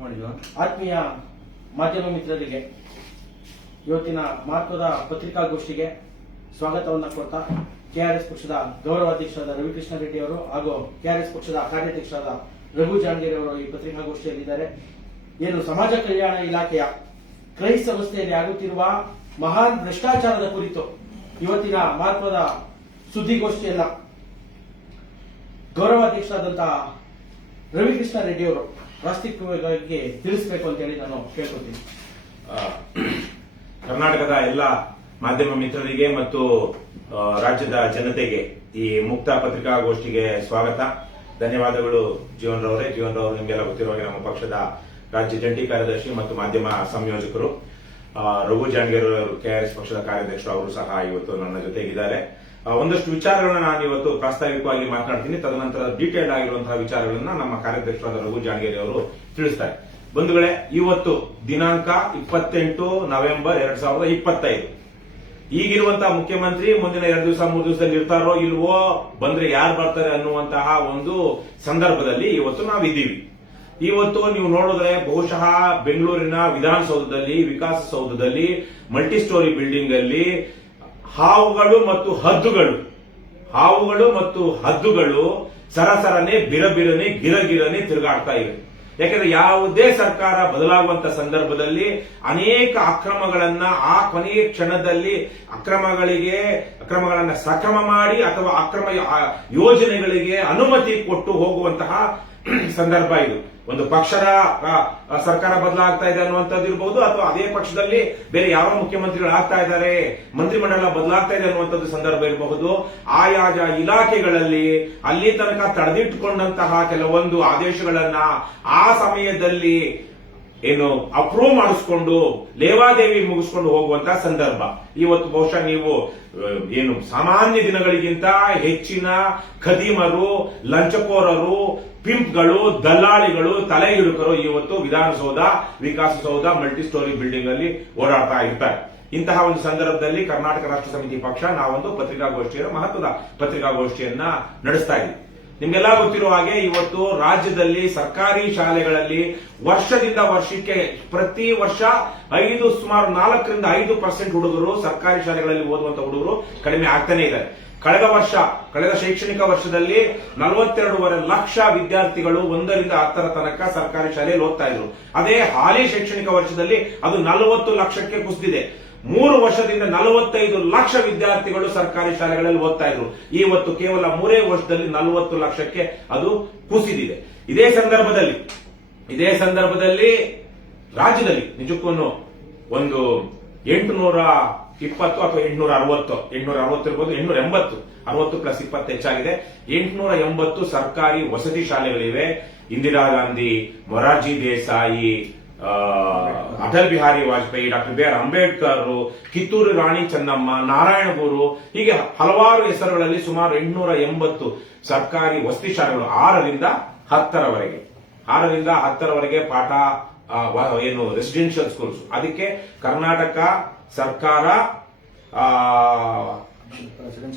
ಆತ್ಮೀಯ ಮಾಧ್ಯಮ ಮಿತ್ರರಿಗೆ ಇವತ್ತಿನ ಮಹತ್ವದ ಪತ್ರಿಕಾಗೋಷ್ಠಿಗೆ ಸ್ವಾಗತವನ್ನು ಕೊಡ್ತಾ ಕೆಆರ್ಎಸ್ ಪಕ್ಷದ ಗೌರವಾಧ್ಯಕ್ಷರಾದ ರವಿಕೃಷ್ಣ ರೆಡ್ಡಿ ಅವರು ಹಾಗೂ ಕೆಆರ್ಎಸ್ ಪಕ್ಷದ ಕಾರ್ಯಾಧ್ಯಕ್ಷರಾದ ರಘು ಜಾಣಗೇರಿ ಅವರು ಈ ಪತ್ರಿಕಾಗೋಷ್ಠಿಯಲ್ಲಿದ್ದಾರೆ. ಏನು ಸಮಾಜ ಕಲ್ಯಾಣ ಇಲಾಖೆಯ ಕ್ರೈಸ್ತ ಸಂಸ್ಥೆಯಲ್ಲಿ ಆಗುತ್ತಿರುವ ಮಹಾನ್ ಭ್ರಷ್ಟಾಚಾರದ ಕುರಿತು ಇವತ್ತಿನ ಮಹತ್ವದ ಸುದ್ದಿಗೋಷ್ಠಿಯನ್ನ ಗೌರವಾಧ್ಯಕ್ಷರಾದಂತಹ ರವಿಕೃಷ್ಣ ರೆಡ್ಡಿ ಅವರು ಪ್ರಾಸ್ತಾವಿಕವಾಗಿ ತಿಳಿಸಬೇಕು ಅಂತ ಹೇಳಿ ನಾನು ಕೇಳ್ಕೊತೀನಿ. ಕರ್ನಾಟಕದ ಎಲ್ಲ ಮಾಧ್ಯಮ ಮಿತ್ರರಿಗೆ ಮತ್ತು ರಾಜ್ಯದ ಜನತೆಗೆ ಈ ಮುಕ್ತ ಪತ್ರಿಕಾಗೋಷ್ಠಿಗೆ ಸ್ವಾಗತ, ಧನ್ಯವಾದಗಳು. ಜೀವನ್ ರವರೇ, ನಿಮಗೆಲ್ಲ ಗೊತ್ತಿರುವ ನಮ್ಮ ಪಕ್ಷದ ರಾಜ್ಯ ಜಂಟಿ ಕಾರ್ಯದರ್ಶಿ ಮತ್ತು ಮಾಧ್ಯಮ ಸಂಯೋಜಕರು. ರಘು ಜಾಣಗೇರಿ ಅವರು ಕೆಆರ್ಎಸ್ ಪಕ್ಷದ ಕಾರ್ಯಾಧ್ಯಕ್ಷರು, ಅವರು ಸಹ ಇವತ್ತು ನನ್ನ ಜೊತೆಗಿದ್ದಾರೆ. ಒಂದಷ್ಟು ವಿಚಾರಗಳನ್ನ ನಾನು ಇವತ್ತು ಪ್ರಾಸ್ತಾವಿಕವಾಗಿ ಮಾತನಾಡ್ತೀನಿ. ತದನಂತರ ಡೀಟೇಲ್ಡ್ ಆಗಿರುವಂತಹ ವಿಚಾರಗಳನ್ನ ನಮ್ಮ ಕಾರ್ಯಾಧ್ಯಕ್ಷರಾದ ರಘು ಜಾಣಗೇರಿ ಅವರು ತಿಳಿಸ್ತಾರೆ. ಬಂಧುಗಳೇ, ಇವತ್ತು ದಿನಾಂಕ 28 ನವೆಂಬರ್ 2025. ಈಗಿರುವಂತಹ ಮುಖ್ಯಮಂತ್ರಿ ಮುಂದಿನ 2 ದಿವಸ 3 ದಿವಸದಲ್ಲಿ ಇರ್ತಾರೋ ಇಲ್ವೋ, ಬಂದ್ರೆ ಯಾರು ಬರ್ತಾರೆ ಅನ್ನುವಂತಹ ಒಂದು ಸಂದರ್ಭದಲ್ಲಿ ಇವತ್ತು ನಾವಿದ್ದೀವಿ. ಇವತ್ತು ನೀವು ನೋಡಿದ್ರೆ ಬಹುಶಃ ಬೆಂಗಳೂರಿನ ವಿಧಾನಸೌಧದಲ್ಲಿ, ವಿಕಾಸಸೌಧದಲ್ಲಿ, ಮಲ್ಟಿ ಸ್ಟೋರಿ ಬಿಲ್ಡಿಂಗ್ ಅಲ್ಲಿ ಹಾವುಗಳು ಮತ್ತು ಹದ್ದುಗಳು ಸರಸರನೆ ಬಿರಬಿರನೆ ಗಿರಗಿರನೆ ತಿರುಗಾಡ್ತಾ ಇವೆ. ಯಾಕಂದ್ರೆ ಯಾವುದೇ ಸರ್ಕಾರ ಬದಲಾಗುವಂತ ಸಂದರ್ಭದಲ್ಲಿ ಅನೇಕ ಅಕ್ರಮಗಳನ್ನ ಆ ಕೊನೆಯ ಕ್ಷಣದಲ್ಲಿ ಅಕ್ರಮಗಳನ್ನ ಸಕ್ರಮ ಮಾಡಿ ಅಥವಾ ಅಕ್ರಮ ಯೋಜನೆಗಳಿಗೆ ಅನುಮತಿ ಕೊಟ್ಟು ಹೋಗುವಂತಹ ಸಂದರ್ಭ ಇದು. ಒಂದು ಪಕ್ಷದ ಸರ್ಕಾರ ಬದಲಾಗ್ತಾ ಇದೆ ಅನ್ನುವಂಥದ್ದು ಇರಬಹುದು, ಅಥವಾ ಅದೇ ಪಕ್ಷದಲ್ಲಿ ಬೇರೆ ಯಾವ ಮುಖ್ಯಮಂತ್ರಿಗಳು ಆಗ್ತಾ ಇದ್ದಾರೆ, ಮಂತ್ರಿಮಂಡಲ ಬದಲಾಗ್ತಾ ಇದೆ ಅನ್ನುವಂಥದ್ದು ಸಂದರ್ಭ ಇರಬಹುದು. ಆಯಾ ಇಲಾಖೆಗಳಲ್ಲಿ ಅಲ್ಲಿ ತನಕ ತಡೆದಿಟ್ಟುಕೊಂಡಂತಹ ಕೆಲವೊಂದು ಆದೇಶಗಳನ್ನ ಆ ಸಮಯದಲ್ಲಿ ಏನು ಅಪ್ರೂವ್ ಮಾಡಿಸ್ಕೊಂಡು ಲೇವಾದೇವಿ ಮುಗಿಸ್ಕೊಂಡು ಹೋಗುವಂತಹ ಸಂದರ್ಭ. ಇವತ್ತು ಬಹುಶಃ ನೀವು ಏನು ಸಾಮಾನ್ಯ ದಿನಗಳಿಗಿಂತ ಹೆಚ್ಚಿನ ಖದೀಮರು, ಲಂಚಕೋರರು, ಪಿಂಪ್ಗಳು, ದಲ್ಲಾಳಿಗಳು, ತಲೆಗಿಡುಕರು ಇವತ್ತು Vidhana Soudha, Vikasa Soudha, multi story building ಅಲ್ಲಿ ಓಡಾಡ್ತಾ ಇರ್ತಾರೆ. ಇಂತಹ ಒಂದು ಸಂದರ್ಭದಲ್ಲಿ ಕರ್ನಾಟಕ ರಾಷ್ಟ್ರ ಸಮಿತಿ ಪಕ್ಷ ನಾವೊಂದು ಮಹತ್ವದ ಪತ್ರಿಕಾಗೋಷ್ಠಿಯನ್ನ ನಡೆಸ್ತಾ ಇದ್ದೀವಿ. ನಿಮ್ಗೆಲ್ಲ ಗೊತ್ತಿರುವ ಹಾಗೆ ಇವತ್ತು ರಾಜ್ಯದಲ್ಲಿ ಸರ್ಕಾರಿ ಶಾಲೆಗಳಲ್ಲಿ ವರ್ಷದಿಂದ ವರ್ಷಕ್ಕೆ ಪ್ರತಿ ವರ್ಷ ಸುಮಾರು 4ರಿಂದ 5% ಹುಡುಗರು ಸರ್ಕಾರಿ ಶಾಲೆಗಳಲ್ಲಿ ಓದುವಂತ ಹುಡುಗರು ಕಡಿಮೆ ಆಗ್ತಾನೆ ಇದ್ದಾರೆ. ಕಳೆದ ಶೈಕ್ಷಣಿಕ ವರ್ಷದಲ್ಲಿ 42.5 ಲಕ್ಷ ವಿದ್ಯಾರ್ಥಿಗಳು 1ರಿಂದ 10ರ ತನಕ ಸರ್ಕಾರಿ ಶಾಲೆಯಲ್ಲಿ ಓದ್ತಾ ಇದ್ರು. ಅದೇ ಹಾಲಿ ಶೈಕ್ಷಣಿಕ ವರ್ಷದಲ್ಲಿ ಅದು 40 ಲಕ್ಷಕ್ಕೆ ಕುಸಿದಿದೆ. 3 ವರ್ಷದಿಂದ 45 ಲಕ್ಷ ವಿದ್ಯಾರ್ಥಿಗಳು ಸರ್ಕಾರಿ ಶಾಲೆಗಳಲ್ಲಿ ಓದ್ತಾ ಇದ್ರು. ಇವತ್ತು ಕೇವಲ 3 ವರ್ಷದಲ್ಲಿ 40 ಲಕ್ಷಕ್ಕೆ ಅದು ಕುಸಿದಿದೆ. ಇದೇ ಸಂದರ್ಭದಲ್ಲಿ ರಾಜ್ಯದಲ್ಲಿ ನಿಜಕ್ಕೂ ಒಂದು 820 ಅಥವಾ 860 ಇರ್ಬೋದು, 880, 60+20 ಹೆಚ್ಚಾಗಿದೆ. 880 ಸರ್ಕಾರಿ ವಸತಿ ಶಾಲೆಗಳಿವೆ. Indira Gandhi, Morarji Desai, Atal Bihari Vajpayee, doctor B R Ambedkar, Kittur Rani Chennamma, Narayana Guru, ಹೀಗೆ ಹಲವಾರು ಹೆಸರುಗಳಲ್ಲಿ ಸುಮಾರು 880 ಸರ್ಕಾರಿ ವಸತಿ ಶಾಲೆಗಳು 6ರಿಂದ 10ರವರೆಗೆ ಪಾಠ ಏನು ರೆಸಿಡೆನ್ಷಿಯಲ್ ಸ್ಕೂಲ್ಸ್. ಅದಕ್ಕೆ ಕರ್ನಾಟಕ ಸರ್ಕಾರ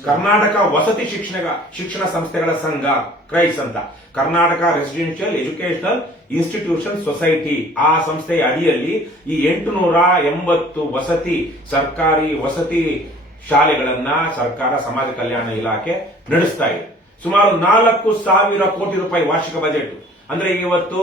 ಕರ್ನಾಟಕ ವಸತಿ ಶಿಕ್ಷಣ ಸಂಸ್ಥೆಗಳ ಸಂಘ, ಕ್ರೈಸ್ ಅಂತ, Karnataka residential educational institution society, ಆ ಸಂಸ್ಥೆಯ ಅಡಿಯಲ್ಲಿ ಈ 880 ಸರ್ಕಾರಿ ವಸತಿ ಶಾಲೆಗಳನ್ನ ಸರ್ಕಾರ ಸಮಾಜ ಕಲ್ಯಾಣ ಇಲಾಖೆ ನಡೆಸ್ತಾ ಇದೆ. ಸುಮಾರು 4,000 ಕೋಟಿ ರೂಪಾಯಿ ವಾರ್ಷಿಕ ಬಜೆಟ್. ಅಂದ್ರೆ ಇವತ್ತು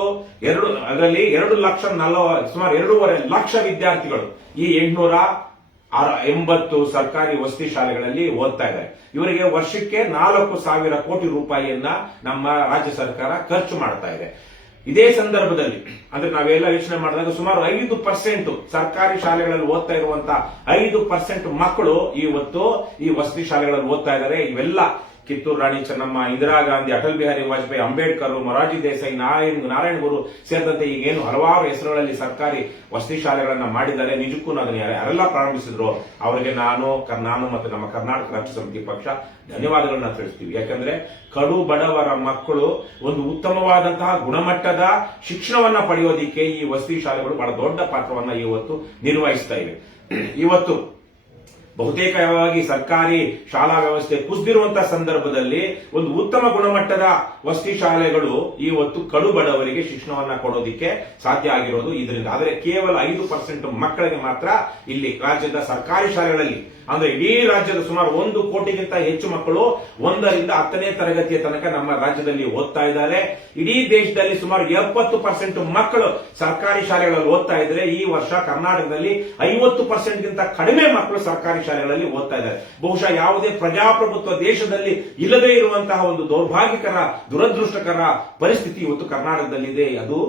ಅದರಲ್ಲಿ 2,40,000 ಲಕ್ಷ ವಿದ್ಯಾರ್ಥಿಗಳು ಈ 880 ಸರ್ಕಾರಿ ವಸತಿ ಶಾಲೆಗಳಲ್ಲಿ ಓದ್ತಾ ಇದ್ದಾರೆ. ಇವರಿಗೆ ವರ್ಷಕ್ಕೆ 4,000 ಕೋಟಿ ರೂಪಾಯಿಯನ್ನ ನಮ್ಮ ರಾಜ್ಯ ಸರ್ಕಾರ ಖರ್ಚು ಮಾಡ್ತಾ ಇದೆ. ಇದೇ ಸಂದರ್ಭದಲ್ಲಿ ಅಂದ್ರೆ ನಾವೆಲ್ಲ ಯೋಚನೆ ಮಾಡಿದಾಗ ಸುಮಾರು 5% ಸರ್ಕಾರಿ ಶಾಲೆಗಳಲ್ಲಿ ಓದ್ತಾ ಇರುವಂತಹ 5% ಮಕ್ಕಳು ಇವತ್ತು ಈ ವಸತಿ ಶಾಲೆಗಳಲ್ಲಿ ಓದ್ತಾ ಇದ್ದಾರೆ. ಇವೆಲ್ಲ ಕಿತ್ತೂರು ರಾಣಿ ಚೆನ್ನಮ್ಮ, ಇಂದಿರಾ ಗಾಂಧಿ, ಅಟಲ್ ಬಿಹಾರಿ ವಾಜಪೇಯಿ, ಅಂಬೇಡ್ಕರ್, ಮೊರಾರ್ಜಿ ದೇಸಾಯಿ, ನಾರಾಯಣಗೂರು ಸೇರಿದಂತೆ ಈಗೇನು ಹಲವಾರು ಹೆಸರುಗಳಲ್ಲಿ ಸರ್ಕಾರಿ ವಸತಿ ಶಾಲೆಗಳನ್ನ ಮಾಡಿದ್ದಾರೆ. ನಿಜಕ್ಕೂ ಅದನ್ನ ಯಾರೆಲ್ಲ ಪ್ರಾರಂಭಿಸಿದ್ರು ಅವರಿಗೆ ನಾನು ಮತ್ತು ನಮ್ಮ ಕರ್ನಾಟಕ ರಾಷ್ಟ್ರ ಸಮಿತಿ ಪಕ್ಷ ಧನ್ಯವಾದಗಳನ್ನ ತಿಳಿಸ್ತೀವಿ. ಯಾಕಂದ್ರೆ ಕಡು ಬಡವರ ಮಕ್ಕಳು ಒಂದು ಉತ್ತಮವಾದಂತಹ ಗುಣಮಟ್ಟದ ಶಿಕ್ಷಣವನ್ನ ಪಡೆಯೋದಿಕ್ಕೆ ಈ ವಸತಿ ಶಾಲೆಗಳು ಬಹಳ ದೊಡ್ಡ ಪಾತ್ರವನ್ನ ಇವತ್ತು ನಿರ್ವಹಿಸ್ತಾ ಇವೆ. ಇವತ್ತು ಬಹುತೇಕವಾಗಿ ಸರ್ಕಾರಿ ಶಾಲಾ ವ್ಯವಸ್ಥೆ ಕುಸಿದಿರುವಂತಹ ಸಂದರ್ಭದಲ್ಲಿ ಒಂದು ಉತ್ತಮ ಗುಣಮಟ್ಟದ ವಸತಿ ಶಾಲೆಗಳು ಇವತ್ತು ಕಡು ಬಡವರಿಗೆ ಶಿಕ್ಷಣವನ್ನ ಕೊಡೋದಿಕ್ಕೆ ಸಾಧ್ಯ ಆಗಿರೋದು ಇದರಿಂದ. ಆದರೆ ಕೇವಲ 5% ಮಕ್ಕಳಿಗೆ ಮಾತ್ರ ಇಲ್ಲಿ ರಾಜ್ಯದ ಸರ್ಕಾರಿ ಶಾಲೆಗಳಲ್ಲಿ, ಅಂದ್ರೆ ಇಡೀ ರಾಜ್ಯದ ಸುಮಾರು 1 ಕೋಟಿಗಿಂತ ಹೆಚ್ಚು ಮಕ್ಕಳು 1 ರಿಂದ 10ನೇ ತರಗತಿಯ ತನಕ ನಮ್ಮ ರಾಜ್ಯದಲ್ಲಿ ಓದ್ತಾ ಇದ್ದಾರೆ. ಇಡೀ ದೇಶದಲ್ಲಿ ಸುಮಾರು 70% ಮಕ್ಕಳು ಸರ್ಕಾರಿ ಶಾಲೆಗಳಲ್ಲಿ ಓದ್ತಾ ಇದ್ರೆ ಈ ವರ್ಷ ಕರ್ನಾಟಕದಲ್ಲಿ 50% ಗಿಂತ ಕಡಿಮೆ ಮಕ್ಕಳು ಸರ್ಕಾರಿ ಶಾಲೆಗಳಲ್ಲಿ ಓದ್ತಾ ಇದ್ದಾರೆ. ಬಹುಶಃ ಯಾವುದೇ ಪ್ರಜಾಪ್ರಭುತ್ವ ದೇಶದಲ್ಲಿ ಇಲ್ಲದೇ ಇರುವಂತಹ ಒಂದು ದೌರ್ಭಾಗ್ಯಕರ, ದುರದೃಷ್ಟಕರ ಪರಿಸ್ಥಿತಿ ಇವತ್ತು ಕರ್ನಾಟಕದಲ್ಲಿದೆ. ಅದು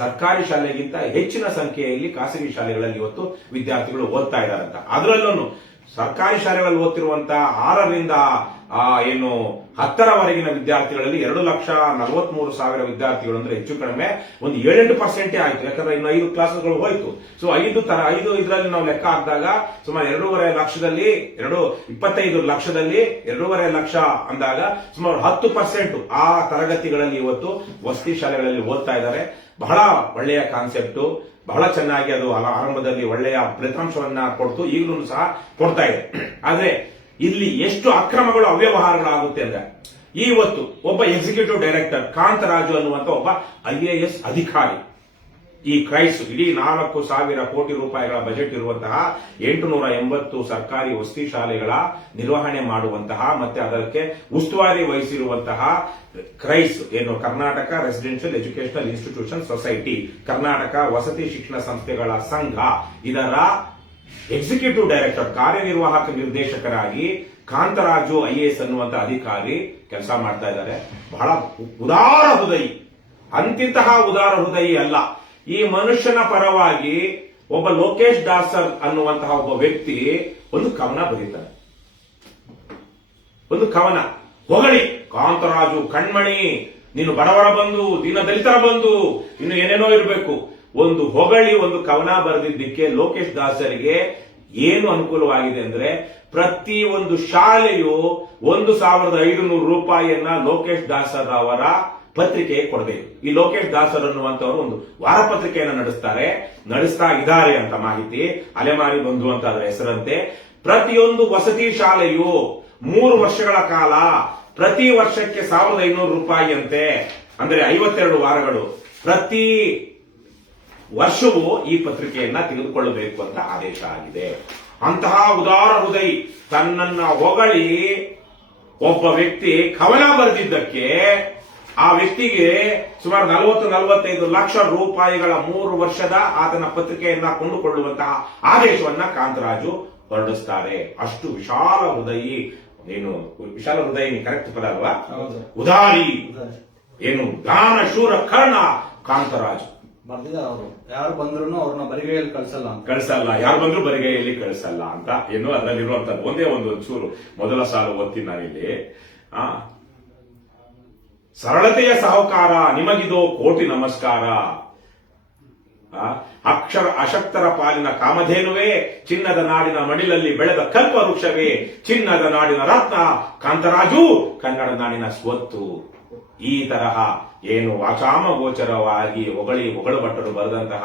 ಸರ್ಕಾರಿ ಶಾಲೆಗಿಂತ ಹೆಚ್ಚಿನ ಸಂಖ್ಯೆಯಲ್ಲಿ ಖಾಸಗಿ ಶಾಲೆಗಳಲ್ಲಿ ಇವತ್ತು ವಿದ್ಯಾರ್ಥಿಗಳು ಓದ್ತಾ ಇದ್ದಾರಂತ. ಅದರಲ್ಲೂ ಸರ್ಕಾರಿ ಶಾಲೆಗಳಲ್ಲಿ ಓದ್ತಿರುವಂತಹ 6 ರಿಂದ 10ರವರೆಗಿನ ವಿದ್ಯಾರ್ಥಿಗಳಲ್ಲಿ 2,43,000 ವಿದ್ಯಾರ್ಥಿಗಳು ಅಂದ್ರೆ ಹೆಚ್ಚು ಕಡಿಮೆ ಒಂದು 7-8% ಆಯ್ತು. ಯಾಕಂದ್ರೆ ಇನ್ನು 5 ಕ್ಲಾಸ್ಗಳು ಹೋಯ್ತು. ಸೊ 5 ಇದರಲ್ಲಿ ನಾವು ಲೆಕ್ಕ ಹಾಕಿದಾಗ ಸುಮಾರು 2.5 ಲಕ್ಷದಲ್ಲಿ 25 ಲಕ್ಷದಲ್ಲಿ 2.5 ಲಕ್ಷ ಅಂದಾಗ ಸುಮಾರು 10% ಆ ತರಗತಿಗಳಲ್ಲಿ ಇವತ್ತು ವಸತಿ ಶಾಲೆಗಳಲ್ಲಿ ಓದ್ತಾ ಇದ್ದಾರೆ. ಬಹಳ ಒಳ್ಳೆಯ ಕಾನ್ಸೆಪ್ಟ್, ಬಹಳ ಚೆನ್ನಾಗಿ ಅದು ಆರಂಭದಲ್ಲಿ ಒಳ್ಳೆಯ ಫಲಿತಾಂಶವನ್ನ ಕೊಡ್ತು, ಈಗಲೂ ಸಹ ಕೊಡ್ತಾ ಇದೆ. ಆದ್ರೆ ಇಲ್ಲಿ ಎಷ್ಟು ಅಕ್ರಮಗಳು, ಅವ್ಯವಹಾರಗಳಾಗುತ್ತೆ ಅಂದ್ರೆ ಇವತ್ತು ಒಬ್ಬ ಎಕ್ಸಿಕ್ಯೂಟಿವ್ ಡೈರೆಕ್ಟರ್ ಕಾಂತರಾಜು ಅನ್ನುವಂತ ಒಬ್ಬ IAS ಅಧಿಕಾರಿ ಈ ಕ್ರೈಸ್ ಇಡೀ 4,000 ಕೋಟಿ ರೂಪಾಯಿಗಳ ಬಜೆಟ್ ಇರುವಂತಹ 880 ಸರ್ಕಾರಿ ವಸತಿ ಶಾಲೆಗಳ ನಿರ್ವಹಣೆ ಮಾಡುವಂತಹ ಮತ್ತೆ ಅದಕ್ಕೆ ಉಸ್ತುವಾರಿ ವಹಿಸಿರುವಂತಹ ಕ್ರೈಸ್ ಏನು Karnataka residential educational institution society, Karnataka ವಸತಿ ಶಿಕ್ಷಣ ಸಂಸ್ಥೆಗಳ ಸಂಘ, ಇದರ ಎಕ್ಸಿಕ್ಯೂಟಿವ್ ಡೈರೆಕ್ಟರ್ ಕಾರ್ಯನಿರ್ವಾಹಕ ನಿರ್ದೇಶಕರಾಗಿ ಕಾಂತರಾಜು IAS ಅನ್ನುವಂತ ಅಧಿಕಾರಿ ಕೆಲಸ ಮಾಡ್ತಾ ಇದ್ದಾರೆ. ಬಹಳ ಉದಾರ ಹೃದಯಿ, ಅಂತಿಂತಹ ಉದಾರ ಹೃದಯಿ ಅಲ್ಲ. ಈ ಮನುಷ್ಯನ ಪರವಾಗಿ ಒಬ್ಬ ಲೋಕೇಶ್ ದಾಸರ್ ಅನ್ನುವಂತಹ ಒಬ್ಬ ವ್ಯಕ್ತಿ ಒಂದು ಕವನ ಬರೀತಾರೆ. ಒಂದು ಕವನ ಹೊಗಳಿ, ಕಾಂತರಾಜು ಕಣ್ಮಣಿ, ನೀನು ಬಡವರ ಬಂಧು, ದೀನ ದಲಿತರ ಬಂಧು, ಇನ್ನು ಏನೇನೋ ಇರಬೇಕು. ಒಂದು ಹೊಗಳಿ ಒಂದು ಕವನ ಬರೆದಿದ್ದಕ್ಕೆ ಲೋಕೇಶ್ ದಾಸರಿಗೆ ಏನು ಅನುಕೂಲವಾಗಿದೆ ಅಂದ್ರೆ ಪ್ರತಿ ಒಂದು ಶಾಲೆಯು 1,500 ರೂಪಾಯಿಯನ್ನ ಲೋಕೇಶ್ ದಾಸರ್ ಅವರ ಪತ್ರಿಕೆ ಕೊಡಬೇಕು. ಈ ಲೋಕೇಶ್ ದಾಸರ್ ಅನ್ನುವಂಥವರು ಒಂದು ವಾರಪತ್ರಿಕೆಯನ್ನು ನಡೆಸ್ತಾ ಇದ್ದಾರೆ ಅಂತ ಮಾಹಿತಿ. ಅಲೆಮಾರಿ ಬಂಧು ಅಂತ ಅದರ ಹೆಸರಂತೆ. ಪ್ರತಿಯೊಂದು ವಸತಿ ಶಾಲೆಯು 3 ವರ್ಷಗಳ ಕಾಲ ಪ್ರತಿ ವರ್ಷಕ್ಕೆ 1,500 ರೂಪಾಯಿಯಂತೆ, ಅಂದ್ರೆ 52 ವಾರಗಳು ಪ್ರತಿ ವರ್ಷವೂ ಈ ಪತ್ರಿಕೆಯನ್ನ ತೆಗೆದುಕೊಳ್ಳಬೇಕು ಅಂತ ಆದೇಶ ಆಗಿದೆ. ಅಂತಹ ಉದಾರ ಹೃದಯಿ ತನ್ನನ್ನ ಹೊಗಳಿ ಒಬ್ಬ ವ್ಯಕ್ತಿ ಕವನ ಬರೆದಿದ್ದಕ್ಕೆ ಆ ವ್ಯಕ್ತಿಗೆ ಸುಮಾರು 40-45 ಲಕ್ಷ ರೂಪಾಯಿಗಳ 3 ವರ್ಷದ ಆತನ ಪತ್ರಿಕೆಯನ್ನ ಕೊಂಡುಕೊಳ್ಳುವಂತಹ ಆದೇಶವನ್ನ ಕಾಂತರಾಜು ಹೊರಡಿಸ್ತಾರೆ. ಅಷ್ಟು ವಿಶಾಲ ಹೃದಯಿ. ಏನು ವಿಶಾಲ ಹೃದಯ ಕರೆಕ್ಟ್ ಪದ ಅಲ್ವಾ? ಉದಾರಿ, ಏನು ದಾನ ಶೂರ ಕರ್ಣ ಕಾಂತರಾಜು. ಅವರು ಯಾರು ಬಂದ್ರು ಅವ್ರನ್ನ ಬರಿಗೈಯಲ್ಲಿ ಕಳಿಸಲ್ಲ, ಯಾರು ಬಂದ್ರು ಬರಿಗೈಯಲ್ಲಿ ಕಳಿಸಲ್ಲ ಅಂತ ಏನು ಅದರಲ್ಲಿರುವಂತದ್ದು. ಒಂದೇ ಒಂದು ಚೂರು ಮೊದಲ ಸಾಲು ಓದ್ತೀನಿ ನಾನಿಲ್ಲಿ. ಸರಳತೆಯ ಸಹಕಾರ ನಿಮಗಿದೋ ಕೋಟಿ ನಮಸ್ಕಾರ. ಅಶಕ್ತರ ಪಾಲಿನ ಕಾಮಧೇನುವೆ, ಚಿನ್ನದ ನಾಡಿನ ಮಡಿಲಲ್ಲಿ ಬೆಳೆದ ಕಲ್ಪ ವೃಕ್ಷವೇ, ಚಿನ್ನದ ನಾಡಿನ ರತ್ನ ಕಾಂತರಾಜು, ಕನ್ನಡ ನಾಡಿನ ಸ್ವತ್ತು. ಈ ತರಹ ಏನು ವಾಚಾಮ ಗೋಚರವಾಗಿ ಹೊಗಳು ಭಟ್ಟರು ಬರೆದಂತಹ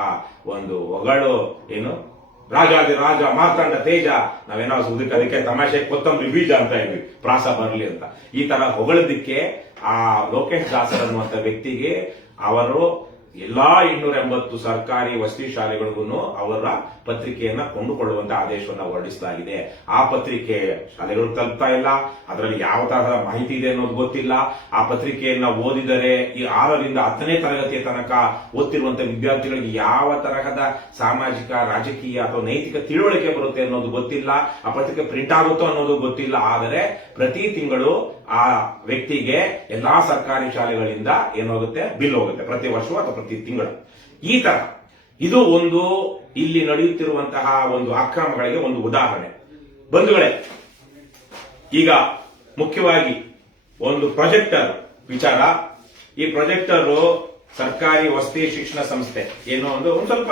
ಒಂದು ಹೊಗಳು ಏನು ರಾಜಾದಿ ರಾಜ ಮಾರ್ತಾಂಡ ತೇಜ, ನಾವೇನೋ ಅದಕ್ಕೆ ತಮಾಷೆ ಕೊತ್ತಂಬರಿ ಬೀಜ ಅಂತ ಇದ್ವಿ, ಪ್ರಾಸ ಬರಲಿ ಅಂತ. ಈ ತರ ಹೊಗಳದಿಕ್ಕೆ ಆ ಲೋಕೇಶ್ ದಾಸರ್ ಅನ್ನುವಂಥ ವ್ಯಕ್ತಿಗೆ ಅವರು ಎಲ್ಲಾ 280 ಸರ್ಕಾರಿ ವಸತಿ ಶಾಲೆಗಳಿಗೂ ಅವರ ಪತ್ರಿಕೆಯನ್ನ ಕೊಂಡುಕೊಳ್ಳುವಂತ ಆದೇಶವನ್ನು ಹೊರಡಿಸಲಾಗಿದೆ. ಆ ಪತ್ರಿಕೆ ಶಾಲೆಗಳು ತಲುಪ್ತಾ ಇಲ್ಲ, ಅದರಲ್ಲಿ ಯಾವ ತರಹದ ಮಾಹಿತಿ ಇದೆ ಅನ್ನೋದು ಗೊತ್ತಿಲ್ಲ. ಆ ಪತ್ರಿಕೆಯನ್ನ ಓದಿದರೆ ಈ 6 ರಿಂದ 10ನೇ ತರಗತಿಯ ತನಕ ಓದ್ತಿರುವಂತಹ ವಿದ್ಯಾರ್ಥಿಗಳಿಗೆ ಯಾವ ತರಹದ ಸಾಮಾಜಿಕ, ರಾಜಕೀಯ ಅಥವಾ ನೈತಿಕ ತಿಳುವಳಿಕೆ ಬರುತ್ತೆ ಅನ್ನೋದು ಗೊತ್ತಿಲ್ಲ. ಆ ಪತ್ರಿಕೆ ಪ್ರಿಂಟ್ ಆಗುತ್ತೋ ಅನ್ನೋದು ಗೊತ್ತಿಲ್ಲ. ಆದರೆ ಪ್ರತಿ ತಿಂಗಳು ಆ ವ್ಯಕ್ತಿಗೆ ಎಲ್ಲಾ ಸರ್ಕಾರಿ ಶಾಲೆಗಳಿಂದ ಏನಾಗುತ್ತೆ, ಬಿಲ್ ಹೋಗುತ್ತೆ, ಪ್ರತಿ ವರ್ಷವೂ ಅಥವಾ ಪ್ರತಿ ತಿಂಗಳು. ಈ ತರ ಇದು ಒಂದು ಇಲ್ಲಿ ನಡೆಯುತ್ತಿರುವಂತಹ ಒಂದು ಅಕ್ರಮಗಳಿಗೆ ಒಂದು ಉದಾಹರಣೆ. ಬಂಧುಗಳೇ, ಈಗ ಮುಖ್ಯವಾಗಿ ಒಂದು ಪ್ರೊಜೆಕ್ಟರ್ ವಿಚಾರ. ಈ ಪ್ರೊಜೆಕ್ಟರ್ ಸರ್ಕಾರಿ ವಸತಿ ಶಿಕ್ಷಣ ಸಂಸ್ಥೆ ಏನೋ ಒಂದು ಸ್ವಲ್ಪ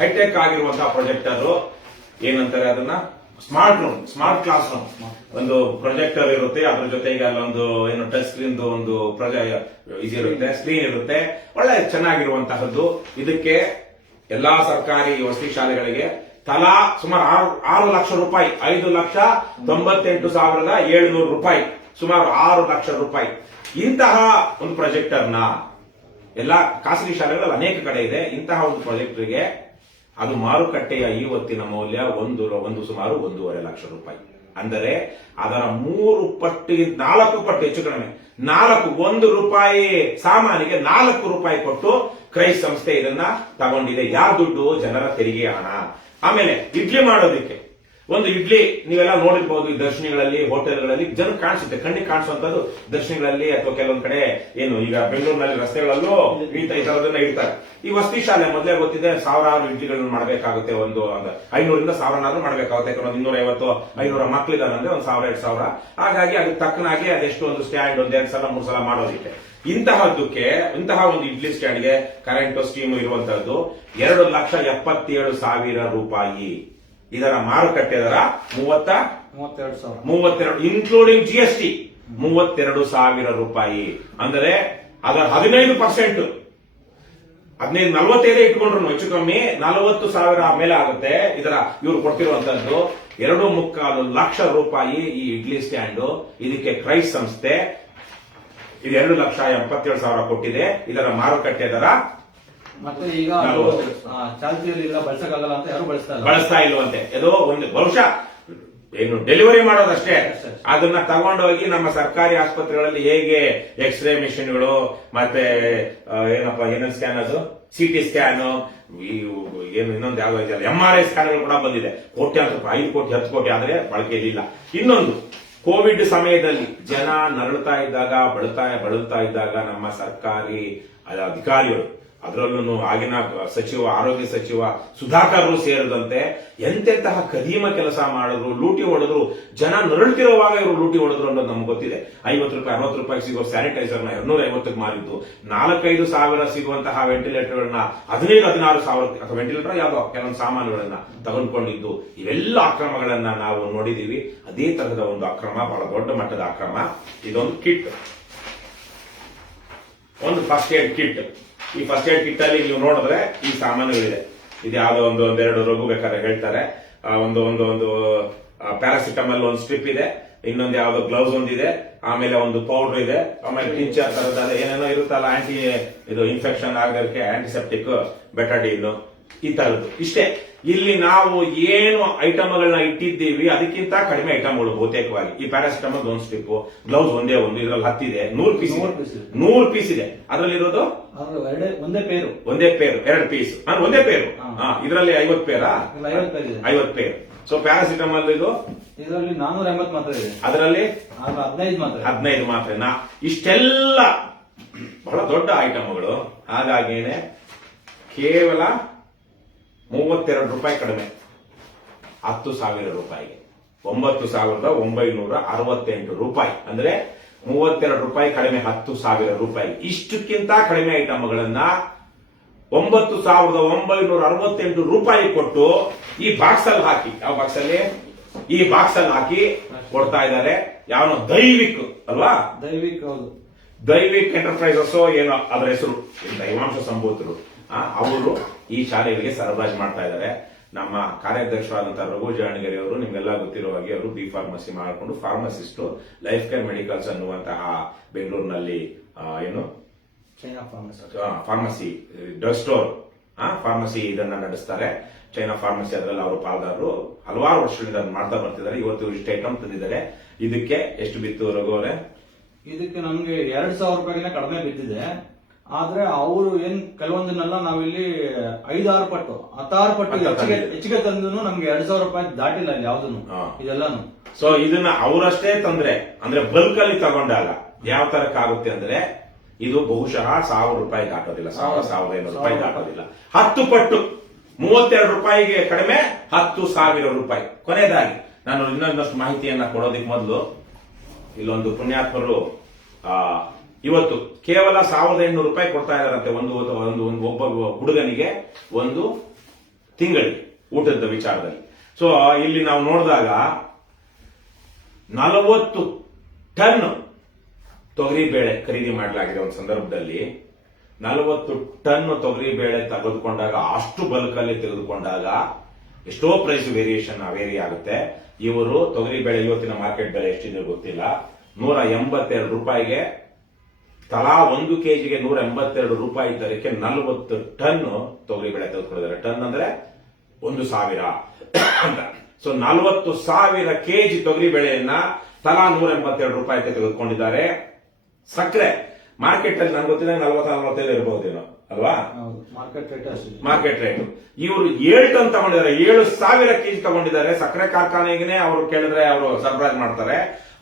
ಹೈಟೆಕ್ ಆಗಿರುವಂತಹ ಪ್ರೊಜೆಕ್ಟರ್. ಏನಂತಾರೆ ಅದನ್ನ, ಸ್ಮಾರ್ಟ್ ಕ್ಲಾಸ್ ರೂಮ್. ಒಂದು ಪ್ರೊಜೆಕ್ಟರ್ ಇರುತ್ತೆ, ಅದ್ರ ಜೊತೆಗೆ ಅಲ್ಲೊಂದು ಏನು ಟಚ್ ಸ್ಕ್ರೀನ್ ಒಂದು ಇದಿರುತ್ತೆ, ಸ್ಕ್ರೀನ್ ಇರುತ್ತೆ, ಒಳ್ಳೆ ಚೆನ್ನಾಗಿರುವಂತಹದ್ದು. ಇದಕ್ಕೆ ಎಲ್ಲಾ ಸರ್ಕಾರಿ ವಸತಿ ಶಾಲೆಗಳಿಗೆ ತಲಾ ಸುಮಾರು 6 ಲಕ್ಷ ರೂಪಾಯಿ, 5,98,700 ರೂಪಾಯಿ, ಸುಮಾರು 6 ಲಕ್ಷ ರೂಪಾಯಿ. ಇಂತಹ ಒಂದು ಪ್ರಾಜೆಕ್ಟರ್ನ ಎಲ್ಲ ಖಾಸಗಿ ಶಾಲೆಗಳಲ್ಲಿ ಅನೇಕ ಕಡೆ ಇದೆ. ಇಂತಹ ಒಂದು ಪ್ರಾಜೆಕ್ಟರ್ಗೆ ಅದು ಮಾರುಕಟ್ಟೆಯ ಇವತ್ತಿನ ಮೌಲ್ಯ ಒಂದು ಸುಮಾರು 1.5 ಲಕ್ಷ ರೂಪಾಯಿ. ಅಂದರೆ ಅದರ 3 ಪಟ್ಟು 4 ಪಟ್ಟು ಹೆಚ್ಚು ಕಡಿಮೆ 1 ರೂಪಾಯಿ ಸಾಮಾನಿಗೆ 4 ರೂಪಾಯಿ ಕೊಟ್ಟು ಕ್ರೈಸ್ಟ್ ಸಂಸ್ಥೆ ಇದನ್ನ ತಗೊಂಡಿದೆ. ಯಾರ ದುಡ್ಡು? ಜನರ ತೆರಿಗೆ ಹಣ. ಆಮೇಲೆ ಇಡ್ಲಿ ಮಾಡೋದಿಕ್ಕೆ ಒಂದು ಇಡ್ಲಿ ನೀವೆಲ್ಲ ನೋಡಿರ್ಬಹುದು, ಈ ದರ್ಶನಿಗಳಲ್ಲಿ, ಹೋಟೆಲ್ಗಳಲ್ಲಿ ಜನ ಕಾಣಿಸುತ್ತೆ, ಕಣ್ಣಿಗೆ ಕಾಣಿಸುವಂತದ್ದು ದರ್ಶನಿಗಳಲ್ಲಿ ಅಥವಾ ಕೆಲವೊಂದ್ ಕಡೆ ಏನು ಈಗ ಬೆಂಗಳೂರಿನಲ್ಲಿ ರಸ್ತೆಗಳಲ್ಲೂ ಈ ತರದನ್ನ ಇಡ್ತಾರೆ. ಈ ವಸತಿ ಶಾಲೆ ಮೊದಲೇ ಗೊತ್ತಿದೆ, ಸಾವಿರಾರು ಇಡ್ಲಿಗಳನ್ನ ಮಾಡಬೇಕಾಗುತ್ತೆ. ಒಂದು 500ರಿಂದ 1000 ಮಾಡಬೇಕಾಗುತ್ತೆ. ಯಾಕಂದ್ರೆ 250-500 ಮಕ್ಳಿದಾರೆ ಅಂದ್ರೆ 1,000-2,000. ಹಾಗಾಗಿ ಅದಕ್ಕೆ ತಕ್ಕನಾಗಿ ಅದೆಷ್ಟು ಒಂದು ಸ್ಟ್ಯಾಂಡ್ 1-2 ಸಲ 3 ಸಲ ಮಾಡೋದಿಕ್ಕೆ. ಇಂತಹ ಒಂದು ಇಡ್ಲಿ ಸ್ಟ್ಯಾಂಡ್ಗೆ ಕರೆಂಟ್ ಸ್ಟೀಮ್ ಇರುವಂತಹದ್ದು 2,77,000 ರೂಪಾಯಿ. ಇದರ ಮಾರುಕಟ್ಟೆ ದರ 32,000 ಇನ್ಕ್ಲೂಡಿಂಗ್ GST 32,000 ರೂಪಾಯಿ. ಅಂದರೆ ಅದರ 15% 45 ಇಟ್ಕೊಂಡ್ರು ಹೆಚ್ಚು ಕಮ್ಮಿ 40,000 ಮೇಲೆ ಆಗುತ್ತೆ. ಇದರ ಇವರು ಕೊಡ್ತಿರುವಂತದ್ದು 2.25 ಲಕ್ಷ ರೂಪಾಯಿ ಈ ಇಡ್ಲಿ ಸ್ಟ್ಯಾಂಡ್. ಇದಕ್ಕೆ ಕ್ರೈಸ್ಟ್ ಸಂಸ್ಥೆ ಇದು 2,77,000 ಕೊಟ್ಟಿದೆ. ಇದರ ಮಾರುಕಟ್ಟೆ ದರ ಮತ್ತೆ ಈಗ ಚಾಲ್ತಿಯಲ್ಲಿ ಇಲ್ಲ, ಬಳಸಕ್ಕಾಗಲ್ಲ ಅಂತ ಯಾರು ಬಳಸ್ತಾ ಇಲ್ವಂತೆ. ಏನೋ ಒಂದು ಬಹುಶಃ ಏನು ಡೆಲಿವರಿ ಮಾಡೋದಷ್ಟೇ. ಅದನ್ನ ತಗೊಂಡೋಗಿ ನಮ್ಮ ಸರ್ಕಾರಿ ಆಸ್ಪತ್ರೆಗಳಲ್ಲಿ ಹೇಗೆ ಎಕ್ಸ್ರೇ ಮಿಷಿನ್ಗಳು ಮತ್ತೆ ಏನೇನು ಸ್ಕ್ಯಾನ್, ಅದು CT ಸ್ಕ್ಯಾನ್, ಏನು ಇನ್ನೊಂದು ಯಾವ್ದು ಇದೆಯಲ್ಲ MRI ಸ್ಕ್ಯಾನ್ಗಳು ಕೂಡ ಬಂದಿದೆ. ಕೋಟ್ಯಾಂತರ ರೂಪಾಯಿ, 5 ಕೋಟಿ 10 ಕೋಟಿ ಆದ್ರೆ ಬಳಕೆಯಲ್ಲಿಲ್ಲ. ಇನ್ನೊಂದು ಕೋವಿಡ್ ಸಮಯದಲ್ಲಿ ಜನ ನರಳುತ್ತಾ ಇದ್ದಾಗ, ಬಳಲ್ತಾ ಇದ್ದಾಗ ನಮ್ಮ ಸರ್ಕಾರಿ ಅಧಿಕಾರಿಗಳು, ಅದರಲ್ಲೂ ಆಗಿನ ಆರೋಗ್ಯ ಸಚಿವ ಸುಧಾಕರ್ ಸೇರಿದಂತೆ ಎಂತೆಂತಹ ಕದೀಮ ಕೆಲಸ ಮಾಡಿದ್ರು, ಲೂಟಿ ಹೊಡೆದ್ರು. ಜನ ನರಳುತ್ತಿರುವಾಗ ಇವರು ಲೂಟಿ ಹೊಡೆದ್ರು ಅನ್ನೋದು ನಮ್ಗೆ ಗೊತ್ತಿದೆ. 50 ರೂಪಾಯಿ 60 ರೂಪಾಯಿ ಸಿಗೋ ಸ್ಯಾನಿಟೈಸರ್ನ 250ಕ್ಕೆ ಮಾರಿದ್ದು, 4-5 ಸಾವಿರ ಸಿಗುವಂತಹ ವೆಂಟಿಲೇಟರ್ಗಳನ್ನ 15-16 ಸಾವಿರ ಅಥವಾ ವೆಂಟಿಲೇಟರ್ ಯಾವುದೋ ಕೆಲವೊಂದು ಸಾಮಾನುಗಳನ್ನ ತಗೊಂಡ್ಕೊಂಡಿದ್ದು. ಇವೆಲ್ಲ ಅಕ್ರಮಗಳನ್ನ ನಾವು ನೋಡಿದೀವಿ. ಅದೇ ತರಹದ ಒಂದು ಅಕ್ರಮ, ಬಹಳ ದೊಡ್ಡ ಮಟ್ಟದ ಅಕ್ರಮ. ಇದೊಂದು ಕಿಟ್, ಒಂದು ಫಸ್ಟ್ ಏಡ್ ಕಿಟ್. ಈ ಫಸ್ಟ್ ಏಡ್ ಕಿಟ್ ಅಲ್ಲಿ ನೀವು ನೋಡಿದ್ರೆ ಈ ಸಾಮಾನುಗಳಿದೆ. ಇದು ಯಾವ್ದೋ ಒಂದೆರಡು ರೋಗ ಬೇಕಾದ್ರೆ ಹೇಳ್ತಾರೆ. ಒಂದು ಪ್ಯಾರಾಸಿಟಮಲ್ ಒಂದು ಸ್ಟ್ರಿಪ್ ಇದೆ, ಇನ್ನೊಂದು ಯಾವ್ದೋ ಗ್ಲೌಸ್ ಒಂದಿದೆ, ಆಮೇಲೆ ಒಂದು ಪೌಡರ್ ಇದೆ, ಆಮೇಲೆ ಟಿಂಚರ್ ತರದಾದ ಏನೇನೋ ಇರುತ್ತಲ್ಲ ಇದು ಇನ್ಫೆಕ್ಷನ್ ಆಗೋದಕ್ಕೆ ಆಂಟಿಸೆಪ್ಟಿಕ್, ಬೆಟಾಡಿನ್, ಈ ತರದ್ದು. ಇಷ್ಟೇ. ಇಲ್ಲಿ ನಾವು ಏನು ಐಟಮ್ಗಳನ್ನ ಇಟ್ಟಿದ್ದೀವಿ ಅದಕ್ಕಿಂತ ಕಡಿಮೆ ಐಟಮ್ಗಳು ಬಹುತೇಕವಾಗಿ. ಈ ಪ್ಯಾರಾಸಿಟಮಲ್ ಒಂದು ಸ್ಟ್ರಿಪ್, ಗ್ಲೌಸ್ ಒಂದೇ ಒಂದು, ಇದ್ರಲ್ಲಿ 10 ಇದೆ, 100 ಪೀಸ್ ಇದೆ. ಅದರಲ್ಲಿರೋದು ಒಂದೇ ಪೇರು 2 ಪೀಸ್, ಒಂದೇ ಪೇರು. ಇದರಲ್ಲಿ 50 ಪೇರಾ? 50 ಪೇರು. ಸೊ ಪ್ಯಾರಾಸಿಟಮಲ್ ಇದರಲ್ಲಿ 480 ಮಾತ್ರ ಇದೆ, ಅದರಲ್ಲಿ 15 ಮಾತ್ರ. ಇಷ್ಟೆಲ್ಲ ಬಹಳ ದೊಡ್ಡ ಐಟಮ್ಗಳು. ಹಾಗಾಗೇನೆ ಕೇವಲ 32 ರೂಪಾಯಿ ಕಡಿಮೆ, 10,000 ರೂಪಾಯಿಗೆ 9,968 ರೂಪಾಯಿ. ಅಂದ್ರೆ 32 ರೂಪಾಯಿ ಕಡಿಮೆ, 10,000 ರೂಪಾಯಿ. ಇಷ್ಟಕ್ಕಿಂತ ಕಡಿಮೆ ಐಟಮ್ಗಳನ್ನ 9,968 ರೂಪಾಯಿ ಕೊಟ್ಟು ಈ ಬಾಕ್ಸ್ ಅಲ್ಲಿ ಹಾಕಿ, ಯಾವ ಬಾಕ್ಸ್ ಅಲ್ಲಿ? ಈ ಬಾಕ್ಸ್ ಅಲ್ಲಿ ಹಾಕಿ ಕೊಡ್ತಾ ಇದ್ದಾರೆ. ಯಾವನೋ ದೈವಿಕ್ ಅಲ್ವಾ? ದೈವಿಕ್ ಎಂಟರ್ಪ್ರೈಸಸ್ ಏನೋ ಅದರ ಹೆಸರು, ದೈವಾಂಶ ಸಂಭೂತರು. ಅವರು ಈ ಶಾಲೆಗಳಿಗೆ ಸರಬರಾಜು ಮಾಡ್ತಾ ಇದ್ದಾರೆ. ನಮ್ಮ ಕಾರ್ಯಾಧ್ಯಕ್ಷರಾದಂತಹ ರಘು ಜಾಣಗೆರೆ ಅವರು, ನಿಮ್ಗೆಲ್ಲ ಗೊತ್ತಿರೋ ಹಾಗೆ, ಅವರು ಬಿ ಫಾರ್ಮಸಿ ಮಾಡಿಕೊಂಡು ಫಾರ್ಮಸಿಸ್ಟ್, ಲೈಫ್ ಕೇರ್ ಮೆಡಿಕಲ್ಸ್ ಅನ್ನುವಂತಹ ಬೆಂಗಳೂರಿನಲ್ಲಿ ಫಾರ್ಮಸಿ ಡ್ರಗ್ ಸ್ಟೋರ್, ಫಾರ್ಮಸಿ ಇದನ್ನ ನಡೆಸ್ತಾರೆ. ಚೈನಾ ಫಾರ್ಮಸಿ, ಅದರಲ್ಲಿ ಅವರು ಪಾಲ್ದಾರರು. ಹಲವಾರು ವರ್ಷಗಳಿಂದ ಮಾಡ್ತಾ ಬರ್ತಿದ್ದಾರೆ. ಇವತ್ತು ಇಷ್ಟು ಐಟಮ್ ತಂದಿದ್ದಾರೆ. ಇದಕ್ಕೆ ಎಷ್ಟು ಬಿತ್ತು ರಘು ಅವರೇ? ಇದಕ್ಕೆ ನಮ್ಗೆ 2,000 ರೂಪಾಯಿಗಿಂತ ಕಡಿಮೆ ಬಿದ್ದಿದೆ. ಆದ್ರೆ ಅವರು ಕೆಲವೊಂದನ್ನೆಲ್ಲ ನಾವಿಲ್ಲಿ 5-6 ಪಟ್ಟು 10 ಪಟ್ಟು ಹೆಚ್ಚಿಗೆ ತಂದು ನಮ್ಗೆ 2,000 ರೂಪಾಯಿ ದಾಟಿಲ್ಲ ಯಾವ್ದನ್ನು, ಇದೆಲ್ಲಾನು. ಸೊ ಇದನ್ನ ಅವರಷ್ಟೇ ತಂದ್ರೆ, ಅಂದ್ರೆ ಬಲ್ಕ್ ಅಲ್ಲಿ ತಗೊಂಡಾಗ ಯಾವ ತರಕ್ಕಾಗುತ್ತೆ ಅಂದ್ರೆ, ಇದು ಬಹುಶಃ 1,000 ರೂಪಾಯಿ ದಾಟೋದಿಲ್ಲ, 1,500 ರೂಪಾಯಿ ದಾಟೋದಿಲ್ಲ. 10 ಪಟ್ಟು 32 ರೂಪಾಯಿಗೆ ಕಡಿಮೆ, 10,000 ರೂಪಾಯಿ. ಕೊನೆಯದಾಗಿ ನಾನು ಇನ್ನೊಂದಷ್ಟು ಮಾಹಿತಿಯನ್ನ ಕೊಡೋದಕ್ಕೆ ಮೊದಲು, ಇಲ್ಲೊಂದು ಪುಣ್ಯಾತ್ಮರು ಇವತ್ತು ಕೇವಲ 1,800 ರೂಪಾಯಿ ಕೊಡ್ತಾ ಇದಾರಂತೆ ಒಬ್ಬ ಹುಡುಗನಿಗೆ ಒಂದು ತಿಂಗಳಿಗೆ ಊಟದ ವಿಚಾರದಲ್ಲಿ. ಸೊ ಇಲ್ಲಿ ನಾವು ನೋಡಿದಾಗ 40 ಟನ್ ತೊಗರಿ ಬೇಳೆ ಖರೀದಿ ಮಾಡಲಾಗಿದೆ. ಒಂದು ಸಂದರ್ಭದಲ್ಲಿ 40 ಟನ್ ತೊಗರಿ ಬೇಳೆ ತೆಗೆದುಕೊಂಡಾಗ, ಅಷ್ಟು ಬಲ್ಕಲ್ಲಿ ತೆಗೆದುಕೊಂಡಾಗ ಎಷ್ಟೋ ಪ್ರೈಸ್ ವೇರಿಯೇಷನ್ ವೇರಿ ಆಗುತ್ತೆ. ಇವರು ತೊಗರಿ ಬೆಳೆ ಇವತ್ತಿನ ಮಾರ್ಕೆಟ್ ಬೆಲೆ ಎಷ್ಟಿದೆ ಗೊತ್ತಿಲ್ಲ, 182 ರೂಪಾಯಿಗೆ ತಲಾ 1 ಕೆಜಿಗೆ 182 ರೂಪಾಯಿ ದರಕ್ಕೆ 40 ಟನ್ ತೊಗರಿ ಬೆಳೆ ತೆಗೆದುಕೊಂಡಿದ್ದಾರೆ. ಟನ್ ಅಂದ್ರೆ 1,000 ಅಂತ. ಸೊ 40,000 ಕೆಜಿ ತೊಗರಿ ಬೆಳೆಯನ್ನ ತಲಾ 182 ರೂಪಾಯಿಗೆ ತೆಗೆದುಕೊಂಡಿದ್ದಾರೆ. ಸಕ್ಕರೆ ಮಾರ್ಕೆಟ್ ಅಲ್ಲಿ ನಂಗೆ ಗೊತ್ತಿದ್ದಂಗೆ 40-45 ಇರಬಹುದೇನೋ ಅಲ್ವಾ ಮಾರ್ಕೆಟ್ ರೇಟ್ ಅಷ್ಟೇ. ಮಾರ್ಕೆಟ್ ರೇಟ್ ಇವರು 7 ಟನ್ ತಗೊಂಡಿದ್ದಾರೆ, 7,000 ಕೆಜಿ ತಗೊಂಡಿದ್ದಾರೆ. ಸಕ್ಕರೆ ಕಾರ್ಖಾನೆಗೆ ಅವರು ಕೇಳಿದ್ರೆ ಅವರು ಸರಬರಾಜು ಮಾಡ್ತಾರೆ.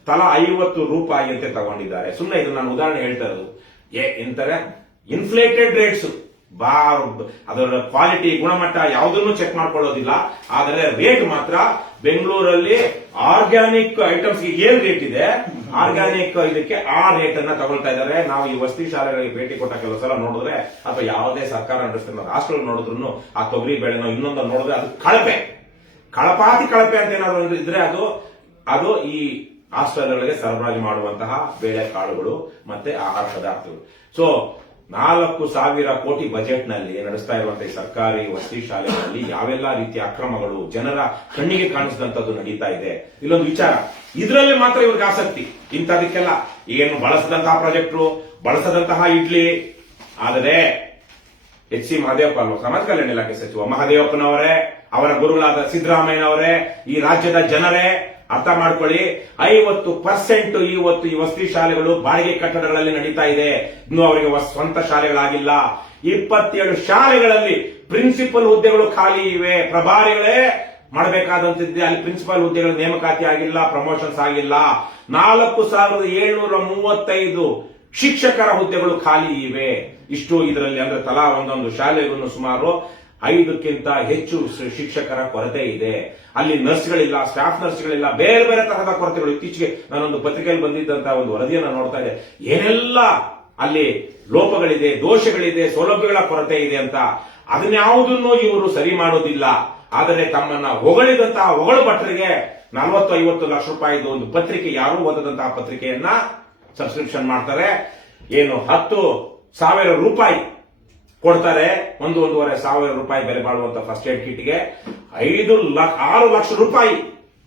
ತಲಾ 50 ರೂಪಾಯಿ ಅಂತ ತಗೊಂಡಿದ್ದಾರೆ. ಸುಮ್ಮನೆ ಇದು ನಾನು ಉದಾಹರಣೆ ಹೇಳ್ತಾ ಇರೋದು. ಎಂತಾರೆ ಇನ್ಫ್ಲೇಟೆಡ್ ರೇಟ್ಸ್, ಅದರ ಕ್ವಾಲಿಟಿ ಗುಣಮಟ್ಟ ಯಾವುದನ್ನು ಚೆಕ್ ಮಾಡ್ಕೊಳ್ಳೋದಿಲ್ಲ. ಆದರೆ ರೇಟ್ ಮಾತ್ರ ಬೆಂಗಳೂರಲ್ಲಿ ಆರ್ಗ್ಯಾನಿಕ್ ಐಟಮ್ಸ್ ಏನ್ ರೇಟ್ ಇದೆ, ಆರ್ಗ್ಯಾನಿಕ್ ಇದಕ್ಕೆ ಆ ರೇಟ್ ಅನ್ನ ತಗೊಳ್ತಾ ಇದ್ದಾರೆ. ನಾವು ಈ ವಸತಿ ಶಾಲೆಗಳಿಗೆ ಭೇಟಿ ಕೊಟ್ಟ ಕೆಲವು ಸಲ ನೋಡಿದ್ರೆ ಅಥವಾ ಯಾವುದೇ ಸರ್ಕಾರ ನಡೆಸ್ತಿರೋ ಹಾಸ್ಟೆಲ್ ನೋಡಿದ್ರು ಆ ತೊಗರಿ ಬೆಳೆನೋ ಇನ್ನೊಂದು ನೋಡಿದ್ರೆ ಅದು ಕಳಪಾತಿ ಕಳಪೆ ಅಂತ ಏನಾದ್ರು ಇದ್ರೆ ಅದು ಈ ಹಾಸ್ಟೆಲ್ಗಳಿಗೆ ಸರಬರಾಜು ಮಾಡುವಂತಹ ಬೇಳೆ ಕಾಳುಗಳು ಮತ್ತೆ ಆಹಾರ ಪದಾರ್ಥಗಳು. ಸೊ 4,000 ಕೋಟಿ ಬಜೆಟ್ ನಲ್ಲಿ ನಡೆಸ್ತಾ ಇರುವಂತಹ ಸರ್ಕಾರಿ ವಸತಿ ಶಾಲೆಗಳಲ್ಲಿ ಯಾವೆಲ್ಲ ರೀತಿಯ ಅಕ್ರಮಗಳು ಜನರ ಕಣ್ಣಿಗೆ ಕಾಣಿಸಿದಂತದ್ದು ನಡೀತಾ ಇದೆ. ಇಲ್ಲೊಂದು ವಿಚಾರ, ಇದರಲ್ಲಿ ಮಾತ್ರ ಇವ್ರಿಗೆ ಆಸಕ್ತಿ. ಇಂಥದಕ್ಕೆಲ್ಲ ಏನು ಬಳಸದಂತಹ ಪ್ರಾಜೆಕ್ಟು, ಬಳಸದಂತಹ ಇಡ್ಲಿ. ಆದರೆ ಎಚ್ ಸಿ ಮಹದೇವಪ್ಪ ಅಲ್ವ ಸಮಾಜ ಕಲ್ಯಾಣ ಇಲಾಖೆ ಸಚಿವ ಮಹದೇವಪ್ಪನವರೇ, ಅವರ ಗುರುಗಳಾದ ಸಿದ್ದರಾಮಯ್ಯನವರೇ, ಈ ರಾಜ್ಯದ ಜನರೇ ಅರ್ಥ ಮಾಡ್ಕೊಳ್ಳಿ. 50% ಇವತ್ತು ಈ ವಸತಿ ಶಾಲೆಗಳು ಬಾಡಿಗೆ ಕಟ್ಟಡಗಳಲ್ಲಿ ನಡೀತಾ ಇದೆ. ಇನ್ನು ಅವರಿಗೆ ಸ್ವಂತ ಶಾಲೆಗಳಾಗಿಲ್ಲ. 27 ಶಾಲೆಗಳಲ್ಲಿ ಪ್ರಿನ್ಸಿಪಲ್ ಹುದ್ದೆಗಳು ಖಾಲಿ ಇವೆ. ಪ್ರಭಾರಿಗಳೇ ಮಾಡಬೇಕಾದಂತಿದೆ, ಅಲ್ಲಿ ಪ್ರಿನ್ಸಿಪಲ್ ಹುದ್ದೆಗಳ ನೇಮಕಾತಿ ಆಗಿಲ್ಲ, ಪ್ರಮೋಷನ್ಸ್ ಆಗಿಲ್ಲ. 4,735 ಶಿಕ್ಷಕರ ಹುದ್ದೆಗಳು ಖಾಲಿ ಇವೆ. ಇಷ್ಟು ಇದರಲ್ಲಿ ಅಂದ್ರೆ ತಲಾ ಒಂದೊಂದು ಶಾಲೆಗೂ ಸುಮಾರು 5ಕ್ಕಿಂತ ಹೆಚ್ಚು ಶಿಕ್ಷಕರ ಕೊರತೆ ಇದೆ. ಅಲ್ಲಿ ನರ್ಸ್ಗಳಿಲ್ಲ, ಸ್ಟಾಫ್ ನರ್ಸ್ಗಳಿಲ್ಲ, ಬೇರೆ ಬೇರೆ ತರಹದ ಕೊರತೆಗಳು. ಇತ್ತೀಚೆಗೆ ನಾನೊಂದು ಪತ್ರಿಕೆಯಲ್ಲಿ ಬಂದಿದ್ದಂತಹ ಒಂದು ವರದಿಯನ್ನು ನೋಡ್ತಾ ಇದ್ದೆ. ಏನೆಲ್ಲ ಅಲ್ಲಿ ಲೋಪಗಳಿದೆ, ದೋಷಗಳಿದೆ, ಸೌಲಭ್ಯಗಳ ಕೊರತೆ ಇದೆ ಅಂತ. ಅದನ್ಯಾವುದನ್ನು ಇವರು ಸರಿ ಮಾಡೋದಿಲ್ಲ. ಆದರೆ ತಮ್ಮನ್ನ ಹೊಗಳಿದಂತಹ ಹೊಗಳು ಭಟ್ರಿಗೆ 40-50 ಲಕ್ಷ ರೂಪಾಯಿದು ಒಂದು ಪತ್ರಿಕೆ, ಯಾರು ಓದದಂತಹ ಪತ್ರಿಕೆಯನ್ನ ಸಬ್ಸ್ಕ್ರಿಪ್ಷನ್ ಮಾಡ್ತಾರೆ. ಏನು 10,000 ರೂಪಾಯಿ ಕೊಡ್ತಾರೆ. 1,500 ರೂಪಾಯಿ ಬೆಲೆ ಬಾಳುವಂತ ಫಸ್ಟ್ ಏಡ್ ಕಿಟ್ಗೆ 6 ಲಕ್ಷ ರೂಪಾಯಿ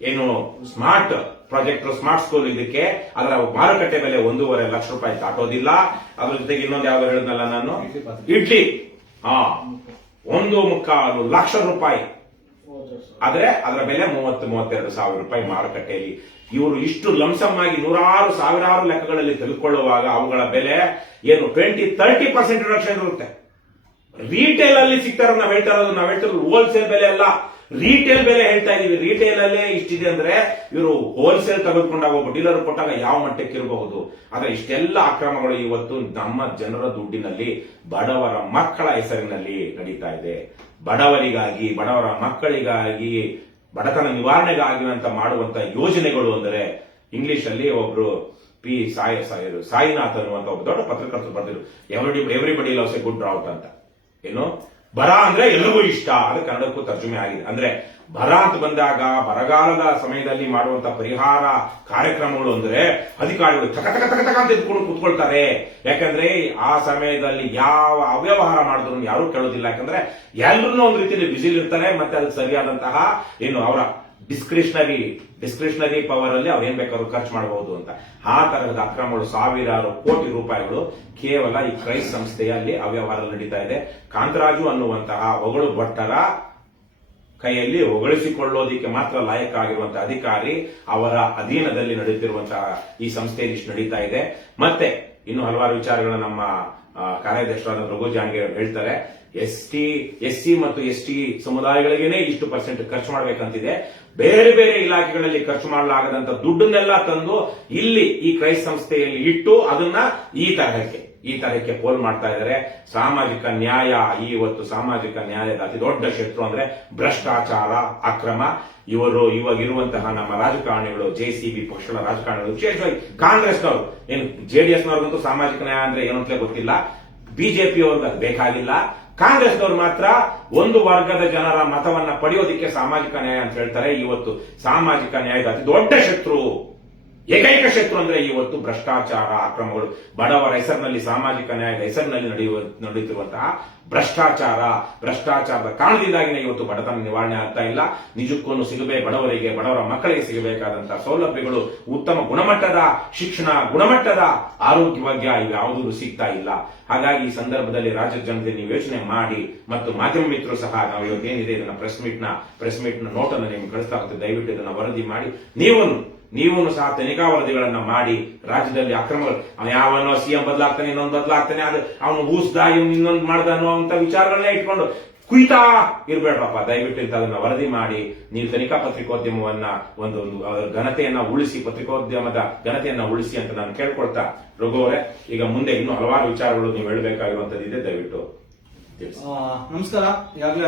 ಏನು ಸ್ಮಾರ್ಟ್ ಪ್ರಾಜೆಕ್ಟ್, ಸ್ಮಾರ್ಟ್ ಸ್ಕೂಲ್ ಇದಕ್ಕೆ ಅದರ ಮಾರುಕಟ್ಟೆ ಬೆಲೆ 1.5 ಲಕ್ಷ ರೂಪಾಯಿ ದಾಟೋದಿಲ್ಲ. ಅದ್ರ ಜೊತೆಗೆ ಇನ್ನೊಂದು ಯಾವ್ದು ಹೇಳಿದ್ನಲ್ಲ ನಾನು, ಇಡ್ಲಿ 1.25 ಲಕ್ಷ ರೂಪಾಯಿ. ಆದ್ರೆ ಅದರ ಬೆಲೆ 30-32 ಸಾವಿರ ರೂಪಾಯಿ ಮಾರುಕಟ್ಟೆಯಲ್ಲಿ. ಇವರು ಇಷ್ಟು ಲಂಸಮ್ ಆಗಿ 100,000 ಲೆಕ್ಕಗಳಲ್ಲಿ ತೆಗೆದುಕೊಳ್ಳುವಾಗ ಅವುಗಳ ಬೆಲೆ ಏನು 20-30% ರಿಡಕ್ಷನ್ ಇರುತ್ತೆ. ರಿಟೇಲ್ ಅಲ್ಲಿ ಸಿಗ್ತಾರ. ನಾವ್ ಹೇಳ್ತಿರೋದು ಹೋಲ್ಸೇಲ್ ಬೆಲೆ ಅಲ್ಲ, ರಿಟೇಲ್ ಬೆಲೆ ಹೇಳ್ತಾ ಇದೀವಿ. ರಿಟೇಲ್ ಅಲ್ಲೇ ಇಷ್ಟಿದೆ ಅಂದ್ರೆ ಇವರು ಹೋಲ್ಸೇಲ್ ತೆಗೆದುಕೊಂಡಾಗ ಒಬ್ಬ ಡೀಲರ್ ಕೊಟ್ಟಾಗ ಯಾವ ಮಟ್ಟಕ್ಕೆ ಇರಬಹುದು. ಆದ್ರೆ ಇಷ್ಟೆಲ್ಲ ಅಕ್ರಮಗಳು ಇವತ್ತು ನಮ್ಮ ಜನರ ದುಡ್ಡಿನಲ್ಲಿ ಬಡವರ ಮಕ್ಕಳ ಹೆಸರಿನಲ್ಲಿ ನಡೀತಾ ಇದೆ. ಬಡವರಿಗಾಗಿ, ಬಡವರ ಮಕ್ಕಳಿಗಾಗಿ, ಬಡತನ ನಿವಾರಣೆಗಾಗಿ ಅಂತ ಮಾಡುವಂತ ಯೋಜನೆಗಳು ಅಂದರೆ ಇಂಗ್ಲಿಷ್ ಅಲ್ಲಿ ಒಬ್ರು ಸಾಯಿನಾಥ್ ಅನ್ನುವಂತ ಒಬ್ಬ ದೊಡ್ಡ ಪತ್ರಕರ್ತರು ಬರೆದಿರು, everybody loves a good drought ಅಂತ. ಏನು ಬರ ಅಂದ್ರೆ ಎಲ್ರಿಗೂ ಇಷ್ಟ, ಅದು ಕನ್ನಡಕ್ಕೂ ತರ್ಜುಮೆ ಆಗಿದೆ. ಅಂದ್ರೆ ಬರ ಅಂತ ಬಂದಾಗ ಬರಗಾಲದ ಸಮಯದಲ್ಲಿ ಮಾಡುವಂತ ಪರಿಹಾರ ಕಾರ್ಯಕ್ರಮಗಳು ಅಂದ್ರೆ ಅಧಿಕಾರಿಗಳು ತಕ ಅಂತ ಎದ್ಕೊಂಡು ಕೂತ್ಕೊಳ್ತಾರೆ. ಯಾಕಂದ್ರೆ ಆ ಸಮಯದಲ್ಲಿ ಯಾವ ಅವ್ಯವಹಾರ ಮಾಡಿದ್ರು ಯಾರು ಕೇಳೋದಿಲ್ಲ. ಯಾಕಂದ್ರೆ ಎಲ್ಲರೂ ಒಂದು ರೀತಿಯಲ್ಲಿ ಬಿಸಿಲ್ ಇರ್ತಾರೆ. ಮತ್ತೆ ಅದಕ್ಕೆ ಸರಿಯಾದಂತಹ ಏನು ಅವರ ಡಿಸ್ಕ್ರಿಷನರಿ ಪವರ್ ಅಲ್ಲಿ ಅವ್ರು ಏನ್ ಬೇಕಾದ್ರೂ ಖರ್ಚು ಮಾಡಬಹುದು ಅಂತ. ಆ ತರಹದ ಅಕ್ರಮಗಳು 1,000 ಕೋಟಿ ರೂಪಾಯಿಗಳು ಕೇವಲ ಈ ಕ್ರೈಸ್ಟ್ ಸಂಸ್ಥೆಯಲ್ಲಿ ಅವ್ಯವಹಾರ ನಡೀತಾ ಇದೆ. ಕಾಂತರಾಜು ಅನ್ನುವಂತಹ ಹೊಗಳು ಭಟ್ಟರ ಕೈಯಲ್ಲಿ ಹೊಗಳಿಸಿಕೊಳ್ಳೋದಿಕ್ಕೆ ಮಾತ್ರ ಲಾಯಕ ಆಗಿರುವಂತಹ ಅಧಿಕಾರಿ, ಅವರ ಅಧೀನದಲ್ಲಿ ನಡೆಯುತ್ತಿರುವಂತಹ ಈ ಸಂಸ್ಥೆಯಲ್ಲಿ ಇಷ್ಟು ನಡೀತಾ ಇದೆ. ಮತ್ತೆ ಇನ್ನು ಹಲವಾರು ವಿಚಾರಗಳನ್ನ ನಮ್ಮ ಕಾರ್ಯಾಧ್ಯಕ್ಷರಾದ ರಘು ಜಾಂಗೆ ಹೇಳ್ತಾರೆ. ಎಸ್ಸಿ ಮತ್ತು ಎಸ್ಟಿ ಸಮುದಾಯಗಳಿಗೇನೆ ಇಷ್ಟು ಪರ್ಸೆಂಟ್ ಖರ್ಚು ಮಾಡಬೇಕಂತಿದೆ. ಬೇರೆ ಬೇರೆ ಇಲಾಖೆಗಳಲ್ಲಿ ಖರ್ಚು ಮಾಡಲಾಗದಂತ ದುಡ್ಡನ್ನೆಲ್ಲ ತಂದು ಇಲ್ಲಿ ಈ ಕ್ರೈಸ್ಟ್ ಸಂಸ್ಥೆಯಲ್ಲಿ ಇಟ್ಟು ಅದನ್ನ ಈ ತರಹಕ್ಕೆ ಪೋಲ್ ಮಾಡ್ತಾ ಇದ್ದಾರೆ. ಸಾಮಾಜಿಕ ನ್ಯಾಯ, ಇವತ್ತು ಸಾಮಾಜಿಕ ನ್ಯಾಯದ ಅತಿ ದೊಡ್ಡ ಶತ್ರು ಅಂದ್ರೆ ಭ್ರಷ್ಟಾಚಾರ, ಅಕ್ರಮ. ಇವಾಗಿರುವಂತಹ ನಮ್ಮ ರಾಜಕಾರಣಿಗಳು, ಜೆಸಿಬಿ ಪಕ್ಷದ ರಾಜಕಾರಣಿಗಳು, ವಿಶೇಷವಾಗಿ ಕಾಂಗ್ರೆಸ್ನವರು, ಏನು ಜೆಡಿಎಸ್ನವ್ರಿಗಂತೂ ಸಾಮಾಜಿಕ ನ್ಯಾಯ ಅಂದ್ರೆ ಏನು ಅಂತಲೇ ಗೊತ್ತಿಲ್ಲ, ಬಿಜೆಪಿ ಅವ್ರಿಗೆ ಅದು ಬೇಕಾಗಿಲ್ಲ. ಕಾಂಗ್ರೆಸ್ನವರು ಮಾತ್ರ ಒಂದು ವರ್ಗದ ಜನರ ಮತವನ್ನ ಪಡೆಯೋದಿಕ್ಕೆ ಸಾಮಾಜಿಕ ನ್ಯಾಯ ಅಂತ ಹೇಳ್ತಾರೆ. ಇವತ್ತು ಸಾಮಾಜಿಕ ನ್ಯಾಯದ ಅತಿ ದೊಡ್ಡ ಶತ್ರು ಏಕೈಕ ಶತ್ರು ಅಂದ್ರೆ ಇವತ್ತು ಭ್ರಷ್ಟಾಚಾರ, ಅಕ್ರಮಗಳು, ಬಡವರ ಹೆಸರಿನಲ್ಲಿ, ಸಾಮಾಜಿಕ ನ್ಯಾಯದ ಹೆಸರಿನಲ್ಲಿ ನಡೆಯುತ್ತಿರುವಂತಹ ಭ್ರಷ್ಟಾಚಾರದ ಕಾರಣದಿಂದಾಗಿನೇ ಇವತ್ತು ಬಡತನ ನಿವಾರಣೆ ಆಗ್ತಾ ಇಲ್ಲ. ನಿಜಕ್ಕೂ ಸಿಗಬೇಕು ಬಡವರಿಗೆ, ಬಡವರ ಮಕ್ಕಳಿಗೆ ಸಿಗಬೇಕಾದಂತಹ ಸೌಲಭ್ಯಗಳು, ಉತ್ತಮ ಗುಣಮಟ್ಟದ ಶಿಕ್ಷಣ, ಗುಣಮಟ್ಟದ ಆರೋಗ್ಯವಾಗಿ ಇವ್ಯಾವುದೂ ಸಿಗ್ತಾ ಇಲ್ಲ. ಹಾಗಾಗಿ ಈ ಸಂದರ್ಭದಲ್ಲಿ ರಾಜ್ಯದ ಜನತೆ ನೀವು ಯೋಚನೆ ಮಾಡಿ, ಮತ್ತು ಮಾಧ್ಯಮ ಮಿತ್ರರು ಸಹ ನಾವು ಇವತ್ತೇನಿದೆ ಇದನ್ನ ಪ್ರೆಸ್ ಮೀಟ್ ನ ನೋಟ್ ಅನ್ನು ನಿಮ್ಗೆ ಕಳಿಸ್ತಾ ಹೋಗ್ತದೆ. ದಯವಿಟ್ಟು ಇದನ್ನ ವರದಿ ಮಾಡಿ, ನೀವು ಸಹ ತನಿಖಾ ವರದಿಗಳನ್ನ ಮಾಡಿ. ರಾಜ್ಯದಲ್ಲಿ ಅಕ್ರಮಗಳು, ಯಾವನೋ ಸಿಎಂ ಬದಲಾಗ್ತಾನೆ, ಇನ್ನೊಂದು ಬದಲಾಗ್ತಾನೆ, ಅದು ಅವನು ಊಸ್ದ, ಇವನು ಇನ್ನೊಂದು ಮಾಡ್ದ ಅನ್ನುವಂತ ವಿಚಾರಗಳನ್ನೇ ಇಟ್ಕೊಂಡು ಕುಯ್ತಾ ಇರ್ಬೇಡ್ರಪ್ಪ. ದಯವಿಟ್ಟು ಅದನ್ನ ವರದಿ ಮಾಡಿ. ನೀವು ತನಿಖಾ ಪತ್ರಿಕೋದ್ಯಮವನ್ನ ಒಂದು ಘನತೆಯನ್ನ ಉಳಿಸಿ, ಪತ್ರಿಕೋದ್ಯಮದ ಘನತೆಯನ್ನ ಉಳಿಸಿ ಅಂತ ನಾನು ಕೇಳ್ಕೊಳ್ತಾ, ರಘು ಅವರೇ, ಈಗ ಮುಂದೆ ಇನ್ನೂ ಹಲವಾರು ವಿಚಾರಗಳು ನೀವು ಹೇಳಬೇಕಾಗಿರುವಂತದ್ದಿದೆ, ದಯವಿಟ್ಟು ತಿಳಿಸಿ. ನಮಸ್ಕಾರ. ಈಗಾಗಲೇ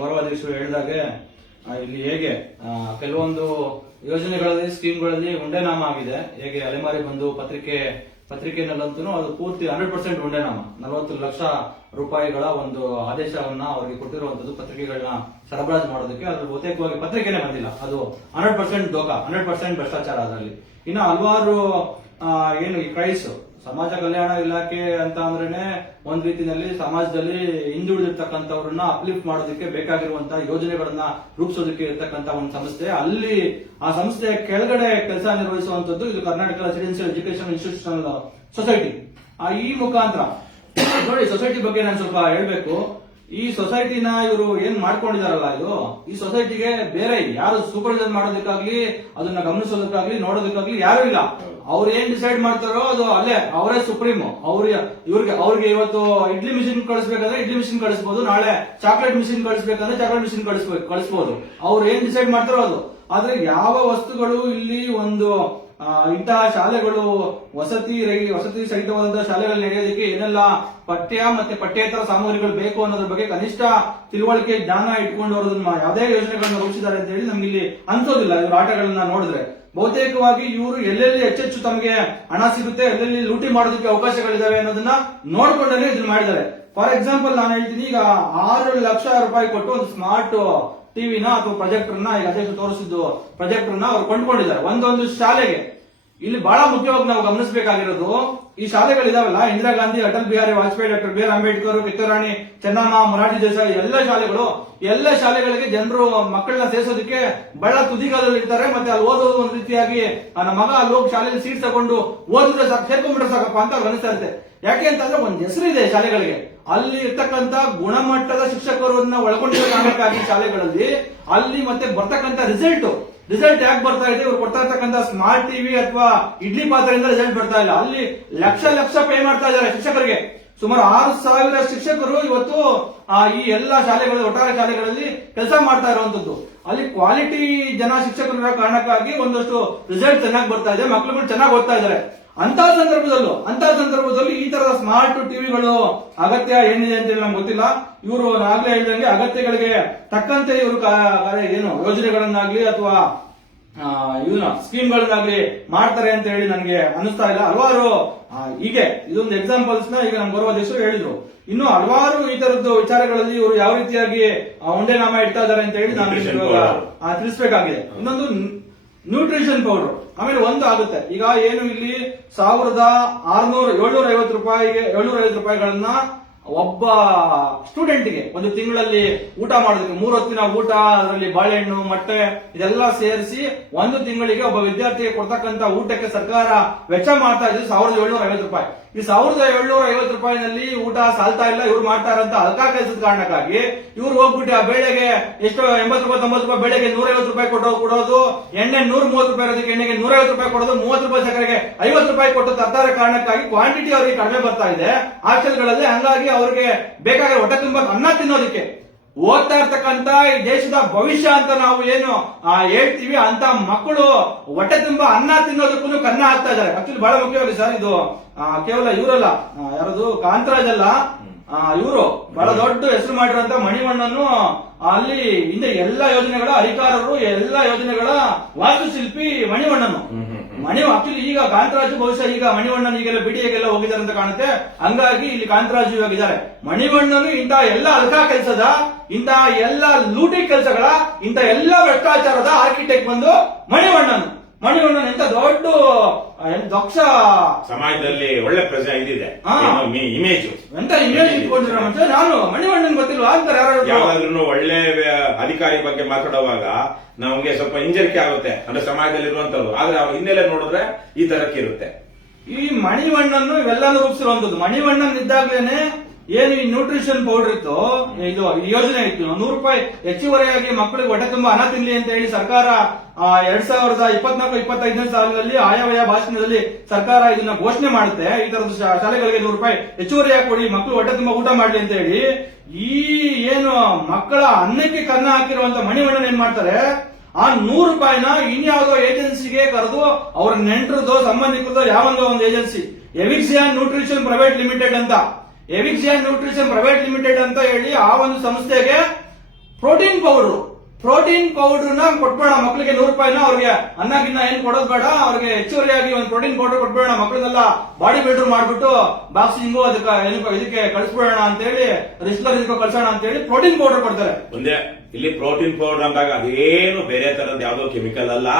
ಗೌರವಾಧ್ಯಕ್ಷರು ಹೇಳಿದಾಗೆ ಇಲ್ಲಿ ಹೇಗೆ ಕೆಲವೊಂದು ಯೋಜನೆಗಳಲ್ಲಿ, ಸ್ಕೀಮ್ಗಳಲ್ಲಿ ಉಂಡೆನಾಮ ಆಗಿದೆ. ಹೇಗೆ ಅಲೆಮಾರಿ ಬಂದು ಪತ್ರಿಕೆನಲ್ಲಂತೂ ಅದು ಪೂರ್ತಿ 100% ಉಂಡೆನಾಮ. 40 ಲಕ್ಷ ರೂಪಾಯಿಗಳ ಒಂದು ಆದೇಶವನ್ನ ಅವರಿಗೆ ಕೊಟ್ಟಿರುವಂತದ್ದು ಪತ್ರಿಕೆಗಳನ್ನ ಸರಬರಾಜು ಮಾಡೋದಕ್ಕೆ. ಅದ್ರ ಬಹುತೇಕವಾಗಿ ಪತ್ರಿಕೆನೇ ಬಂದಿಲ್ಲ. ಅದು 100% ದೋಖ, 100% ಭ್ರಷ್ಟಾಚಾರ ಅದರಲ್ಲಿ. ಇನ್ನು ಹಲವಾರು ಏನು ಈ ಕ್ರೈಸ್ ಸಮಾಜ ಕಲ್ಯಾಣ ಇಲಾಖೆ ಅಂತ ಅಂದ್ರೇನೆ ಒಂದ್ ರೀತಿಯಲ್ಲಿ ಸಮಾಜದಲ್ಲಿ ಹಿಂದುಳಿದಿರ್ತಕ್ಕಂಥವ್ರನ್ನ ಅಪ್ಲಿಫ್ಟ್ ಮಾಡೋದಕ್ಕೆ ಬೇಕಾಗಿರುವಂತಹ ಯೋಜನೆಗಳನ್ನ ರೂಪಿಸೋದಕ್ಕೆ ಇರ್ತಕ್ಕಂಥ ಒಂದು ಸಂಸ್ಥೆ. ಅಲ್ಲಿ ಆ ಸಂಸ್ಥೆಯ ಕೆಳಗಡೆ ಕೆಲಸ ನಿರ್ವಹಿಸುವಂತದ್ದು ಇದು Karnataka residential education institutional society. ಈ ಮುಖಾಂತರ ನೋಡಿ, ಸೊಸೈಟಿ ಬಗ್ಗೆ ನಾನು ಸ್ವಲ್ಪ ಹೇಳ್ಬೇಕು. ಈ ಸೊಸೈಟಿನ ಇವರು ಏನ್ ಮಾಡ್ಕೊಂಡಿದಾರಲ್ಲ, ಈ ಸೊಸೈಟಿಗೆ ಬೇರೆ ಯಾರು ಸೂಪರ್ವೈಸರ್ ಮಾಡೋದಕ್ಕಾಗ್ಲಿ, ಅದನ್ನ ಗಮನಿಸೋದಕ್ಕಾಗ್ಲಿ, ನೋಡೋದಕ್ಕಾಗ್ಲಿ ಯಾರು ಇಲ್ಲ. ಅವ್ರು ಏನ್ ಡಿಸೈಡ್ ಮಾಡ್ತಾರೋ ಅದು ಅಲ್ಲೇ ಅವರೇ ಸುಪ್ರೀಂ. ಅವ್ರಿಗೆ ಇವತ್ತು ಇಡ್ಲಿ ಮಿಷಿನ್ ಕಳಿಸ್ಬೇಕಂದ್ರೆ ಇಡ್ಲಿ ಮಿಷಿನ್ ಕಳಿಸಬಹುದು, ನಾಳೆ ಚಾಕ್ಲೇಟ್ ಮಿಷಿನ್ ಕಳಿಸ್ಬೇಕಂದ್ರೆ ಚಾಕ್ಲೇಟ್ ಮಿಷಿನ್ ಕಳಿಸಬಹುದು. ಅವ್ರು ಏನ್ ಡಿಸೈಡ್ ಮಾಡ್ತಾರೋ ಅದು. ಆದ್ರೆ ಯಾವ ವಸ್ತುಗಳು ಇಲ್ಲಿ ಒಂದು ಇಂತಹ ಶಾಲೆಗಳು ವಸತಿ ಸಹಿತವಾದಂತಹ ಶಾಲೆಗಳು ನಡೆಯೋದಕ್ಕೆ ಏನೆಲ್ಲ ಪಠ್ಯ ಮತ್ತೆ ಪಠ್ಯೇತರ ಸಾಮಗ್ರಿಗಳು ಬೇಕು ಅನ್ನೋದ್ರ ಬಗ್ಗೆ ಕನಿಷ್ಠ ತಿಳುವಳಿಕೆ, ಜ್ಞಾನ ಇಟ್ಕೊಂಡು ಅವರನ್ನ ಯಾವುದೇ ಯೋಜನೆಗಳನ್ನ ರೂಪಿಸಿದ್ದಾರೆ ಅಂತ ಹೇಳಿ ನಮ್ಗೆ ಇಲ್ಲಿ ಅನ್ಸೋದಿಲ್ಲ. ಇವ್ರ ಆಟಗಳನ್ನ ನೋಡಿದ್ರೆ ಬಹುತೇಕವಾಗಿ ಇವರು ಎಲ್ಲೆಲ್ಲಿ ಹೆಚ್ಚೆಚ್ಚು ತಮಗೆ ಹಣ ಸಿಗುತ್ತೆ, ಎಲ್ಲೆಲ್ಲಿ ಲೂಟಿ ಮಾಡೋದಕ್ಕೆ ಅವಕಾಶಗಳಿದಾವೆ ಅನ್ನೋದನ್ನ ನೋಡ್ಕೊಂಡೇ ಇದನ್ನ ಮಾಡಿದ್ದಾರೆ. ಫಾರ್ ಎಕ್ಸಾಂಪಲ್ ನಾನು ಹೇಳ್ತೀನಿ, ಈಗ 6 ಲಕ್ಷ ರೂಪಾಯಿ ಕೊಟ್ಟು ಒಂದು ಸ್ಮಾರ್ಟ್ ಟಿವಿನ ಅಥವಾ ಪ್ರೊಜೆಕ್ಟರ್ನ, ಈಗ ಅಧ್ಯಕ್ಷ ತೋರಿಸಿದ್ದು ಪ್ರೊಜೆಕ್ಟರ್ನ ಅವ್ರು ಕೊಂಡ್ಕೊಂಡಿದ್ದಾರೆ ಒಂದೊಂದು ಶಾಲೆಗೆ. ಇಲ್ಲಿ ಬಹಳ ಮುಖ್ಯವಾಗಿ ನಾವು ಗಮನಿಸಬೇಕಾಗಿರೋದು, ಈ ಶಾಲೆಗಳಿದಾವಲ್ಲ, Indira Gandhi, Atal Bihari Vajpayee, doctor B R Ambedkar, Kittur Rani Chennamma, Morarji Desai ಎಲ್ಲ ಶಾಲೆಗಳಿಗೆ ಜನರು ಮಕ್ಕಳನ್ನ ಸೇರಿಸೋದಕ್ಕೆ ಬಹಳ ತುದಿಗಾಲಲ್ಲಿ ಇರ್ತಾರೆ. ಮತ್ತೆ ಅಲ್ಲಿ ಓದೋದು ಒಂದು ರೀತಿಯಾಗಿ ನನ್ನ ಮಗ ಅಲ್ಲಿ ಹೋಗಿ ಶಾಲೆಯಲ್ಲಿ ಸೀಟ್ ತಗೊಂಡು ಓದಿದ್ರೆ ಸಾಕು, ಸೇರ್ಕೊಂಡ್ಬಿಟ್ರೆ ಸಾಕಪ್ಪ ಅಂತ ಅವ್ರು ಅನಿಸ್ತಾ ಇರುತ್ತೆ. ಯಾಕೆ ಅಂತಂದ್ರೆ ಒಂದು ಹೆಸರಿದೆ ಶಾಲೆಗಳಿಗೆ. ಅಲ್ಲಿ ಇರ್ತಕ್ಕಂತ ಗುಣಮಟ್ಟದ ಶಿಕ್ಷಕರನ್ನ ಒಳಗೊಂಡಿರೋ ಕಾರಣಕ್ಕಾಗಿ ಶಾಲೆಗಳಲ್ಲಿ ಅಲ್ಲಿ ಮತ್ತೆ ಬರ್ತಕ್ಕಂಥ ರಿಸಲ್ಟ್ ಯಾಕೆ ಬರ್ತಾ ಇದೆ, ಇವ್ರು ಕೊಡ್ತಾ ಇರ್ತಕ್ಕಂಥ ಸ್ಮಾರ್ಟ್ ಟಿವಿ ಅಥವಾ ಇಡ್ಲಿ ಪಾತ್ರೆಯಿಂದ ರಿಸಲ್ಟ್ ಬರ್ತಾ ಇಲ್ಲ. ಅಲ್ಲಿ ಲಕ್ಷ ಪೇ ಮಾಡ್ತಾ ಇದ್ದಾರೆ ಶಿಕ್ಷಕರಿಗೆ. ಸುಮಾರು 6,000 ಶಿಕ್ಷಕರು ಇವತ್ತು ಈ ಎಲ್ಲಾ ಶಾಲೆಗಳಲ್ಲಿ, ಒಟ್ಟಾರೆ ಶಾಲೆಗಳಲ್ಲಿ ಕೆಲಸ ಮಾಡ್ತಾ ಇರುವಂತದ್ದು. ಅಲ್ಲಿ ಕ್ವಾಲಿಟಿ ಜನ ಶಿಕ್ಷಕರ ಕಾರಣಕ್ಕಾಗಿ ಒಂದಷ್ಟು ರಿಸಲ್ಟ್ ಚೆನ್ನಾಗಿ ಬರ್ತಾ ಇದೆ, ಮಕ್ಕಳುಗಳು ಚೆನ್ನಾಗಿ ಓದ್ತಾ ಇದ್ದಾರೆ. ಅಂತ ಸಂದರ್ಭದಲ್ಲೂ ಈ ತರದ ಸ್ಮಾರ್ಟ್ ಟಿವಿಗಳು ಅಗತ್ಯ ಏನಿದೆ ಅಂತ ನಮ್ಗೆ ಗೊತ್ತಿಲ್ಲ. ಇವರು ಆಗ್ಲೇ ಹೇಳಿದಂಗೆ ಅಗತ್ಯಗಳಿಗೆ ತಕ್ಕಂತೆ ಇವರು ಏನು ಯೋಜನೆಗಳನ್ನಾಗ್ಲಿ ಅಥವಾ ಇವನ್ನ ಸ್ಕೀಮ್ಗಳನ್ನಾಗ್ಲಿ ಮಾಡ್ತಾರೆ ಅಂತ ಹೇಳಿ ನನಗೆ ಅನಿಸ್ತಾ ಇಲ್ಲ. ಹಲವಾರು ಹೀಗೆ ಇದೊಂದು ಎಕ್ಸಾಂಪಲ್ಸ್ ನ ಈಗ ನಮ್ಮ ಗೌರವಾಧ್ಯಕ್ಷರು ಹೇಳಿದ್ರು. ಇನ್ನು ಹಲವಾರು ಈ ತರದ್ದು ವಿಚಾರಗಳಲ್ಲಿ ಇವರು ಯಾವ ರೀತಿಯಾಗಿ ಉಂಡೆನಾಮ ಇಡ್ತಾ ಇದ್ದಾರೆ ಅಂತ ಹೇಳಿ ನಾನು ತಿಳಿಸಬೇಕಾಗಿದೆ. ಇನ್ನೊಂದು ನ್ಯೂಟ್ರಿಷನ್ ಪೌಡರ್, ಆಮೇಲೆ ಒಂದು ಆಗುತ್ತೆ. ಈಗ ಏನು ಇಲ್ಲಿ 750 ರೂಪಾಯಿಗಳನ್ನ ಒಬ್ಬ ಸ್ಟೂಡೆಂಟ್ಗೆ ಒಂದು ತಿಂಗಳಲ್ಲಿ ಊಟ ಮಾಡೋದಕ್ಕೆ 3 ಹೊತ್ತಿನ ಊಟ, ಅದರಲ್ಲಿ ಬಾಳೆಹಣ್ಣು, ಮೊಟ್ಟೆ ಇದೆಲ್ಲ ಸೇರಿಸಿ ಒಂದು ತಿಂಗಳಿಗೆ ಒಬ್ಬ ವಿದ್ಯಾರ್ಥಿಗೆ ಕೊಡ್ತಕ್ಕಂತ ಊಟಕ್ಕೆ ಸರ್ಕಾರ ವೆಚ್ಚ ಮಾಡ್ತಾ ಇದ್ದು 1,750 ರೂಪಾಯಿ. ಈ 1,750 ರೂಪಾಯಿನಲ್ಲಿ ಊಟ ಸಾಲ್ತಾ ಇಲ್ಲ. ಇವ್ರು ಮಾಡ್ತಾ ಇರೋಂತ ಹಲ್ಕಾ ಕೆಲಸದ ಕಾರಣಕ್ಕಾಗಿ ಇವ್ರು ಹೋಗ್ಬಿಟ್ಟು ಆ ಬೇಳೆಗೆ ಎಷ್ಟು 80 ರೂಪಾಯಿ 90 ರೂಪಾಯಿ ಬೇಳೆಗೆ 150 ರೂಪಾಯಿ ಕೊಡೋದು, ಎಣ್ಣೆ 130 ರೂಪಾಯಿ ಇರೋದಕ್ಕೆ ಎಣ್ಣೆಗೆ 150 ರೂಪಾಯಿ ಕೊಡೋದು, 30 ರೂಪಾಯಿ ಸಕ್ಕರೆಗೆ 50 ರೂಪಾಯಿ ಕೊಟ್ಟು ತರ್ತಾರ ಕಾರಣಕ್ಕಾಗಿ ಕ್ವಾಂಟಿಟಿ ಅವರಿಗೆ ಕಡಿಮೆ ಬರ್ತಾ ಇದೆ ಹಾಸ್ಟೆಲ್ಗಳಲ್ಲಿ. ಹಂಗಾಗಿ ಅವ್ರಿಗೆ ಬೇಕಾದ್ರೆ ಹೊಟ್ಟೆ ತುಂಬಾ ಅನ್ನ ತಿನ್ನೋದಕ್ಕೆ ಓದ್ತಾ ಇರ್ತಕ್ಕಂತ ಈ ದೇಶದ ಭವಿಷ್ಯ ಅಂತ ನಾವು ಏನು ಹೇಳ್ತೀವಿ ಅಂತ ಮಕ್ಕಳು ಹೊಟ್ಟೆ ತುಂಬಾ ಅನ್ನ ತಿನ್ನೋದಕ್ಕೂ ಕನ್ನ ಹಾಕ್ತಾ ಇದ್ದಾರೆ. ಆಕ್ಚುಲಿ ಬಹಳ ಮುಖ್ಯವಾಗಿ ಸರ್, ಇದು ಕೇವಲ ಇವರಲ್ಲ, ಯಾರದು ಕಾಂತರಾಜ್ ಅಲ್ಲ, ಇವರು ಬಹಳ ದೊಡ್ಡ ಹೆಸರು ಮಾಡಿರುವಂತ ಮಣಿವಣ್ಣನು ಅಲ್ಲಿ ಹಿಂದೆ ಎಲ್ಲಾ ಯೋಜನೆಗಳ ಅಧಿಕಾರರು, ಎಲ್ಲಾ ಯೋಜನೆಗಳ ವಾಸ್ತುಶಿಲ್ಪಿ ಮಣಿವಣ್ಣನು. ಆಕ್ಚುಲಿ ಈಗ ಕಾಂತರಾಜು ಬಹುಶಃ ಈಗ ಮಣಿವಣ್ಣನ್ ಈಗೆಲ್ಲ ಬಿಡಿಎಗೆಲ್ಲ ಹೋಗಿದ್ದಾರೆ ಅಂತ ಕಾಣುತ್ತೆ. ಹಂಗಾಗಿ ಇಲ್ಲಿ ಕಾಂತರಾಜು ಇವಾಗ ಇದ್ದಾರೆ. ಮಣಿವಣ್ಣನು ಇಂತಹ ಎಲ್ಲ ಅಲ್ಕಾ ಕೆಲಸದ, ಇಂತಹ ಎಲ್ಲ ಲೂಟಿ ಕೆಲಸಗಳ, ಇಂತಹ ಎಲ್ಲ ಭ್ರಷ್ಟಾಚಾರದ ಆರ್ಕಿಟೆಕ್ಟ್ ಬಂದು ಮಣಿವಣ್ಣನು. ಮಣಿವಣ್ಣನ್ ಎಂತ ದೊಡ್ಡ ದಕ್ಷ ಸಮಾಜದಲ್ಲಿ ಒಳ್ಳೆ ಇದಿದೆ, ಹಾ. ಇಮೇಜ್ ಎಂತ ಇಮೇಜ್ ಇಟ್ಕೊಂಡಿರೋ ಮನುಷ್ಯ. ನಾನು ಮಣಿವಣ್ಣನ್ ಗೊತ್ತಿಲ್ವಾ ಅಂತಾರೆ ಯಾರು. ಯಾವಾದ್ರೂ ಒಳ್ಳೆ ಅಧಿಕಾರಿ ಬಗ್ಗೆ ಮಾತಾಡುವಾಗ ನಮ್ಗೆ ಸ್ವಲ್ಪ ಹಿಂಜರಿಕೆ ಆಗುತ್ತೆ, ಅಂದ್ರೆ ಸಮಾಜದಲ್ಲಿ ಇರುವಂತದ್ದು. ಆದ್ರೆ ಅವ್ರ ಹಿನ್ನೆಲೆ ನೋಡಿದ್ರೆ ಈ ತರಕ್ಕೆ ಇರುತ್ತೆ. ಈ ಮಣಿವಣ್ಣನ್ನು ಇವೆಲ್ಲಾನು ರೂಪಿಸಿರುವಂತದ್ದು. ಮಣಿವಣ್ಣನ್ ಇದ್ದಾಗ್ಲೇನೆ ಏನು ಈ ನ್ಯೂಟ್ರಿಷನ್ ಪೌಡರ್ ಇತ್ತು, ಇದು ಈ ಯೋಜನೆ ಇತ್ತು, 100 ರೂಪಾಯಿ ಹೆಚ್ಚುವರಿಯಾಗಿ ಮಕ್ಕಳಿಗೆ ಹೊಟ್ಟೆ ತುಂಬಾ ಅನ್ನ ತಿನ್ಲಿ ಅಂತ ಹೇಳಿ ಸರ್ಕಾರ 2024-25ನೇ ಸಾಲಿನಲ್ಲಿ ಆಯವ್ಯಯ ಭಾಷಣದಲ್ಲಿ ಸರ್ಕಾರ ಇದನ್ನ ಘೋಷಣೆ ಮಾಡುತ್ತೆ. ಈ ತರದ ಶಾಲೆಗಳಿಗೆ 100 ರೂಪಾಯಿ ಹೆಚ್ಚುವರಿಯಾಗಿ ಕೊಡಿ, ಮಕ್ಕಳು ಹೊಟ್ಟೆ ತುಂಬಾ ಊಟ ಮಾಡ್ಲಿ ಅಂತ ಹೇಳಿ. ಈ ಏನು ಮಕ್ಕಳ ಅನ್ನಕ್ಕೆ ಕನ್ನ ಹಾಕಿರುವಂತ ಮಣಿವಣ್ಣನ್ ಏನ್ ಮಾಡ್ತಾರೆ, ಆ 100 ರೂಪಾಯಿನ ಇನ್ಯಾವುದೋ ಏಜೆನ್ಸಿಗೆ ಕರೆದು ಅವ್ರ ನೆಂಟರದೋ ಸಂಬಂಧಿಕರದೋ ಯಾವೊಂದೋ ಒಂದು ಏಜೆನ್ಸಿ, ಎವಿಕ್ಸಿಯಾನ್ ನ್ಯೂಟ್ರಿಷನ್ ಪ್ರೈವೇಟ್ ಲಿಮಿಟೆಡ್ ಅಂತ, ಎವಿಕ್ಸಿಯಾನ್ ನ್ಯೂಟ್ರಿಷನ್ ಪ್ರೈವೇಟ್ ಲಿಮಿಟೆಡ್ ಅಂತ ಹೇಳಿ ಆ ಒಂದು ಸಂಸ್ಥೆಗೆ ಪ್ರೋಟೀನ್ ಪೌಡರ್ ನ ಕೊಟ್ಬೇಡ ಮಕ್ಕಳಿಗೆ 100 ರೂಪಾಯಿನ. ಅವ್ರಿಗೆ ಅನ್ನ ಗಿನ್ನ ಏನ್ ಕೊಡೋದು ಬೇಡ, ಅವ್ರಿಗೆ ಹೆಚ್ಚುವರಿಯಾಗಿ ಒಂದು ಪ್ರೋಟೀನ್ ಪೌಡರ್ ಕೊಟ್ಬೇಡ, ಮಕ್ಕಳನ್ನೆಲ್ಲ ಬಾಡಿ ಬಿಲ್ಡರ್ ಮಾಡ್ಬಿಟ್ಟು ಬಾಕ್ಸಿಂಗು ಇದಕ್ಕೆ ಕಳಿಸ್ಬಿಡೋಣ ಅಂತ ಹೇಳಿ, ರಿಸ್ಲರ್ ಇದಕ್ಕೆ ಕಳ್ಸೋಣ ಅಂತ ಹೇಳಿ ಪ್ರೋಟೀನ್ ಪೌಡರ್ ಕೊಡ್ತಾರೆ. ಒಂದೇ ಇಲ್ಲಿ ಪ್ರೋಟೀನ್ ಪೌಡರ್ ಅಂದಾಗ ಅದೇನು ಬೇರೆ ತರದ ಯಾವ್ದೋ ಕೆಮಿಕಲ್ ಅಲ್ಲ,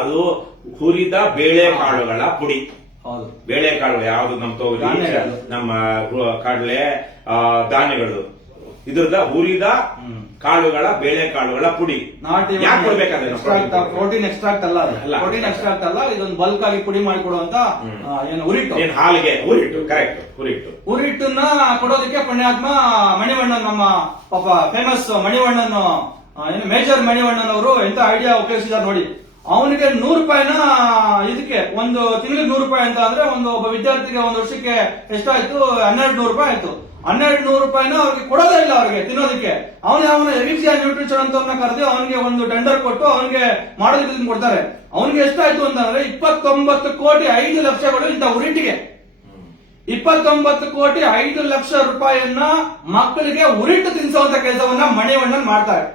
ಅದು ಹುರಿದ ಬೇಳೆಕಾಳುಗಳ ಪುಡಿ. ಹೌದು, ಬೇಳೆಕಾಳು ಯಾವ್ದು ನಮ್ಮ ತೊಗರಿ, ಧಾನ್ಯಗಳು. ನಮ್ಮ ಕಡಲೆ, ಧಾನ್ಯಗಳು, ಇದ್ರದ ಹುರಿದ ಕಾಳುಗಳ ಬೇಳೆಕಾಳುಗಳ ಪುಡಿ. ಯಾಕೆ ಕೊಡ್ಬೇಕಾದ್ರೆ ಪ್ರೋಟೀನ್ ಎಕ್ಸ್ಟ್ರಾಕ್ಟ್ ಅಲ್ಲ, ಅಲ್ಲ. ಪ್ರೋಟೀನ್ ಎಕ್ಸ್ಟ್ರಾಕ್ಟ್ ಅಲ್ಲ, ಇದೊಂದು ಬಲ್ಕ್ ಆಗಿ ಪುಡಿ ಮಾಡಿಕೊಡುವಂತ ಏನು ಉರಿಟ್ಟು, ಹಾಲಿಗೆ ಹುರಿಟ್ಟು, ಕರೆಕ್ಟ್, ಉರಿಟ್ಟನ್ನ ಕೊಡೋದಕ್ಕೆ ಪುಣ್ಯಾತ್ಮ ಮಣಿವಣ್ಣನ್, ನಮ್ಮ ಪಾಪ ಫೇಮಸ್ ಮಣಿವಣ್ಣನ್, ಏನು ಮೇಜರ್ ಮಣಿವಣ್ಣನ್ ಅವರು ಎಂತ ಐಡಿಯಾ ಉಪಯೋಗಿಸಿದಾರೆ ನೋಡಿ. ಅವನಿಗೆ 100 ರೂಪಾಯಿನ ಇದಕ್ಕೆ ಒಂದು ತಿಂಗಳಿಗೆ 100 ರೂಪಾಯಿ ಅಂತ ಅಂದ್ರೆ ಒಬ್ಬ ವಿದ್ಯಾರ್ಥಿಗೆ ಒಂದು ವರ್ಷಕ್ಕೆ ಎಷ್ಟಾಯ್ತು, 1200 ರೂಪಾಯಿ ಆಯ್ತು. 1200 ರೂಪಾಯಿನ ಅವ್ರಿಗೆ ಕೊಡೋದೇ ಇಲ್ಲ, ಅವ್ರಿಗೆ ತಿನ್ನೋದಕ್ಕೆ. ಅವನ ಎವಿಕ್ಸಿಯಾನ್ ನ್ಯೂಟ್ರಿಷನ್ ಅಂತ ಕರೆದು ಅವನಿಗೆ ಒಂದು ಟೆಂಡರ್ ಕೊಟ್ಟು ಅವನಿಗೆ ಮಾಡೋದಕ್ಕೆ ಕೊಡ್ತಾರೆ. ಅವನಿಗೆ ಎಷ್ಟಾಯ್ತು ಅಂತಂದ್ರೆ 29 ಕೋಟಿ 5 ಲಕ್ಷಗಳು ಇಂಥ ಉರಿಟ್ಟಿಗೆ. 29 ಕೋಟಿ 5 ಲಕ್ಷ ರೂಪಾಯಿಯನ್ನ ಮಕ್ಕಳಿಗೆ ಉರಿಟ್ಟು ತಿನ್ಸುವಂತ ಕೆಲಸವನ್ನ ಮಣಿವಣ್ಣನ್ ಮಾಡ್ತಾರೆ.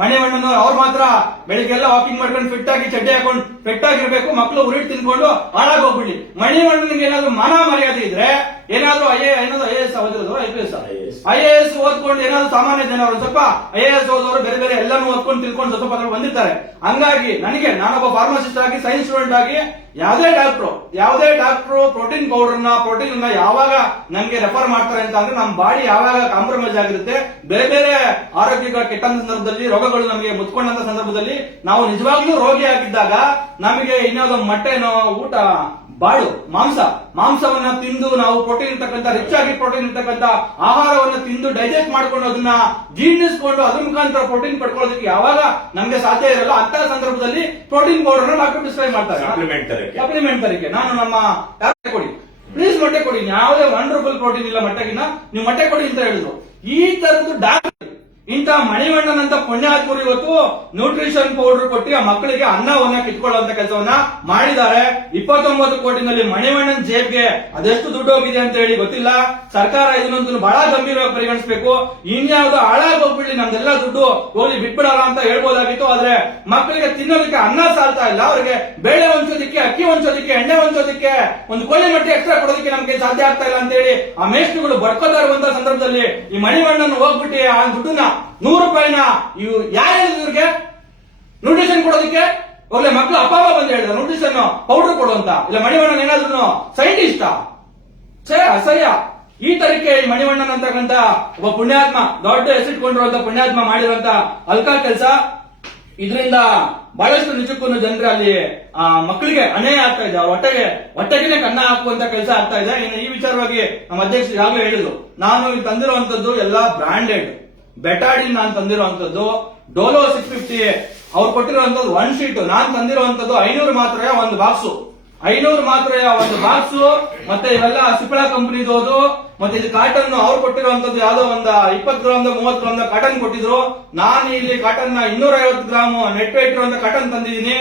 ಮಣಿವಣ್ಣನ್ ಅವ್ರು ಮಾತ್ರ ಬೆಳಿಗ್ಗೆಲ್ಲ ವಾಕಿಂಗ್ ಮಾಡ್ಕೊಂಡು ಫಿಟ್ ಆಗಿ ಚಡ್ಡಿ ಹಾಕೊಂಡು ಫಿಟ್ ಆಗಿರ್ಬೇಕು, ಮಕ್ಕಳು ಉರಿಟ್ಟು ತಿನ್ಕೊಂಡು ಹಾಳಾಗೋಗ್ಬಿಡ್ಲಿ. ಮಣಿವಣ್ಣನಿಗೆ ಏನಾದ್ರು ಮಾನ ಮರ್ಯಾದೆ ಇದ್ರೆ, ಏನಾದ್ರು IAS ಓದಿರೋದು, IAS ಓದ್ಕೊಂಡು ಏನಾದ್ರು ಸಾಮಾನ್ಯ ಜನ ಅವರು ಸ್ವಲ್ಪ IAS ಓದೋರು ಬೇರೆ ಬೇರೆ ಎಲ್ಲಾನು ಓದ್ಕೊಂಡು ತಿಳ್ಕೊಂಡು ಸ್ವಲ್ಪ ಅದ್ರಲ್ಲಿ ಬಂದಿರ್ತಾರೆ. ಹಂಗಾಗಿ ನಾನೊಬ್ಬ ಫಾರ್ಮಸಿಸ್ಟ್ ಆಗಿ, ಸೈನ್ಸ್ ಸ್ಟೂಡೆಂಟ್ ಆಗಿ, ಯಾವುದೇ ಡಾಕ್ಟ್ರು ಪ್ರೋಟೀನ್ ಪ್ರೋಟೀನ್ ಯಾವಾಗ ನಂಗೆ ರೆಫರ್ ಮಾಡ್ತಾರೆ ಅಂತ ಅಂದ್ರೆ ನಮ್ಮ ಬಾಡಿ ಯಾವಾಗ ಕಾಂಪ್ರಮೈಸ್ ಆಗಿರುತ್ತೆ, ಬೇರೆ ಬೇರೆ ಆರೋಗ್ಯಗಳ ಕೆಟ್ಟ ಸಂದರ್ಭದಲ್ಲಿ, ರೋಗಗಳು ನಮಗೆ ಮುತ್ಕೊಂಡಂತ ಸಂದರ್ಭದಲ್ಲಿ, ನಾವು ನಿಜವಾಗ್ಲೂ ರೋಗಿ ಆಗಿದ್ದಾಗ ನಮಗೆ ಇನ್ಯಾವುದೋ ಮೊಟ್ಟೆನೋ ಊಟ ಬಾಳು ಮಾಂಸವನ್ನ ತಿಂದು ನಾವು ಪ್ರೋಟೀನ್ ಇರ್ತಕ್ಕಂಥ, ರಿಚ್ ಆಗಿ ಪ್ರೋಟೀನ್ ಇರ್ತಕ್ಕಂಥ ಆಹಾರವನ್ನ ತಿಂದು ಡೈಜೆಸ್ಟ್ ಮಾಡ್ಕೊಂಡು ಅದನ್ನ ಜೀರ್ಣಿಸ್ಕೊಂಡು ಅದ್ರ ಮುಖಾಂತರ ಪ್ರೋಟೀನ್ ಪಡ್ಕೊಳ್ಳೋದಕ್ಕೆ ಯಾವಾಗ ನಮ್ಗೆ ಸಾಧ್ಯ ಇರಲ್ಲ, ಅಂತ ಸಂದರ್ಭದಲ್ಲಿ ಪ್ರೋಟೀನ್ ಪೌಡರ್ ಡಾಕ್ಟರ್ ಪ್ರಿಸ್ಕ್ರೈಬ್ ಮಾಡ್ತಾರೆ. ಸಪ್ಲಿಮೆಂಟ್ ತರಕ್ಕೆ ನಾನು ನಮ್ಮ ಕೊಡಿ ಪ್ಲೀಸ್, ಮೊಟ್ಟೆ ಕೊಡಿ, ಯಾವುದೇ ವಂಡರ್ಫುಲ್ ಪ್ರೋಟೀನ್ ಇಲ್ಲ ಮೊಟ್ಟೆಗಿನ್ನ, ನೀವು ಮೊಟ್ಟೆ ಕೊಡಿ ಅಂತ ಹೇಳಿದ್ರು. ಈ ತರದ್ದು ಡಾಕ್ಟರ್ ಇಂಥ ಮಣಿವಣ್ಣನ್ ಅಂತ ಪುಣ್ಯಾತ್ಮರು ಇವತ್ತು ನ್ಯೂಟ್ರಿಷನ್ ಪೌಡರ್ ಕೊಟ್ಟು ಆ ಮಕ್ಕಳಿಗೆ ಅನ್ನವನ್ನ ಕಿತ್ಕೊಳ್ಳುವಂತ ಕೆಲಸವನ್ನ ಮಾಡಿದ್ದಾರೆ. 29 ಕೋಟಿನಲ್ಲಿ ಮಣಿವಣ್ಣನ್ ಜೇಬ್ಗೆ ಅದೆಷ್ಟು ದುಡ್ಡು ಹೋಗಿದೆ ಅಂತ ಹೇಳಿ ಗೊತ್ತಿಲ್ಲ. ಸರ್ಕಾರ ಇದನ್ನೊಂದು ಬಹಳ ಗಂಭೀರವಾಗಿ ಪರಿಗಣಿಸಬೇಕು. ಇನ್ಯಾವುದೋ ಹಾಳಾಗೋಗ್ಬಿಡ್ಲಿ, ನಮ್ದೆಲ್ಲ ದುಡ್ಡು ಹೋಗಿ ಬಿಟ್ಬಿಡಲ್ಲ ಅಂತ ಹೇಳ್ಬೋದಾಗಿತ್ತು. ಆದ್ರೆ ಮಕ್ಕಳಿಗೆ ತಿನ್ನೋದಕ್ಕೆ ಅನ್ನ ಸಾಲ್ತಾ ಇಲ್ಲ, ಅವರಿಗೆ ಬೇಳೆ ಹೊಂಚೋದಿಕ್ಕೆ, ಅಕ್ಕಿ ಹೊಂಚೋದಿಕ್ಕೆ, ಎಣ್ಣೆ ಹೊಂಚೋದಿಕ್ಕೆ, ಒಂದು ಕೋಳಿ ಮೊಟ್ಟೆ ಎಕ್ಸ್ಟ್ರಾ ಕೊಡೋದಕ್ಕೆ ನಮ್ಗೆ ಸಾಧ್ಯ ಆಗ್ತಾ ಇಲ್ಲ ಅಂತ ಹೇಳಿ ಆ ಮೇಷ್ಟ್ರುಗಳು ಬಡ್ಕೋತಾ ಇರುವಂತಹ ಸಂದರ್ಭದಲ್ಲಿ ಈ ಮಣಿವಣ್ಣನ್ ಹೋಗ್ಬಿಟ್ಟು ಆ ದುಡ್ಡನ್ನ 100 ರೂಪಾಯಿನ ಇವು ಯಾರು ಹೇಳಿದ್ರು ಇವ್ರಿಗೆ ನ್ಯೂಟ್ರಿಷನ್ ಕೊಡೋದಕ್ಕೆ? ಒಳ್ಳೆ ಮಕ್ಕಳು ಅಪ್ಪ ಅಮ್ಮ ಬಂದು ಹೇಳಿದ್ರು ನ್ಯೂಟ್ರಿಷನ್ ಪೌಡರ್ ಕೊಡುವಂತ. ಇಲ್ಲ ಮಣಿವಣ್ಣನ್ ಏನಾದ್ರು ಸೈಂಟಿಸ್ಟ್? ಅಸಹ್ಯ. ಈ ತರಕ್ಕೆ ಈ ಮಣಿವಣ್ಣನ್ ಅಂತಕ್ಕಂಥ ಒಬ್ಬ ಪುಣ್ಯಾತ್ಮ, ದೊಡ್ಡ ಹೆಸರಿಟ್ಕೊಂಡಿರುವಂತ ಪುಣ್ಯಾತ್ಮ ಮಾಡಿರುವಂತ ಅಲ್ಕಾ ಕೆಲಸ. ಇದರಿಂದ ಬಹಳಷ್ಟು ನಿಜಕ್ಕೂ ಜನರು ಅಲ್ಲಿ ಮಕ್ಕಳಿಗೆ ಅನ್ಯಾಯ ಆಗ್ತಾ ಇದೆ. ಅವ್ರ ಹೊಟ್ಟೆಗೆ ಕನ್ನ ಹಾಕುವಂತ ಕೆಲಸ ಆಗ್ತಾ ಇದೆ. ಇನ್ನು ಈ ವಿಚಾರವಾಗಿ ನಮ್ಮ ಅಧ್ಯಕ್ಷರು ಈಗಾಗಲೇ ಹೇಳಿದ್ರು, ನಾನು ಇಲ್ಲಿ ತಂದಿರುವಂತದ್ದು ಎಲ್ಲಾ ಬ್ರಾಂಡೆಡ್. ಬೆಟಾಡಿನ್ ನಾನು ತಂದಿರುವಂತದ್ದು, ಡೋಲೋ 650 ಅವ್ರು ಕೊಟ್ಟಿರುವಂತದ್ದು 1 ಶೀಟ್, ನಾನು ತಂದಿರುವಂತದ್ದು 500 ಮಾತ್ರೆಯ ಒಂದು ಬಾಕ್ಸು, 500 ಮಾತ್ರೆಯ ಒಂದು ಬಾಕ್ಸು. ಮತ್ತೆ ಇವೆಲ್ಲ ಸಿಪ್ಲಾ ಕಂಪನಿದೋದು. ಮತ್ತೆ ಇದು ಕಾಟನ್ ಅವ್ರು ಕೊಟ್ಟಿರುವಂತದ್ದು ಯಾವ್ದೋ ಒಂದು 20 ಗ್ರಾಮ್ 30 ಗ್ರಾಮ್ ಕಾಟನ್ ಕೊಟ್ಟಿದ್ರು. ನಾನು ಇಲ್ಲಿ ಕಾಟನ್ 250 ಗ್ರಾಮ್ ನೆಟ್ ವೇಟ್ ಇರುವಂತ ಕಾಟನ್ ತಂದಿದ್ದೀನಿ.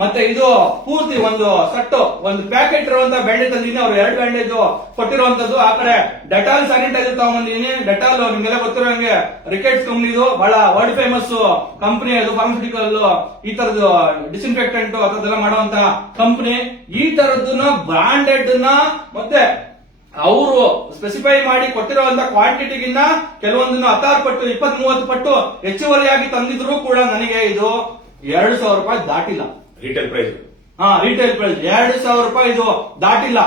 ಮತ್ತೆ ಇದು ಪೂರ್ತಿ ಒಂದು ಸಟ್ಟು, ಒಂದು ಪ್ಯಾಕೆಟ್ ಇರುವಂತ ಬ್ಯಾಂಡೇಜ್ ತಂದಿದ್ದೀನಿ. ಅವ್ರು 2 ಬ್ಯಾಂಡೇಜ್ ಕೊಟ್ಟಿರುವಂತದ್ದು. ಆ ಕಡೆ ಡೆಟಾಲ್ ಸ್ಯಾನಿಟೈಸರ್ ತಗೊಂಡ್ಬಂದಿದ್ದೀನಿ. ಡೆಟಾಲ್ ನಿಮ್ಗೆಲ್ಲ ಗೊತ್ತಿರೋಂಗೆ ರಿಕೆಟ್ಸ್ ಕಂಪ್ನಿದು ಬಹಳ ವರ್ಲ್ಡ್ ಫೇಮಸ್ ಕಂಪನಿ ಅದು, ಫಾರ್ಮಸ್ಯೂಟಿಕಲ್ ಈ ತರದ್ದು ಡಿಸ್ಇನ್ಫೆಕ್ಟೆಂಟ್ ಅದೆಲ್ಲ ಮಾಡುವಂತ ಕಂಪನಿ. ಈ ತರದ್ದನ್ನ ಬ್ರಾಂಡೆಡ್ ಮತ್ತೆ ಅವರು ಸ್ಪೆಸಿಫೈ ಮಾಡಿ ಕೊಟ್ಟಿರುವಂತ ಕ್ವಾಂಟಿಟಿಗಿನ್ನ ಕೆಲವೊಂದನ್ನು 16 ಪಟ್ಟು 20-30 ಪಟ್ಟು ಹೆಚ್ಚುವರಿಯಾಗಿ ತಂದಿದ್ರು ಕೂಡ ನನಗೆ ಇದು 2,000 ರೂಪಾಯಿ ದಾಟಿಲ್ಲ. ರಿಟೇಲ್ ಪ್ರೈಸ್ ರಿಟೇಲ್ ಪ್ರೈಸ್ 2,000 ರೂಪಾಯಿ ಇದು ದಾಟಿಲ್ಲ.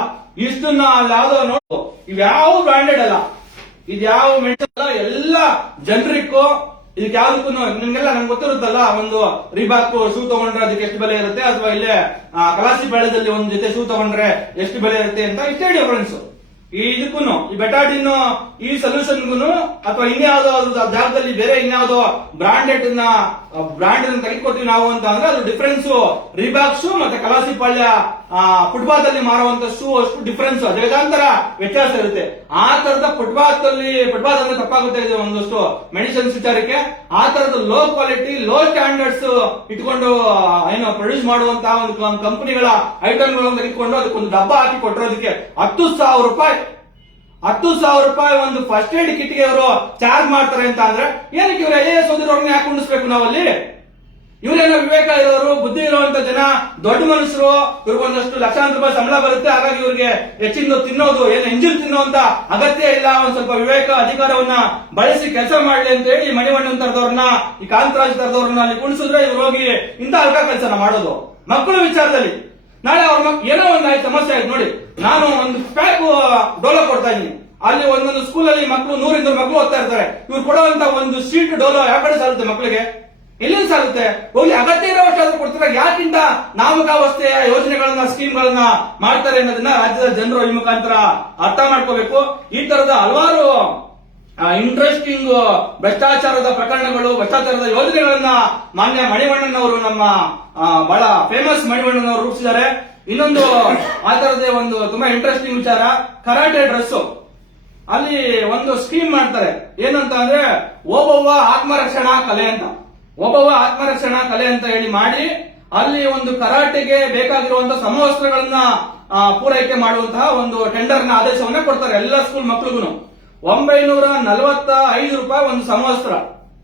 ಇಷ್ಟನ್ನ ಯಾವ್ದೋ ನೋಡು, ಇವ್ಯಾವ ಬ್ರಾಂಡೆಡ್ ಅಲ್ಲ, ಇದ್ಯಾವ ಮೆಂಟಲ್ ಅಲ್ಲ, ಎಲ್ಲ ಜನರಿಕ್. ಇದಕ್ಕೆ ಯಾವ್ದಕ್ಕೂ ನಿಮ್ಗೆಲ್ಲ ನಂಗೆ ಗೊತ್ತಿರುತ್ತಲ್ಲ, ಒಂದು ರಿಬಾಕ್ ಶೂ ತಗೊಂಡ್ರೆ ಅದಕ್ಕೆ ಎಷ್ಟು ಬೆಲೆ ಇರುತ್ತೆ, ಅಥವಾ ಇಲ್ಲೇ ಕಲಾಸಿ ಪಾಳ್ಯದಲ್ಲಿ ಒಂದ್ ಜೊತೆ ಶೂ ತಗೊಂಡ್ರೆ ಎಷ್ಟು ಬೆಲೆ ಇರುತ್ತೆ ಅಂತ ಇಷ್ಟೇ ಡಿಫರೆನ್ಸ್. ಇದಕ್ಕೂ ಈ ಬೆಟಾಡಿನ್ ಈ ಸೊಲ್ಯೂಷನ್ಗೂ ಅಥವಾ ಇನ್ಯಾವುದೋ ಜಾಗದಲ್ಲಿ ಬೇರೆ ಇನ್ಯಾವುದೋ ಬ್ರಾಂಡ್ ತೆಗೆದುಕೊಡ್ತೀವಿ ನಾವು ಅಂತ ಅಂದ್ರೆ ಅದು ಡಿಫರೆನ್ಸ್ ರಿಬಾಕ್ ಶೂ ಮತ್ತೆ ಕಲಾಸಿ ಪಾಳ್ಯ ಫುಟ್ಪಾತ್ ಅಲ್ಲಿ ಮಾರುವಂತ ಶೂ ಅಷ್ಟು ಡಿಫರೆನ್ಸ್ ಜಗದಾಂತರ ವ್ಯತ್ಯಾಸ ಇರುತ್ತೆ. ಆ ತರದ ಫುಟ್ಪಾತ್ ಅಂದ್ರೆ ತಪ್ಪಾಗುತ್ತೆ ಇದು ಒಂದಷ್ಟು ಮೆಡಿಸಿನ್ಸ್ ವಿಚಾರಕ್ಕೆ. ಆ ತರದ ಲೋ ಕ್ವಾಲಿಟಿ ಲೋ ಸ್ಟ್ಯಾಂಡರ್ಡ್ಸ್ ಇಟ್ಕೊಂಡು ಏನು ಪ್ರೊಡ್ಯೂಸ್ ಮಾಡುವಂತಹ ಒಂದು ಕಂಪನಿಗಳ ಐಟಮ್ಗಳನ್ನು ತೆಗೆದುಕೊಂಡು ಅದಕ್ಕೊಂದು ಡಬ್ಬ ಹಾಕಿ ಕೊಟ್ಟಿರೋದಕ್ಕೆ 10,000 ರೂಪಾಯಿ 10,000 ರೂಪಾಯಿ ಒಂದು ಫಸ್ಟ್ ಏಡ್ ಕಿಟ್ಗೆ ಅವರು ಚಾರ್ಜ್ ಮಾಡ್ತಾರೆ ಅಂತ ಅಂದ್ರೆ ಏನಕ್ಕೆ ಇವ್ರು IAS ಓದಿರೋರ್ನ ಯಾಕೆ ಕುಂಡಿಸ್ಬೇಕು ನಾವಲ್ಲಿ? ಇವರೇನೋ ವಿವೇಕ ಇರೋರು, ಬುದ್ಧಿ ಇರುವಂತ ಜನ, ದೊಡ್ಡ ಮನುಷ್ಯರು, ಇವ್ರಿಗೊಂದಷ್ಟು ಲಕ್ಷಾಂತರ ರೂಪಾಯಿ ಸಂಬಳ ಬರುತ್ತೆ, ಹಾಗಾಗಿ ಇವ್ರಿಗೆ ಹೆಚ್ಚಿನ ತಿನ್ನೋದು ಏನು ಎಂಜಿಲ್ ತಿನ್ನೋಂತ ಅಗತ್ಯ ಇಲ್ಲ, ಒಂದ್ ಸ್ವಲ್ಪ ವಿವೇಕ ಅಧಿಕಾರವನ್ನ ಬಳಸಿ ಕೆಲಸ ಮಾಡ್ಲಿ ಅಂತ ಹೇಳಿ ಮಣಿವಣ್ಣನ್ ತರದವ್ರನ್ನ, ಈ ಕಾಂತರಾಜ್ ತರದವ್ರನ್ನ ಅಲ್ಲಿ ಕುಣಿಸಿದ್ರೆ ಇವ್ರು ಹೋಗಿ ಇಂತ ಅಲ್ಕ ಕೆಲಸನ ಮಾಡೋದು. ಮಕ್ಕಳ ವಿಚಾರದಲ್ಲಿ ನಾಳೆ ಅವ್ರ ಏನೋ ಒಂದು ಸಮಸ್ಯೆ ಆಯ್ತು ನೋಡಿ, ನಾನು ಒಂದು ಪ್ಯಾಕ್ ಡೋಲೋ ಕೊಡ್ತಾ ಇದ್ದೀನಿ, ಅಲ್ಲಿ ಒಂದೊಂದು ಸ್ಕೂಲಲ್ಲಿ ಮಕ್ಕಳು 100 ಮಕ್ಕಳು ಓದ್ತಾ ಇರ್ತಾರೆ, ಇವ್ರು ಕೊಡುವಂತ ಒಂದು ಶೀಟ್ ಡೋಲೋ ಯಾವ ಕಡೆ ಸಾಗುತ್ತೆ ಮಕ್ಕಳಿಗೆ? ಎಲ್ಲಿಂದ ಸಾಗುತ್ತೆ? ಹೋಗಿ ಅಗತ್ಯ ಇರೋವಷ್ಟಾದ್ರೂ ಕೊಡ್ತಾರೆ. ಯಾಕಿಂತ ನಾಮಕಾವಸ್ಥೆಯ ಯೋಜನೆಗಳನ್ನ ಸ್ಕೀಮ್ಗಳನ್ನ ಮಾಡ್ತಾರೆ ಅನ್ನೋದನ್ನ ರಾಜ್ಯದ ಜನರು ಈ ಮುಖಾಂತರ ಅರ್ಥ ಮಾಡ್ಕೋಬೇಕು. ಈ ತರದ ಹಲವಾರು ಇಂಟ್ರೆಸ್ಟಿಂಗ್ ಭ್ರಷ್ಟಾಚಾರದ ಪ್ರಕರಣಗಳು, ಭ್ರಷ್ಟಾಚಾರದ ಯೋಜನೆಗಳನ್ನ ಮಾನ್ಯ ಮಣಿವಣ್ಣನವರು, ನಮ್ಮ ಬಹಳ ಫೇಮಸ್ ಮಣಿವಣ್ಣನವರು ರೂಪಿಸಿದ್ದಾರೆ. ಇನ್ನೊಂದು ಆ ತರದೇ ಒಂದು ತುಂಬಾ ಇಂಟ್ರೆಸ್ಟಿಂಗ್ ವಿಚಾರ, ಕರಾಟೆ ಡ್ರೆಸ್ ಅಲ್ಲಿ ಒಂದು ಸ್ಕೀಮ್ ಮಾಡ್ತಾರೆ. ಏನಂತ ಅಂದ್ರೆ ಒಬ್ಬೊಬ್ಬ ಆತ್ಮರಕ್ಷಣಾ ಕಲೆ ಅಂತ, ಒಬ್ಬೊಬ್ಬ ಆತ್ಮರಕ್ಷಣಾ ಕಲೆ ಅಂತ ಹೇಳಿ ಮಾಡಿ ಅಲ್ಲಿ ಒಂದು ಕರಾಟೆಗೆ ಬೇಕಾಗಿರುವಂತಹ ಸಮವಸ್ತ್ರಗಳನ್ನ ಪೂರೈಕೆ ಮಾಡುವಂತಹ ಒಂದು ಟೆಂಡರ್ನ ಆದೇಶವನ್ನ ಕೊಡ್ತಾರೆ ಎಲ್ಲ ಸ್ಕೂಲ್ ಮಕ್ಕಳಿಗೂ. 945 ರೂಪಾಯಿ ಒಂದು ಸಮವಸ್ತ್ರ,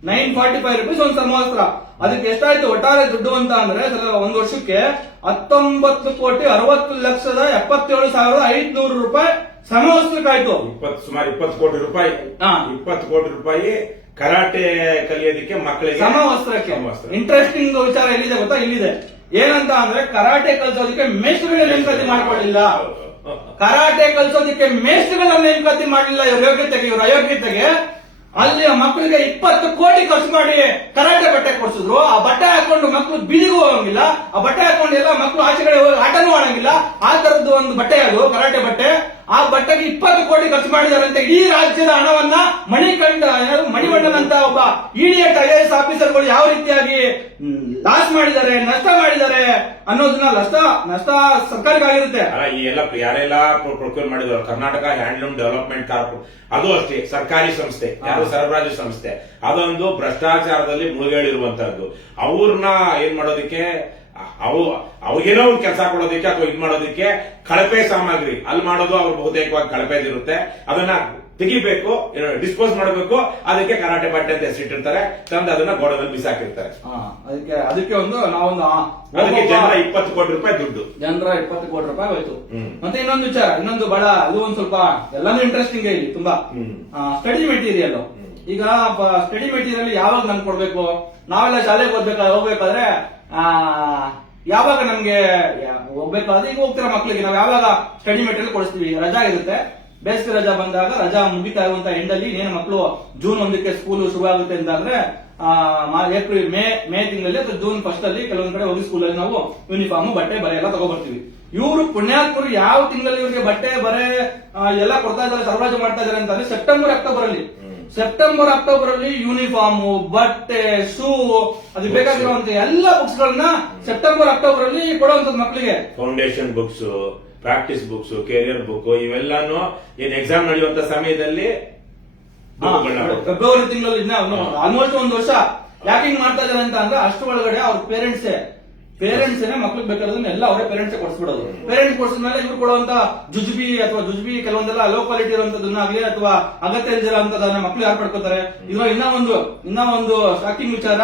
945 rupees ಒಂದು ಸಮವಸ್ತ್ರ. ಅದಕ್ಕೆ ಎಷ್ಟಾಯ್ತು ಒಟ್ಟಾರೆ ದುಡ್ಡು ಅಂತ ಅಂದ್ರೆ ಒಂದು ವರ್ಷಕ್ಕೆ 19,60,77,500 ರೂಪಾಯಿ ಸಮವಸ್ತ್ರಕ್ಕಾಯ್ತು. ಸುಮಾರು 20 ಕೋಟಿ ರೂಪಾಯಿ 20 ಕೋಟಿ ರೂಪಾಯಿ ಕರಾಟೆ ಕಲಿಯೋದಕ್ಕೆ ಮಕ್ಕಳಿಗೆ ಸಮವಸ್ತ್ರಕ್ಕೆ. ಇಂಟ್ರೆಸ್ಟಿಂಗ್ ವಿಚಾರ ಎಲ್ಲಿದೆ ಗೊತ್ತಾ? ಇಲ್ಲಿದೆ. ಏನಂತ ಅಂದ್ರೆ ಕರಾಟೆ ಕಲಿಸೋದಕ್ಕೆ ಮೇಸ್ಟ್ರುಗಳ ನೇಮಕಾತಿ ಮಾಡ್ಕೊಳ್ಳಿಲ್ಲ, ಕರಾಟೆ ಕಲಿಸೋದಕ್ಕೆ ಮೇಸ್ಟ್ರುಗಳ ನೇಮಕಾತಿ ಮಾಡಲಿಲ್ಲ. ಇವ್ರ ಅಯೋಗ್ಯತೆಗೆ ಅಲ್ಲಿ ಮಕ್ಕಳಿಗೆ 20 ಕೋಟಿ ಖರ್ಚು ಮಾಡಿ ಕರಾಟೆ ಬಟ್ಟೆ ಕೊಡ್ಸಿದ್ರು. ಆ ಬಟ್ಟೆ ಹಾಕೊಂಡು ಮಕ್ಕಳು ಬೀದಿಗೂ ಹೋಗಂಗಿಲ್ಲ, ಆ ಬಟ್ಟೆ ಹಾಕೊಂಡು ಎಲ್ಲ ಮಕ್ಕಳು ಆಚೆಗಡೆ ಹೋಗಿ ಆಟನೂ ಆಡಂಗಿಲ್ಲ. ಆ ತರದ್ದು ಒಂದು ಬಟ್ಟೆ ಅದು ಕರಾಟೆ ಬಟ್ಟೆ. ಆ ಬಟ್ಟೆಗೆ 20 ಕೋಟಿ ಖರ್ಚು ಮಾಡಿದಾರಂತೆ. ಈ ರಾಜ್ಯದ ಹಣವನ್ನ ಮಣಿವಣ್ಣನಂತ ಒಬ್ಬ ಇಡಿಯಟ್ IAS ಆಫೀಸರ್ಗಳು ಯಾವ ರೀತಿಯಾಗಿ ಲಾಸ್ ಮಾಡಿದ್ದಾರೆ, ನಷ್ಟ ಮಾಡಿದ್ದಾರೆ ಅನ್ನೋದನ್ನ ನಷ್ಟ ಸರ್ಕಾರಕ್ಕಾಗಿರುತ್ತೆ. ಈ ಎಲ್ಲ ಯಾರೆಲ್ಲ ಪ್ರೊಕ್ಯೂರ್ ಮಾಡಿದ್ರು, ಕರ್ನಾಟಕ ಹ್ಯಾಂಡ್ಲೂಮ್ ಡೆವಲಪ್ಮೆಂಟ್ ಕಾರ್ಪೊರೇಷನ್ ಅದು ಅಷ್ಟೇ ಸರ್ಕಾರಿ ಸಂಸ್ಥೆ, ಯಾರು ಸರಬರಾಜು ಸಂಸ್ಥೆ, ಅದೊಂದು ಭ್ರಷ್ಟಾಚಾರದಲ್ಲಿ ಮುಳುಗೇಳಿರುವಂತಹದ್ದು. ಅವ್ರನ್ನ ಏನ್ ಮಾಡೋದಕ್ಕೆ, ಅವಾಗೇನೋ ಒಂದು ಕೆಲಸ ಕೊಡೋದಕ್ಕೆ ಅಥವಾ ಇದ್ ಮಾಡೋದಕ್ಕೆ ಕಳಪೆ ಸಾಮಗ್ರಿ ಅಲ್ಲಿ ಮಾಡೋದು, ಅವ್ರು ಬಹುತೇಕವಾಗಿ ಕಳಪೆದಿರುತ್ತೆ, ಅದನ್ನ ತೆಗಿಬೇಕು, ಡಿಸ್ಪೋಸ್ ಮಾಡಬೇಕು. ಅದಕ್ಕೆ ಕರಾಟೆ ಬಟ್ಟೆ ಅಂತ ಹೆಸರಿಟ್ಟಿರ್ತಾರೆ, ತಂದು ಅದನ್ನ ಗೋಡದಲ್ಲಿ ಬಿಸಾಕಿರ್ತಾರೆ. ಅದಕ್ಕೆ ಒಂದು ನಾವೊಂದು ಅದಕ್ಕೆ ಜನರ 20 ಕೋಟಿ ರೂಪಾಯಿ ದುಡ್ಡು, ಜನರ 20 ಕೋಟಿ ರೂಪಾಯಿ ಹೋಯ್ತು. ಮತ್ತೆ ಇನ್ನೊಂದು ವಿಚಾರ, ಇನ್ನೊಂದು ಬಹಳ ಇದು ಒಂದ್ ಸ್ವಲ್ಪ ಎಲ್ಲಾನು ಇಂಟ್ರೆಸ್ಟಿಂಗ್ ಇಲ್ಲಿ ತುಂಬಾ ಸ್ಟಡಿ ಮೆಟೀರಿಯಲ್. ಈಗ ಸ್ಟಡಿ ಮೆಟೀರಿಯಲ್ ಯಾವಾಗ ನಮ್ಗೆ ಕೊಡ್ಬೇಕು? ನಾವೆಲ್ಲ ಶಾಲೆಗೆ ಹೋಗ್ಬೇಕಾದ್ರೆ ಯಾವಾಗ ನಮ್ಗೆ ಹೋಗ್ಬೇಕಾದ್ರೆ ಈಗ ಹೋಗ್ತಿರೋ ಮಕ್ಳಿಗೆ ನಾವು ಯಾವಾಗ ಸ್ಟಡಿ ಮೆಟೀರಿಯಲ್ ಕೊಡಿಸ್ತೀವಿ? ರಜಾ ಇರುತ್ತೆ, ಬೇಸಿಗೆ ರಜಾ ಬಂದಾಗ ರಜಾ ಮುಗಿತಾ ಇರುವಂತ ಎಂಡ್ ಅಲ್ಲಿ ಏನು ಮಕ್ಕಳು ಜೂನ್ 1ಕ್ಕೆ ಸ್ಕೂಲ್ ಶುರು ಆಗುತ್ತೆ ಅಂತ ಅಂದ್ರೆ ಏಪ್ರಿಲ್ ಮೇ ತಿಂಗಳಲ್ಲಿ ಅಥವಾ ಜೂನ್ 1 ಅಲ್ಲಿ ಕೆಲವೊಂದ್ ಕಡೆ ಹೋಗಿ ಸ್ಕೂಲಲ್ಲಿ ನಾವು ಯೂನಿಫಾರ್ಮ್ ಬಟ್ಟೆ ಬರೆ ಎಲ್ಲ ತಗೊಬರ್ತೀವಿ. ಇವರು ಪುಣ್ಯಾತ್ಮರು ಯಾವ ತಿಂಗಳಲ್ಲಿ ಇವ್ರಿಗೆ ಬಟ್ಟೆ ಬರೆ ಎಲ್ಲ ಕೊಡ್ತಾ ಇದಾರೆ, ಸರಬರಾಜು ಮಾಡ್ತಾ ಇದಾರೆ ಅಂತಂದ್ರೆ ಸೆಪ್ಟೆಂಬರ್ ಅಕ್ಟೋಬರ್ ಅಲ್ಲಿ ಯೂನಿಫಾರ್ಮ್, ಬಟ್ಟೆ, ಶೂ, ಅದಕ್ಕೆ ಬೇಕಾಗಿರುವಂತ ಎಲ್ಲ ಬುಕ್ಸ್ ಗಳನ್ನ ಸೆಪ್ಟೆಂಬರ್ ಅಕ್ಟೋಬರ್ ಅಲ್ಲಿ ಕೊಡುವಂತದ್ದು ಮಕ್ಕಳಿಗೆ. Foundation books, practice books, career book ಇವೆಲ್ಲಾನು ಏನ್ ಎಕ್ಸಾಮ್ ನಡೆಯುವಂತ ಸಮಯದಲ್ಲಿ ಫೆಬ್ರವರಿ ತಿಂಗಳಲ್ಲಿ ಆಲ್ಮೋಸ್ಟ್ ಒಂದು ವರ್ಷ ಯಾಕೆ ಹಿಂಗ್ ಮಾಡ್ತಾ ಇದಾರೆ ಅಂತ ಅಂದ್ರೆ ಅಷ್ಟು ಒಳಗಡೆ ಅವ್ರ ಪೇರೆಂಟ್ಸ್ ಮಕ್ಳಿಗೆ ಬೇಕಾದ್ರೆ ಎಲ್ಲ ಅವರೇ ಪೇರೆಂಟ್ಸ್ ಕೊಡಿಸ್ಬಿಡೋದು. ಪೇರೆಂಟ್ಸ್ ಕೊಡಿಸಿದ್ಮೇಲೆ ಇವ್ರು ಕೊಡುವಂತ ಜುಜುಬಿ ಕೆಲವೊಂದೆಲ್ಲ ಲೋ ಕ್ವಾಲಿಟಿ ಇರುವಂತದನ್ನಾಗ್ಲಿ ಅಥವಾ ಅಗತ್ಯ ಇಲ್ದಿರೋಂಥದ್ದನ್ನ ಮಕ್ಳು ಯಾರು ಪಡ್ಕೋತಾರೆ? ಇದ್ರ ಇನ್ನ ಒಂದು ಶಾಕಿಂಗ್ ವಿಚಾರ,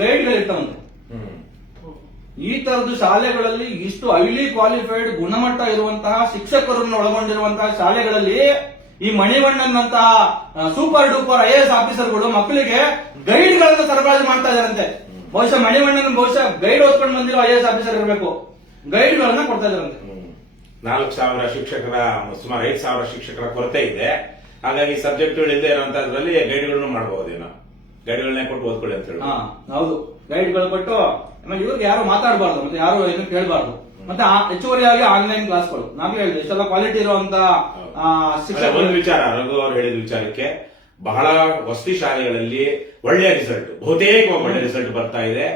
ಗೈಡ್ಗಳಿರ್ತಾವಂತೆ. ಈ ತರದ್ದು ಶಾಲೆಗಳಲ್ಲಿ ಇಷ್ಟು ಹೈಲಿ ಕ್ವಾಲಿಫೈಡ್ ಗುಣಮಟ್ಟ ಇರುವಂತಹ ಶಿಕ್ಷಕರನ್ನು ಒಳಗೊಂಡಿರುವಂತಹ ಶಾಲೆಗಳಲ್ಲಿ ಈ ಮಣಿವಣ್ಣನಂತಹ ಸೂಪರ್ ಡೂಪರ್ IAS ಆಫೀಸರ್ಗಳು ಮಕ್ಕಳಿಗೆ ಗೈಡ್ಗಳನ್ನ ಸರಬರಾಜು ಮಾಡ್ತಾ ಇದಾರಂತೆ. ಬಹುಶಃ ಮಣಿವಣ್ಣನ ಗೈಡ್ ಓದ್ಕೊಂಡು ಬಂದಿರೋ IAS ಆಫೀಸರ್ ಇರಬೇಕು. ಗೈಡ್ಗಳನ್ನ ಕೊಡ್ತಾ ಇದಾರಂತೆ. 4,000 ಶಿಕ್ಷಕರ ಸುಮಾರು 5,000 ಶಿಕ್ಷಕರ ಕೊರತೆ ಇದೆ. ಹಾಗಾಗಿ ಸಬ್ಜೆಕ್ಟ್ಗಳು ಇಲ್ಲದೆ ಇರೋಂತದ್ರಲ್ಲಿ ಗೈಡ್ಗಳನ್ನು ಮಾಡಬಹುದೇನೋ, ಗೈಡ್ಗಳನ್ನೇ ಕೊಟ್ಟು ಓದ್ಕೊಳ್ಳಿ ಅಂತ ಹೇಳಿ. ಹೌದು, ಗೈಡ್ಗಳು ಕೊಟ್ಟು ಇವ್ರಿಗೆ ಯಾರು ಮಾತಾಡಬಾರ್ದು, ಮತ್ತೆ ಯಾರು ಏನು ಕೇಳಬಾರ್ದು. ಮತ್ತೆ ಹೆಚ್ಚುವರಿಯಾಗಿ ಆನ್ಲೈನ್ ಕ್ಲಾಸ್ಗಳು ನಾವೇ ಹೇಳಿದ್ವಿ, ಇಷ್ಟೆಲ್ಲ ಕ್ವಾಲಿಟಿ ಇರುವಂತ ಶಿಕ್ಷಕ. ಒಂದು ವಿಚಾರ ರಘು ಅವರು ಹೇಳಿದ ವಿಚಾರಕ್ಕೆ, ಬಹಳ ವಸತಿ ಶಾಲೆಗಳಲ್ಲಿ ಒಳ್ಳೆಯ ರಿಸಲ್ಟ್, ಬಹುತೇಕ ಒಳ್ಳೆಯ ರಿಸಲ್ಟ್ ಬರ್ತಾ ಇದೆ.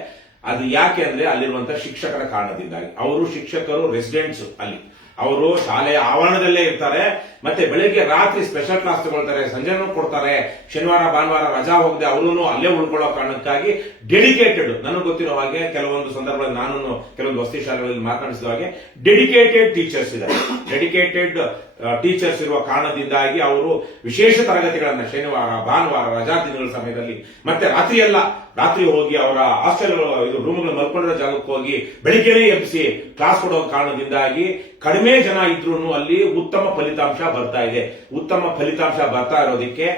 ಅದು ಯಾಕೆ ಅಂದ್ರೆ ಅಲ್ಲಿರುವಂತಹ ಶಿಕ್ಷಕರ ಕಾರಣದಿಂದಾಗಿ. ಅವರು ಶಿಕ್ಷಕರು ರೆಸಿಡೆಂಟ್ಸ್ ಅಲ್ಲಿ, ಅವರು ಶಾಲೆಯ ಆವರಣದಲ್ಲೇ ಇರ್ತಾರೆ. ಮತ್ತೆ ಬೆಳಿಗ್ಗೆ ರಾತ್ರಿ ಸ್ಪೆಷಲ್ ಕ್ಲಾಸ್ ತಗೊಳ್ತಾರೆ, ಸಂಜೆನೂ ಕೊಡ್ತಾರೆ. ಶನಿವಾರ ಭಾನುವಾರ ರಜಾ ಹೋಗದೆ ಅವರು ಅಲ್ಲೇ ಉಳ್ಕೊಳ್ಳೋ ಕಾರಣಕ್ಕಾಗಿ ಡೆಡಿಕೇಟೆಡ್, ನನಗೆ ಗೊತ್ತಿರೋ ಹಾಗೆ ಕೆಲವೊಂದು ಸಂದರ್ಭದಲ್ಲಿ ನಾನು ಕೆಲವೊಂದು ವಸತಿ ಶಾಲೆಗಳಲ್ಲಿ ಮಾತನಾಡಿಸಿದ ಹಾಗೆ ಡೆಡಿಕೇಟೆಡ್ ಟೀಚರ್ಸ್ ಇದ್ದಾರೆ. ಡೆಡಿಕೇಟೆಡ್ ಟೀಚರ್ಸ್ ಇರುವ ಕಾರಣದಿಂದಾಗಿ ಅವರು ವಿಶೇಷ ತರಗತಿಗಳನ್ನ ಶನಿವಾರ ಭಾನುವಾರ ರಜಾ ದಿನಗಳ ಸಮಯದಲ್ಲಿ ಮತ್ತೆ ರಾತ್ರಿ ಹೋಗಿ ಅವರ ಹಾಸ್ಟೆಲ್ ರೂಮ್ಗಳು ಮಲ್ಕೊಂಡಿರೋ ಜಾಗಕ್ಕೆ ಹೋಗಿ ಬೆಳಿಗ್ಗೆನೇ ಎಬ್ಬಿಸಿ ಕ್ಲಾಸ್ ಕೊಡೋ ಕಾರಣದಿಂದಾಗಿ ಕಡಿಮೆ ಜನ ಇದ್ರೂ ಅಲ್ಲಿ ಉತ್ತಮ ಫಲಿತಾಂಶ ಬರ್ತಾ ಇದೆ. ಉತ್ತಮ ಫಲಿತಾಂಶ ಬರ್ತಾ ಇರೋದಕ್ಕೆ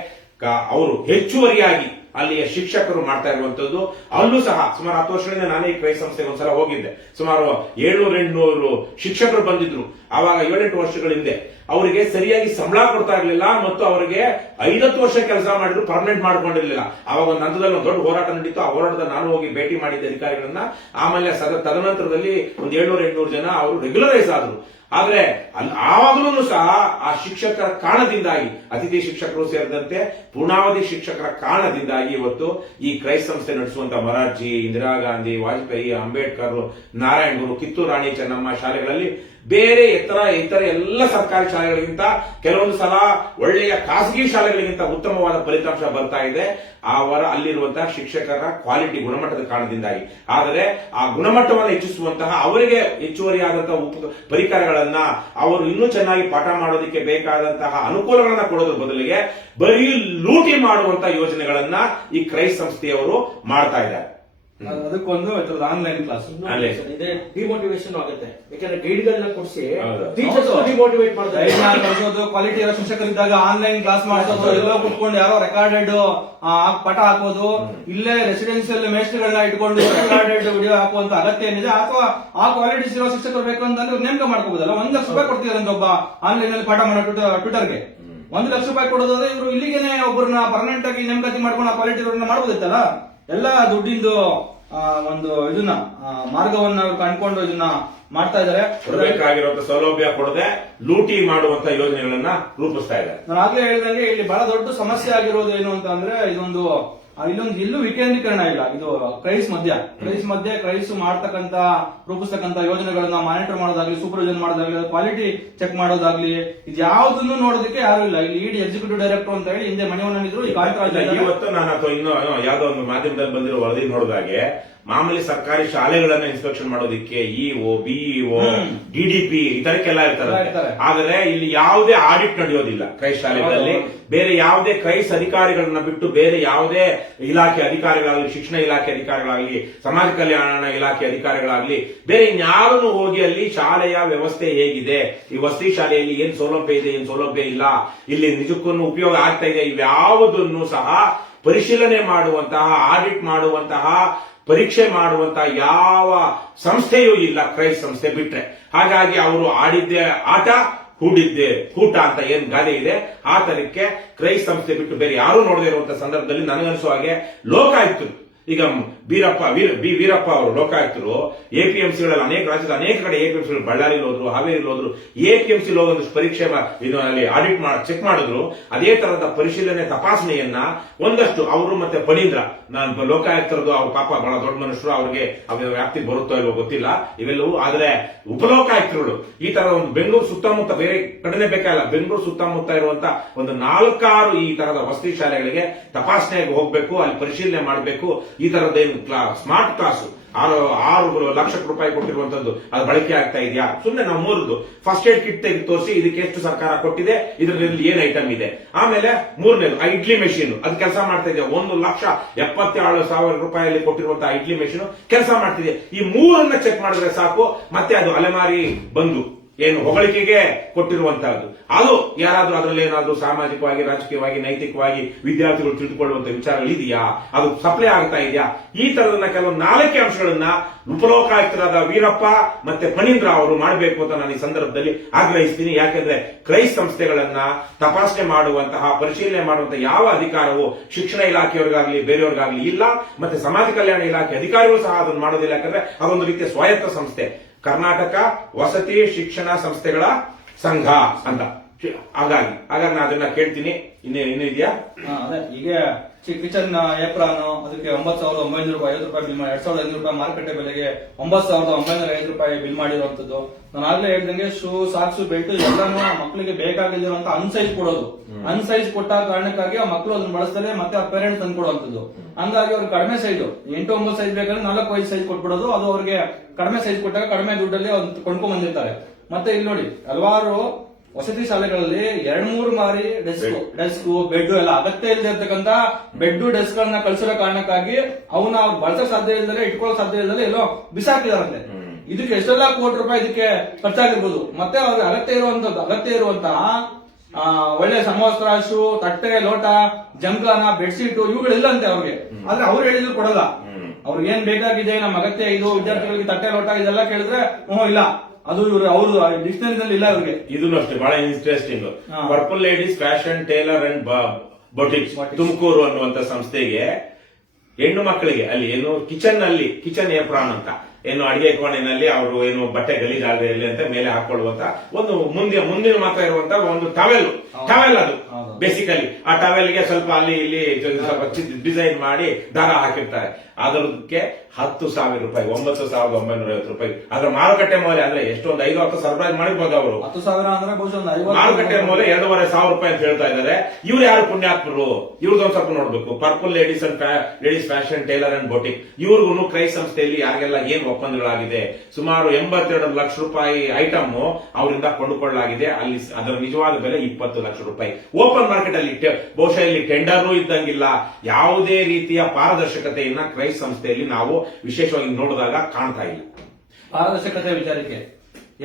ಅವರು ಹೆಚ್ಚುವರಿಯಾಗಿ ಅಲ್ಲಿಯ ಶಿಕ್ಷಕರು ಮಾಡ್ತಾ ಇರುವಂತದ್ದು. ಅಲ್ಲೂ ಸಹ ಸುಮಾರು 10 ವರ್ಷಗಳಿಂದ ನಾನೇ ಈ ಕ್ರೈ ಸಂಸ್ಥೆಗೆ ಒಂದ್ಸಲ ಹೋಗಿದ್ದೆ. ಸುಮಾರು 700-800 ಶಿಕ್ಷಕರು ಬಂದಿದ್ರು. ಆವಾಗ 7-8 ವರ್ಷಗಳ ಹಿಂದೆ ಅವರಿಗೆ ಸರಿಯಾಗಿ ಸಂಬಳ ಕೊಡ್ತಾ ಇರಲಿಲ್ಲ, ಮತ್ತು ಅವರಿಗೆ 5-10 ವರ್ಷ ಕೆಲಸ ಮಾಡಿದ್ರು ಪರ್ಮನೆಂಟ್ ಮಾಡ್ಕೊಂಡಿರ್ಲಿಲ್ಲ. ಆವಾಗ ಒಂದು ಹಂತದಲ್ಲಿ ಒಂದು ದೊಡ್ಡ ಹೋರಾಟ ನಡೀತು. ಆ ಹೋರಾಟದ ನಾನು ಹೋಗಿ ಭೇಟಿ ಮಾಡಿದ್ದೆ ಅಧಿಕಾರಿಗಳನ್ನ. ಆಮೇಲೆ ತದನಂತರದಲ್ಲಿ ಒಂದು 700-800 ಜನ ಅವರು ರೆಗ್ಯುಲರೈಸ್ ಆದ್ರು. ಆದ್ರೆ ಆವಾಗಲೂ ಸಹ ಆ ಶಿಕ್ಷಕರ ಕಾರಣದಿಂದಾಗಿ, ಅತಿಥಿ ಶಿಕ್ಷಕರು ಸೇರಿದಂತೆ ಪೂರ್ಣಾವಧಿ ಶಿಕ್ಷಕರ ಕಾರಣದಿಂದಾಗಿ ಇವತ್ತು ಈ ಕ್ರೈ ಸಂಸ್ಥೆ ನಡೆಸುವಂತ ಮೊರಾರ್ಜಿ, ಇಂದಿರಾ ಗಾಂಧಿ, ವಾಜಪೇಯಿ, ಅಂಬೇಡ್ಕರ್, ನಾರಾಯಣ್ ಗುರು, ಕಿತ್ತೂರು ರಾಣಿ ಚೆನ್ನಮ್ಮ ಶಾಲೆಗಳಲ್ಲಿ ಬೇರೆ ಇತರ ಎಲ್ಲ ಸರ್ಕಾರಿ ಶಾಲೆಗಳಿಗಿಂತ ಕೆಲವೊಂದು ಸಲ ಒಳ್ಳೆಯ ಖಾಸಗಿ ಶಾಲೆಗಳಿಗಿಂತ ಉತ್ತಮವಾದ ಫಲಿತಾಂಶ ಬರ್ತಾ ಇದೆ. ಅಲ್ಲಿರುವಂತಹ ಶಿಕ್ಷಕರ ಕ್ವಾಲಿಟಿ, ಗುಣಮಟ್ಟದ ಕಾರಣದಿಂದಾಗಿ. ಆದರೆ ಆ ಗುಣಮಟ್ಟವನ್ನು ಹೆಚ್ಚಿಸುವಂತಹ, ಅವರಿಗೆ ಹೆಚ್ಚುವರಿಯಾದಂತಹ ಪರಿಕರಗಳನ್ನ, ಅವರು ಇನ್ನೂ ಚೆನ್ನಾಗಿ ಪಾಠ ಮಾಡೋದಕ್ಕೆ ಬೇಕಾದಂತಹ ಅನುಕೂಲಗಳನ್ನ ಕೊಡೋದ್ರ ಬದಲಿಗೆ ಬರೀ ಲೂಟಿ ಮಾಡುವಂತಹ ಯೋಜನೆಗಳನ್ನ ಈ ಕ್ರೈ ಸಂಸ್ಥೆಯವರು ಮಾಡ್ತಾ ಇದ್ದಾರೆ. ಅದಕ್ಕೊಂದು ಆನ್ಲೈನ್ ಕ್ಲಾಸ್ ಇದೆ, ಡಿಮೋಟಿವೇಶನ್ ಆಗುತ್ತೆ. ಯಾಕಂದ್ರೆ ಗೈಡ್ಗಳನ್ನ ಕೊಡಿಸಿ ಹೌದು. ಟೀಚರ್ಸ್ ಡಿಮೋಟಿವೇಟ್ ಮಾಡ್ತಾರೆ. ಕ್ವಾಲಿಟಿ ಇರೋ ಶಿಕ್ಷಕರಿದ್ದಾಗ ಆನ್ಲೈನ್ ಕ್ಲಾಸ್ ಮಾಡಿಸೋದು, ಎಲ್ಲೋ ಕುತ್ಕೊಂಡು ಯಾರೋ ರೆಕಾರ್ಡೆಡ್ ಪಟ ಹಾಕೋದು, ಇಲ್ಲೇ ರೆಸಿಡೆನ್ಸಿಯಲ್ ಮೇಸ್ಟ್ರಿಗಳನ್ನ ಇಟ್ಕೊಂಡು ರೆಕಾರ್ಡೆಡ್ ವಿಡಿಯೋ ಹಾಕುವಂತ ಅಗತ್ಯ ಏನಿದೆ, ಅಥವಾ ಆ ಕ್ವಾಲಿಟೀಸ್ ಇರೋ ಶಿಕ್ಷಕರು ಬೇಕು ಅಂತಂದ್ರೆ ನೇಮಕ ಮಾಡ್ಕೋಬಹುದಲ್ಲ. 1 ಲಕ್ಷ ರೂಪಾಯಿ ಕೊಡ್ತಿದ್ದಾರೆ ಒಬ್ಬ ಆನ್ಲೈನ್ ಅಲ್ಲಿ ಪಾಠ ಮಾಡೋ ಟ್ವಿಟರ್ಗೆ 1 ಲಕ್ಷ ರೂಪಾಯಿ ಕೊಡೋದಾದ್ರೆ ಇವರು ಇಲ್ಲಿಗೇನೆ ಒಬ್ಬರನ್ನ ಪರ್ಮನೆಂಟ್ ಆಗಿ ನೇಮಕಾತಿ ಮಾಡ್ಕೊಂಡು ಆ ಕ್ವಾಲಿಟಿ ಇರೋರನ್ನ ಮಾಡಬಹುದಿತ್ತಲ್ಲ. ಎಲ್ಲ ದುಡ್ಡಿಂದು ಒಂದು ಇದನ್ನ ಮಾರ್ಗವನ್ನ ಕಂಡುಕೊಂಡು ಇದನ್ನ ಮಾಡ್ತಾ ಇದ್ದಾರೆ. ಕೊಡಬೇಕಾಗಿರುವಂತಹ ಸೌಲಭ್ಯ ಕೊಡದೆ ಲೂಟಿ ಮಾಡುವಂತ ಯೋಜನೆಗಳನ್ನ ರೂಪಿಸ್ತಾ ಇದ್ದಾರೆ. ನಾನು ಆಗ್ಲೇ ಹೇಳಿದಂಗೆ ಇಲ್ಲಿ ಬಹಳ ದೊಡ್ಡ ಸಮಸ್ಯೆ ಆಗಿರೋದು ಏನು ಅಂತ ಅಂದ್ರೆ, ಇಲ್ಲೊಂದು ಎಲ್ಲೂ ವಿಕೇಂದ್ರೀಕರಣ ಇಲ್ಲ. ಇದು ಕ್ರೈಸ್ ಮಧ್ಯೆ ಕ್ರೈಸ್ ಮಾಡ್ತಕ್ಕಂತ ರೂಪಿಸ್ತಕ್ಕಂತ ಯೋಜನೆಗಳನ್ನ ಮಾನಿಟರ್ ಮಾಡೋದಾಗ್ಲಿ, ಸೂಪರ್ವಿಷನ್ ಮಾಡೋದಾಗ್ಲಿ, ಕ್ವಾಲಿಟಿ ಚೆಕ್ ಮಾಡೋದಾಗ್ಲಿ, ಇದು ಯಾವುದನ್ನು ನೋಡೋದಕ್ಕೆ ಯಾರು ಇಲ್ಲ. ಇಲ್ಲಿ ಇಡಿ ಎಕ್ಸಿಕ್ಯೂಟಿವ್ ಡೈರೆಕ್ಟರ್ ಅಂತ ಹೇಳಿ ಹಿಂದೆ ಮನೆಯೊಂದಿದ್ರು. ಇವತ್ತು ನಾನು ಅಥವಾ ಇನ್ನು ಯಾವ್ದೋ ಒಂದು ಮಾಧ್ಯಮದಲ್ಲಿ ಬಂದಿರೋ ವರದಿ ನೋಡಿದಾಗೆ, ಮಾಮೂಲಿ ಸರ್ಕಾರಿ ಶಾಲೆಗಳನ್ನ ಇನ್ಸ್ಪೆಕ್ಷನ್ ಮಾಡೋದಕ್ಕೆ ಇಒ, ಬಿಇಒ, ಡಿಡಿಪಿ ಇದಕ್ಕೆಲ್ಲ ಇರ್ತಾರೆ. ಆದರೆ ಇಲ್ಲಿ ಯಾವುದೇ ಆಡಿಟ್ ನಡೆಯೋದಿಲ್ಲ ಕ್ರೈಸ್ ಶಾಲೆಗಳಲ್ಲಿ. ಬೇರೆ ಯಾವುದೇ ಕ್ರೈಸ್ ಅಧಿಕಾರಿಗಳನ್ನ ಬಿಟ್ಟು ಬೇರೆ ಯಾವುದೇ ಇಲಾಖೆ ಅಧಿಕಾರಿಗಳಾಗಲಿ, ಶಿಕ್ಷಣ ಇಲಾಖೆ ಅಧಿಕಾರಿಗಳಾಗಲಿ, ಸಮಾಜ ಕಲ್ಯಾಣ ಇಲಾಖೆ ಅಧಿಕಾರಿಗಳಾಗಲಿ, ಬೇರೆ ಇನ್ಯಾರನ್ನು ಹೋಗಿ ಅಲ್ಲಿ ಶಾಲೆಯ ವ್ಯವಸ್ಥೆ ಹೇಗಿದೆ, ಈ ವಸತಿ ಶಾಲೆಯಲ್ಲಿ ಏನ್ ಸೌಲಭ್ಯ ಇದೆ, ಏನ್ ಸೌಲಭ್ಯ ಇಲ್ಲ, ಇಲ್ಲಿ ನಿಜಕ್ಕೂ ಉಪಯೋಗ ಆಗ್ತಾ ಇದೆ, ಇವ್ಯಾವುದನ್ನು ಸಹ ಪರಿಶೀಲನೆ ಮಾಡುವಂತಹ, ಆಡಿಟ್ ಮಾಡುವಂತಹ, ಪರೀಕ್ಷೆ ಮಾಡುವಂತಹ ಯಾವ ಸಂಸ್ಥೆಯೂ ಇಲ್ಲ ಕ್ರೈಸ್ ಸಂಸ್ಥೆ ಬಿಟ್ರೆ. ಹಾಗಾಗಿ ಅವರು ಆಡಿದ್ದೆ ಆಟ, ಹೂಡಿದ್ದೆ ಕೂಟ ಅಂತ ಏನ್ ಗಾದೆ ಇದೆ, ಆ ತರಕ್ಕೆ ಕ್ರೈಸ್ ಸಂಸ್ಥೆ ಬಿಟ್ಟು ಬೇರೆ ಯಾರು ನೋಡದೇ ಇರುವಂತಹ ಸಂದರ್ಭದಲ್ಲಿ ನನಗನ್ಸೋ ಹಾಗೆ ಲೋಕಾಯುಕ್ತರು, ಈಗ ವೀರಪ್ಪ ಅವರು ಲೋಕಾಯುಕ್ತರು ಎಪಿಎಂಸಿಗಳಲ್ಲಿ ಅನೇಕ ರಾಜ್ಯದ ಅನೇಕ ಕಡೆ ಎಪಿಎಂಸಿಗಳು, ಬಳ್ಳಾರಿ ಹೋದ್ರು, ಹಾವೇರಿ ಹೋದ್ರು, ಎಪಿಎಂಸಿ ಒಂದಷ್ಟು ಪರೀಕ್ಷೆ ಅಲ್ಲಿ ಆಡಿಟ್ ಚೆಕ್ ಮಾಡಿದ್ರು. ಅದೇ ತರಹದ ಪರಿಶೀಲನೆ ತಪಾಸಣೆಯನ್ನ ಒಂದಷ್ಟು ಅವರು ಮತ್ತೆ ಫಣೀಂದ್ರ, ನಾನು ಲೋಕಾಯುಕ್ತರದು ಅವ್ರ ಪಾಪ ಬಹಳ ದೊಡ್ಡ ಮನುಷ್ಯರು, ಅವ್ರಿಗೆ ವ್ಯಾಪ್ತಿಗೆ ಬರುತ್ತೋ ಇಲ್ವೋ ಗೊತ್ತಿಲ್ಲ ಇವೆಲ್ಲವೂ. ಆದ್ರೆ ಉಪಲೋಕಾಯುಕ್ತರುಗಳು ಈ ತರ ಒಂದು ಬೆಂಗಳೂರು ಸುತ್ತಮುತ್ತ, ಬೇರೆ ಕಡೆನೆ ಬೇಕಾಗಿಲ್ಲ, ಬೆಂಗಳೂರು ಸುತ್ತಮುತ್ತ ಇರುವಂತ ಒಂದು 4-6 ಈ ತರದ ವಸತಿ ಶಾಲೆಗಳಿಗೆ ತಪಾಸಣೆಗೆ ಹೋಗ್ಬೇಕು, ಅಲ್ಲಿ ಪರಿಶೀಲನೆ ಮಾಡಬೇಕು. ಈ ತರದ್ದೇನು ಸ್ಮಾರ್ಟ್ ಕ್ಲಾಸ್ 6 ಲಕ್ಷ ರೂಪಾಯಿ ಕೊಟ್ಟಿರುವಂತದ್ದು ಅದು ಬಳಕೆ ಆಗ್ತಾ ಇದೆಯಾ? ಸುಮ್ಮನೆ ನಾವು 3 ಫಸ್ಟ್ ಏಡ್ ಕಿಟ್ ತೆಗೆದು ತೋರಿಸಿ ಇದಕ್ಕೆ ಎಷ್ಟು ಸರ್ಕಾರ ಕೊಟ್ಟಿದೆ, ಇದರಲ್ಲಿ ಏನ್ ಐಟಮ್ ಇದೆ. ಆಮೇಲೆ 3ನೇದು ಇಡ್ಲಿ ಮೆಷಿನ್, ಅದು ಕೆಲಸ ಮಾಡ್ತಾ ಇದೆ. 1,77,000 ರೂಪಾಯಿಯಲ್ಲಿ ಕೊಟ್ಟಿರುವಂತಹ ಇಡ್ಲಿ ಮೆಷಿನ್ ಕೆಲಸ ಮಾಡ್ತಿದೆ. ಈ 3 ಚೆಕ್ ಮಾಡಿದ್ರೆ ಸಾಕು, ಮತ್ತೆ ಅದು ಅಲೆಮಾರಿ ಬಂದು ಏನು ಹೊಗಳಿಕೆಗೆ ಕೊಟ್ಟಿರುವಂತಹದ್ದು. ಅದು ಯಾರಾದ್ರೂ ಅದರಲ್ಲಿ ಏನಾದ್ರೂ ಸಾಮಾಜಿಕವಾಗಿ, ರಾಜಕೀಯವಾಗಿ, ನೈತಿಕವಾಗಿ ವಿದ್ಯಾರ್ಥಿಗಳು ತಿಳಿದುಕೊಳ್ಳುವಂತ ವಿಚಾರಗಳಿದೆಯಾ, ಅದು ಸಪ್ಲೈ ಆಗ್ತಾ ಇದೆಯಾ, ಈ ತರದನ್ನ ಕೆಲವು 4 ಅಂಶಗಳನ್ನ ಉಪಲೋಕಾಯುಕ್ತರಾದ ವೀರಪ್ಪ ಮತ್ತೆ ಫಣೀಂದ್ರ ಅವರು ಮಾಡಬೇಕು ಅಂತ ನಾನು ಈ ಸಂದರ್ಭದಲ್ಲಿ ಆಗ್ರಹಿಸ್ತೀನಿ. ಯಾಕೆಂದ್ರೆ ಕ್ರೈಸ್ ಸಂಸ್ಥೆಗಳನ್ನ ತಪಾಸಣೆ ಮಾಡುವಂತಹ, ಪರಿಶೀಲನೆ ಮಾಡುವಂತಹ ಯಾವ ಅಧಿಕಾರವು ಶಿಕ್ಷಣ ಇಲಾಖೆಯವರಿಗಾಗ್ಲಿ ಬೇರೆಯವ್ರಿಗಾಗ್ಲಿ ಇಲ್ಲ. ಮತ್ತೆ ಸಮಾಜ ಕಲ್ಯಾಣ ಇಲಾಖೆ ಅಧಿಕಾರಿಗಳು ಸಹ ಅದನ್ನು ಮಾಡೋದಿಲ್ಲ. ಯಾಕಂದ್ರೆ ಅದೊಂದು ರೀತಿಯ ಸ್ವಾಯತ್ತ ಸಂಸ್ಥೆ, ಕರ್ನಾಟಕ ವಸತಿ ಶಿಕ್ಷಣ ಸಂಸ್ಥೆಗಳ ಸಂಘ ಅಂತ. ಹಾಗಾಗಿ ನಾನು ಅದನ್ನ ಕೇಳ್ತೀನಿ. ಇನ್ನೇನು ಇದೆಯಾ? ಅದೇ ಈಗ ಕಿಚನ್ ಏಪ್ರಾನ್ ಅದಕ್ಕೆ 9,950 ರೂಪಾಯಿ ಬಿಲ್ ಮಾಡಿ, 2,500 ರೂಪಾಯಿ ಮಾರುಕಟ್ಟೆ ಬೆಲೆಗೆ 9,950 ರೂಪಾಯಿ ಬಿಲ್ ಮಾಡಿರುವಂತದ್ದು. ನಾನು ಆಗ್ಲೇ ಹೇಳ್ದಂಗೆ ಶೂ, ಸಾಕ್ಸು, ಬೆಲ್ಟ್ ಎಲ್ಲಾನು ಮಕ್ಕಳಿಗೆ ಬೇಕಾಗಿರುವಂತ ಅನ್ಸೈಜ್ ಕೊಡೋದು. ಅನ್ಸೈಜ್ ಕೊಟ್ಟ ಕಾರಣಕ್ಕಾಗಿ ಆ ಮಕ್ಕಳು ಅದನ್ನ ಬಳಸ್ತಾರೆ, ಮತ್ತೆ ಆ ಪೇರೆಂಟ್ಸ್ ತಂದು ಕೊಡುವಂತದ್ದು. ಹಂಗಾಗಿ ಅವ್ರಿಗೆ ಕಡಿಮೆ ಸೈಜ್ 8-9 ಸೈಜ್ ಬೇಕಂದ್ರೆ 4-5 ಸೈಜ್ ಕೊಟ್ಬಿಡೋದು. ಅದು ಅವ್ರಿಗೆ ಕಡಿಮೆ ಸೈಜ್ ಕೊಟ್ಟಾಗ ಕಡಿಮೆ ದುಡ್ಡಲ್ಲಿ ಕೊಂಡ್ಕೊಂಡ್ ಬಂದಿರ್ತಾರೆ. ಮತ್ತೆ ಇಲ್ಲಿ ನೋಡಿ, ಹಲವಾರು ವಸತಿ ಶಾಲೆಗಳಲ್ಲಿ 2-3 ಮಾರಿ ಡೆಸ್ಕ್ ಬೆಡ್ ಎಲ್ಲ ಅಗತ್ಯ ಇಲ್ಲದೆ ಇರ್ತಕ್ಕಂತ ಬೆಡ್ ಡೆಸ್ಕ್ ಗಳನ್ನ ಕಳ್ಸಿರೋ ಕಾರಣಕ್ಕಾಗಿ ಅವನ್ನ ಅವ್ರು ಬಳಸಕ್ ಸಾಧ್ಯ ಇಲ್ಲದೆ, ಇಟ್ಕೊಳ್ಳೋಕ್ ಸಾಧ್ಯ ಇಲ್ಲದೆ ಎಲ್ಲೋ ಬಿಸಾಕಿದಾರಂತೆ. ಇದಕ್ಕೆ ಎಷ್ಟೆಲ್ಲ ಕೋಟಿ ರೂಪಾಯಿ ಇದಕ್ಕೆ ಖರ್ಚಾಗಿರ್ಬೋದು. ಮತ್ತೆ ಅವ್ರಿಗೆ ಅಗತ್ಯ ಇರುವಂತಹ ಒಳ್ಳೆ ಸಮವಸ್ತ್ರ, ಶೂ, ತಟ್ಟೆ, ಲೋಟ, ಜಂಗಾನ, ಬೆಡ್ಶೀಟ್ ಇವುಗಳೆಲ್ಲ ಅಂತೆ ಅವ್ರಿಗೆ. ಆದ್ರೆ ಅವ್ರು ಹೇಳಿದ್ರು ಕೊಡಲ್ಲ. ಅವ್ರಿಗೆ ಏನ್ ಬೇಕಾಗಿದೆ, ನಮ್ಮ ಅಗತ್ಯ ಇದು, ವಿದ್ಯಾರ್ಥಿಗಳಿಗೆ ತಟ್ಟೆ, ಲೋಟ ಇದೆಲ್ಲ ಕೇಳಿದ್ರೆ ಇಲ್ಲ, ಅದು ಇವರು ಅವ್ರು ಡಿಕ್ಷನರಿನಲ್ಲಿ ಇಲ್ಲ ಇವ್ರಿಗೆ. ಇದನ್ನು ಅಷ್ಟೇ ಬಹಳ interesting. Purple ladies fashion tailor and boutiques Tumakuru ಅನ್ನುವಂತ ಸಂಸ್ಥೆಗೆ ಹೆಣ್ಣು ಮಕ್ಕಳಿಗೆ ಅಲ್ಲಿ ಏನು ಕಿಚನ್ ಏಪ್ರಾನ್ ಅಂತ ಏನು ಅಡಿಗೆ ಕೋಣೆನಲ್ಲಿ ಅವರು ಏನು ಬಟ್ಟೆ ಗಲೀಜಾಗದೆ ಇರಲಿ ಅಂತ ಮೇಲೆ ಹಾಕೊಳ್ಳುವಂತ ಒಂದು ಮುಂದಿನ ಮಾತ್ರ ಇರುವಂತ ಒಂದು ಟವೆಲ್ ಅದು ಬೇಸಿಕಲಿ. ಆ ಟವೆಲ್ಗೆ ಸ್ವಲ್ಪ ಅಲ್ಲಿ ಇಲ್ಲಿ ಸ್ವಲ್ಪ ಡಿಸೈನ್ ಮಾಡಿ ದಾರ ಹಾಕಿರ್ತಾರೆ. ಅದಕ್ಕೆ 10,000 ರೂಪಾಯಿ, 9,950 ರೂಪಾಯಿ. ಅದರ ಮಾರುಕಟ್ಟೆ ಮೌಲ್ಯ ಅಂದ್ರೆ ಎಷ್ಟೊಂದು 5-10 ಸರ್ಪ್ರೈಸ್ ಮಾಡಿರ್ಬೋದು ಅವರು. 10,000 ಅಂದ್ರೆ ಮಾರುಕಟ್ಟೆ ಮೌಲ್ಯ 2,500 ರೂಪಾಯಿ ಅಂತ ಹೇಳ್ತಾ ಇದ್ದಾರೆ. ಇವ್ರು ಯಾರು ಪುಣ್ಯಾತ್ಮರು? ಇವ್ರದೊಂದು ಸ್ವಲ್ಪ ನೋಡ್ಬೇಕು. Purple ladies fashion tailor and boutique ಇವ್ರಿಗೂ ಕ್ರೈಸ್ ಸಂಸ್ಥೆಯಲ್ಲಿ ಯಾರಿಗೆಲ್ಲ ಏನ್ ಒಪ್ಪಂದಗಳಾಗಿದೆ, ಸುಮಾರು 82 ಲಕ್ಷ ರೂಪಾಯಿ ಐಟಮ್ ಅವರಿಂದ ಕೊಂಡುಕೊಳ್ಳಲಾಗಿದೆ. ಅಲ್ಲಿ ಅದರ ನಿಜವಾದ ಬೆಲೆ 20 ಲಕ್ಷ ರೂಪಾಯಿ. ಓಪನ್ ಮಾರ್ಕೆಟ್ ಅಲ್ಲಿ ಬಹುಶಃ ಇಲ್ಲಿ ಟೆಂಡರ್ ಇದ್ದಂಗಿಲ್ಲ. ಯಾವುದೇ ರೀತಿಯ ಪಾರದರ್ಶಕತೆಯನ್ನ ಕ್ರೈಸ್ ಸಂಸ್ಥೆಯಲ್ಲಿ ನಾವು ವಿಶೇಷವಾಗಿ ನೋಡಿದಾಗ ಕಾಣ್ತಾ ಇಲ್ಲ. ಪಾರದರ್ಶಕತೆ ವಿಚಾರಕ್ಕೆ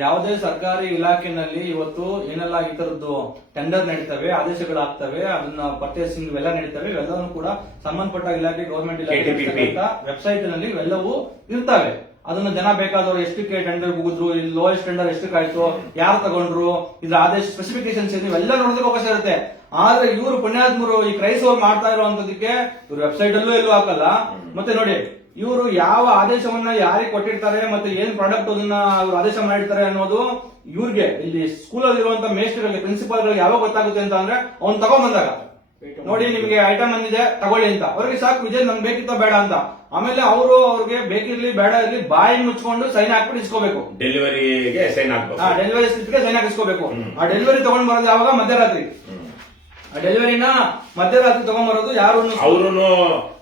ಯಾವುದೇ ಸರ್ಕಾರಿ ಇಲಾಖೆನಲ್ಲಿ ಇವತ್ತು ಏನೆಲ್ಲ ಈ ತರದ್ದು ಟೆಂಡರ್ ನಡೀತವೆ, ಆದೇಶಗಳಾಗ್ತವೆ, ಅದನ್ನ ಪರ್ಚೇಸಿಂಗ್ ಇವೆಲ್ಲ ನಡೀತವೆ. ಇವೆಲ್ಲವೂ ಕೂಡ ಸಂಬಂಧಪಟ್ಟ ಇಲಾಖೆ, ಗವರ್ಮೆಂಟ್ ಇಲಾಖೆ ವೆಬ್ಸೈಟ್ ನಲ್ಲಿ ಇವೆಲ್ಲವೂ ಇರ್ತವೆ. ಅದನ್ನ ಜನ ಬೇಕಾದವರು ಎಷ್ಟಕ್ಕೆ ಟೆಂಡರ್ ಮುಗಿದ್ರು, ಇಲ್ಲಿ ಲೋಯೆಸ್ಟ್ ಟೆಂಡರ್ ಎಷ್ಟಕ್ಕಾಯ್ತು, ಯಾರು ತಗೊಂಡ್ರು, ಇದ್ರ ಆದೇಶ ಸ್ಪೆಸಿಫಿಕೇಶನ್ಸ್ ಇವೆಲ್ಲ ನೋಡೋದಕ್ಕೆ ಅವಕಾಶ ಇರುತ್ತೆ. ಆದ್ರೆ ಇವರು ಪುಣ್ಯಾತ್ಮರು ಈ ಕ್ರೈಸ್ ಅವ್ರು ಮಾಡ್ತಾ ಇರುವಂತದಕ್ಕೆ ಇವ್ರ ವೆಬ್ಸೈಟ್ ಅಲ್ಲೂ ಎಲ್ಲೂ ಹಾಕಲ್ಲ. ಮತ್ತೆ ನೋಡಿ, ಇವರು ಯಾವ ಆದೇಶವನ್ನ ಯಾರಿಗೆ ಕೊಟ್ಟಿರ್ತಾರೆ, ಮತ್ತೆ ಏನ್ ಪ್ರಾಡಕ್ಟ್ ಅದನ್ನ ಇವರು ಆದೇಶ ಮಾಡಿರ್ತಾರೆ ಅನ್ನೋದು ಇವ್ರಿಗೆ ಇಲ್ಲಿ ಸ್ಕೂಲಲ್ಲಿ ಇರುವಂತ ಮೇಸ್ಟರ್ಗಳಿಗೆ, ಪ್ರಿನ್ಸಿಪಾಲ್ಗಳಿಗೆ ಯಾವಾಗ ಗೊತ್ತಾಗುತ್ತೆ ಅಂತ ಅಂದ್ರೆ ಅವ್ನು ತಗೊಂಡ್ಬಂದಾಗ ನೋಡಿ ನಿಮ್ಗೆ ಐಟಮ್ ಬಂದಿದೆ ತಗೊಳ್ಳಿ ಅಂತ ಅವ್ರಿಗೆ ಸಾಕು, ವಿಜಯ್ ನಮ್ಗೆ ಬೇಕಿತ್ತ ಬೇಡ ಅಂತ. ಆಮೇಲೆ ಅವ್ರಿಗೆ ಬೇಕಿರ್ಲಿ ಬೇಡ ಇರ್ಲಿ ಬಾಯಿ ಮುಚ್ಕೊಂಡು ಸೈನ್ ಹಾಕ್ಬಿಟ್ಟು ಇಸ್ಕೋಬೇಕು. ಡೆಲಿವರಿಗೆ ಸೈನ್ ಹಾಕ್ಬೇಕು. ಡೆಲಿವರಿ ಸ್ಲಿಪ್ಗೆ ಸೈನ್ ಹಾಕಿಸ್ಕೋಬೇಕು. ಆ ಡೆಲಿವರಿ ತಗೊಂಡ್ ಬರೋದು ಯಾವಾಗ? ಮಧ್ಯರಾತ್ರಿ. ಆ ಡೆಲಿವರಿನ ಮಧ್ಯರಾತ್ರಿ ತಗೊಂಡ್ಬರೋದು ಯಾರು? ಅವರು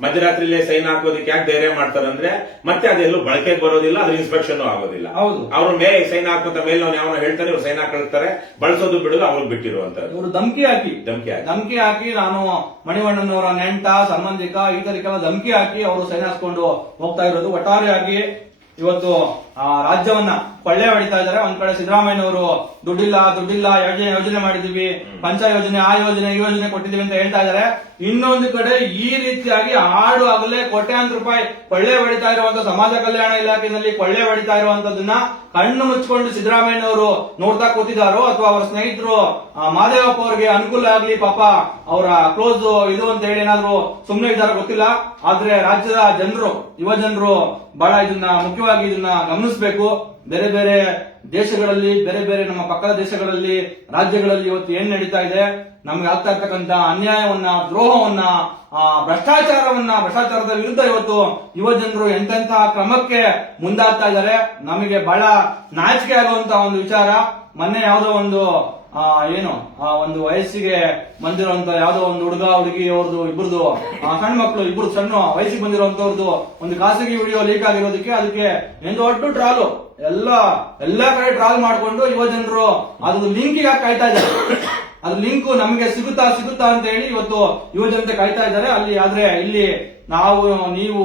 ಮಧ್ಯರಾತ್ರಿಲೇ ಸೈನ್ ಹಾಕೋದಕ್ಕೆ ಯಾಕೆ ಧೈರ್ಯ ಮಾಡ್ತಾರಂದ್ರೆ ಮತ್ತೆ ಅದೆಲ್ಲೂ ಬಳಕೆಗೆ ಬರೋದಿಲ್ಲ, ಅದ್ರ ಇನ್ಸ್ಪೆಕ್ಷನ್ ಆಗೋದಿಲ್ಲ. ಹೌದು, ಅವ್ರ ಮೇಲೆ ಸೈನ್ ಹಾಕುತ್ತ ಮೇಲೆ ಯಾವ ಹೇಳ್ತಾರೆ, ಇವ್ರು ಸೈನ್ ಹಾಕಿರ್ತಾರೆ, ಬಳಸೋದು ಬಿಡೋದು ಅವ್ರಿಗೆ ಬಿಟ್ಟಿರುವಂತ. ಇವರು ಧಮಕಿ ಹಾಕಿ ನಾನು ಮಣಿವಣ್ಣನವರ ನೆಂಟ ಸಂಬಂಧಿಕ ಈ ತರಕ್ಕೆಲ್ಲ ಧಮಕಿ ಹಾಕಿ ಅವರು ಸೈನ್ ಹಾಸ್ಕೊಂಡು ಹೋಗ್ತಾ ಇರೋದು. ಒಟ್ಟಾರೆಯಾಗಿ ಇವತ್ತು ರಾಜ್ಯವನ್ನ ಕೊಳ್ಳೆ ಹೊಡಿತಾ ಇದ್ದಾರೆ. ಒಂದ್ ಕಡೆ ಸಿದ್ದರಾಮಯ್ಯನವರು ದುಡ್ಡಿಲ್ಲ ಯೋಜನೆ ಮಾಡಿದೀವಿ, ಪಂಚ ಯೋಜನೆ, ಆ ಯೋಜನೆ, ಈ ಯೋಜನೆ ಕೊಟ್ಟಿದೀವಿ ಅಂತ ಹೇಳ್ತಾ ಇದ್ದಾರೆ. ಇನ್ನೊಂದು ಕಡೆ ಈ ರೀತಿಯಾಗಿ ಆಡು ಆಗಲೇ ಕೋಟ್ಯಾಂತರ ರೂಪಾಯಿ ಕೊಳ್ಳೆ ಹೊಡಿತಾ ಇರುವಂತ ಸಮಾಜ ಕಲ್ಯಾಣ ಇಲಾಖೆಯಲ್ಲಿ ಕೊಳ್ಳೆ ಹೊಡಿತಾ ಇರುವಂತದನ್ನ ಕಣ್ಣು ಮುಚ್ಕೊಂಡು ಸಿದ್ದರಾಮಯ್ಯನವರು ನೋಡ್ತಾ ಕೂತಿದಾರೋ ಅಥವಾ ಅವರ ಸ್ನೇಹಿತರು ಮಾದೇವಪ್ಪ ಅವರಿಗೆ ಅನುಕೂಲ ಆಗ್ಲಿ, ಪಾಪ ಅವರ ಕ್ಲೋಸ್ ಇದು ಅಂತ ಹೇಳಿ ಏನಾದ್ರು ಸುಮ್ಮನೆ ಇದಾರೋ ಗೊತ್ತಿಲ್ಲ. ಆದ್ರೆ ರಾಜ್ಯದ ಜನರು, ಯುವ ಜನರು ಬಹಳ ಮುಖ್ಯವಾಗಿ ಇದನ್ನ ಗಮನಿಸಬೇಕು. ಬೇರೆ ಬೇರೆ ದೇಶಗಳಲ್ಲಿ, ಬೇರೆ ಬೇರೆ ನಮ್ಮ ಪಕ್ಕದ ದೇಶಗಳಲ್ಲಿ, ರಾಜ್ಯಗಳಲ್ಲಿ ಇವತ್ತು ಏನ್ ನಡೀತಾ ಇದೆ, ನಮ್ಗೆ ಆಗ್ತಾ ಇರ್ತಕ್ಕಂಥ ಅನ್ಯಾಯವನ್ನ, ದ್ರೋಹವನ್ನ, ಭ್ರಷ್ಟಾಚಾರದ ವಿರುದ್ಧ ಇವತ್ತು ಯುವ ಜನರು ಎಂತೆಂತಹ ಕ್ರಮಕ್ಕೆ ಮುಂದಾಗ್ತಾ ಇದ್ದಾರೆ. ನಮಗೆ ಬಹಳ ನಾಚಿಕೆ ಆಗುವಂತಹ ಒಂದು ವಿಚಾರ. ಮೊನ್ನೆ ಯಾವುದೋ ಒಂದು ಒಂದು ವಯಸ್ಸಿಗೆ ಬಂದಿರುವಂತ ಯಾವುದೋ ಒಂದು ಹುಡುಗಿ ಅವ್ರದ್ದು ಇಬ್ಬರದು ಸಣ್ಣ ಮಕ್ಕಳು, ಇಬ್ರು ಸಣ್ಣ ವಯಸ್ಸಿಗೆ ಬಂದಿರುವಂತವ್ರದ್ದು ಒಂದು ಖಾಸಗಿ ವಿಡಿಯೋ ಲೀಕ್ ಆಗಿರೋದಕ್ಕೆ ಅದಕ್ಕೆ ಒಂದು ದೊಡ್ಡ ಟ್ರಾಲು ಎಲ್ಲಾ ಕಡೆ ಟ್ರಾಲ್ ಮಾಡ್ಕೊಂಡು ಯುವ ಜನರು ಅದು ಲಿಂಕಿಗೆ ಕಾಯ್ತಾ ಇದ್ದಾರೆ. ಅದ್ರ ಲಿಂಕ್ ನಮಗೆ ಸಿಗುತ್ತಾ ಅಂತ ಹೇಳಿ ಇವತ್ತು ಯುವ ಜನತೆ ಕಾಯ್ತಾ ಇದ್ದಾರೆ ಅಲ್ಲಿ. ಆದ್ರೆ ಇಲ್ಲಿ ನೀವು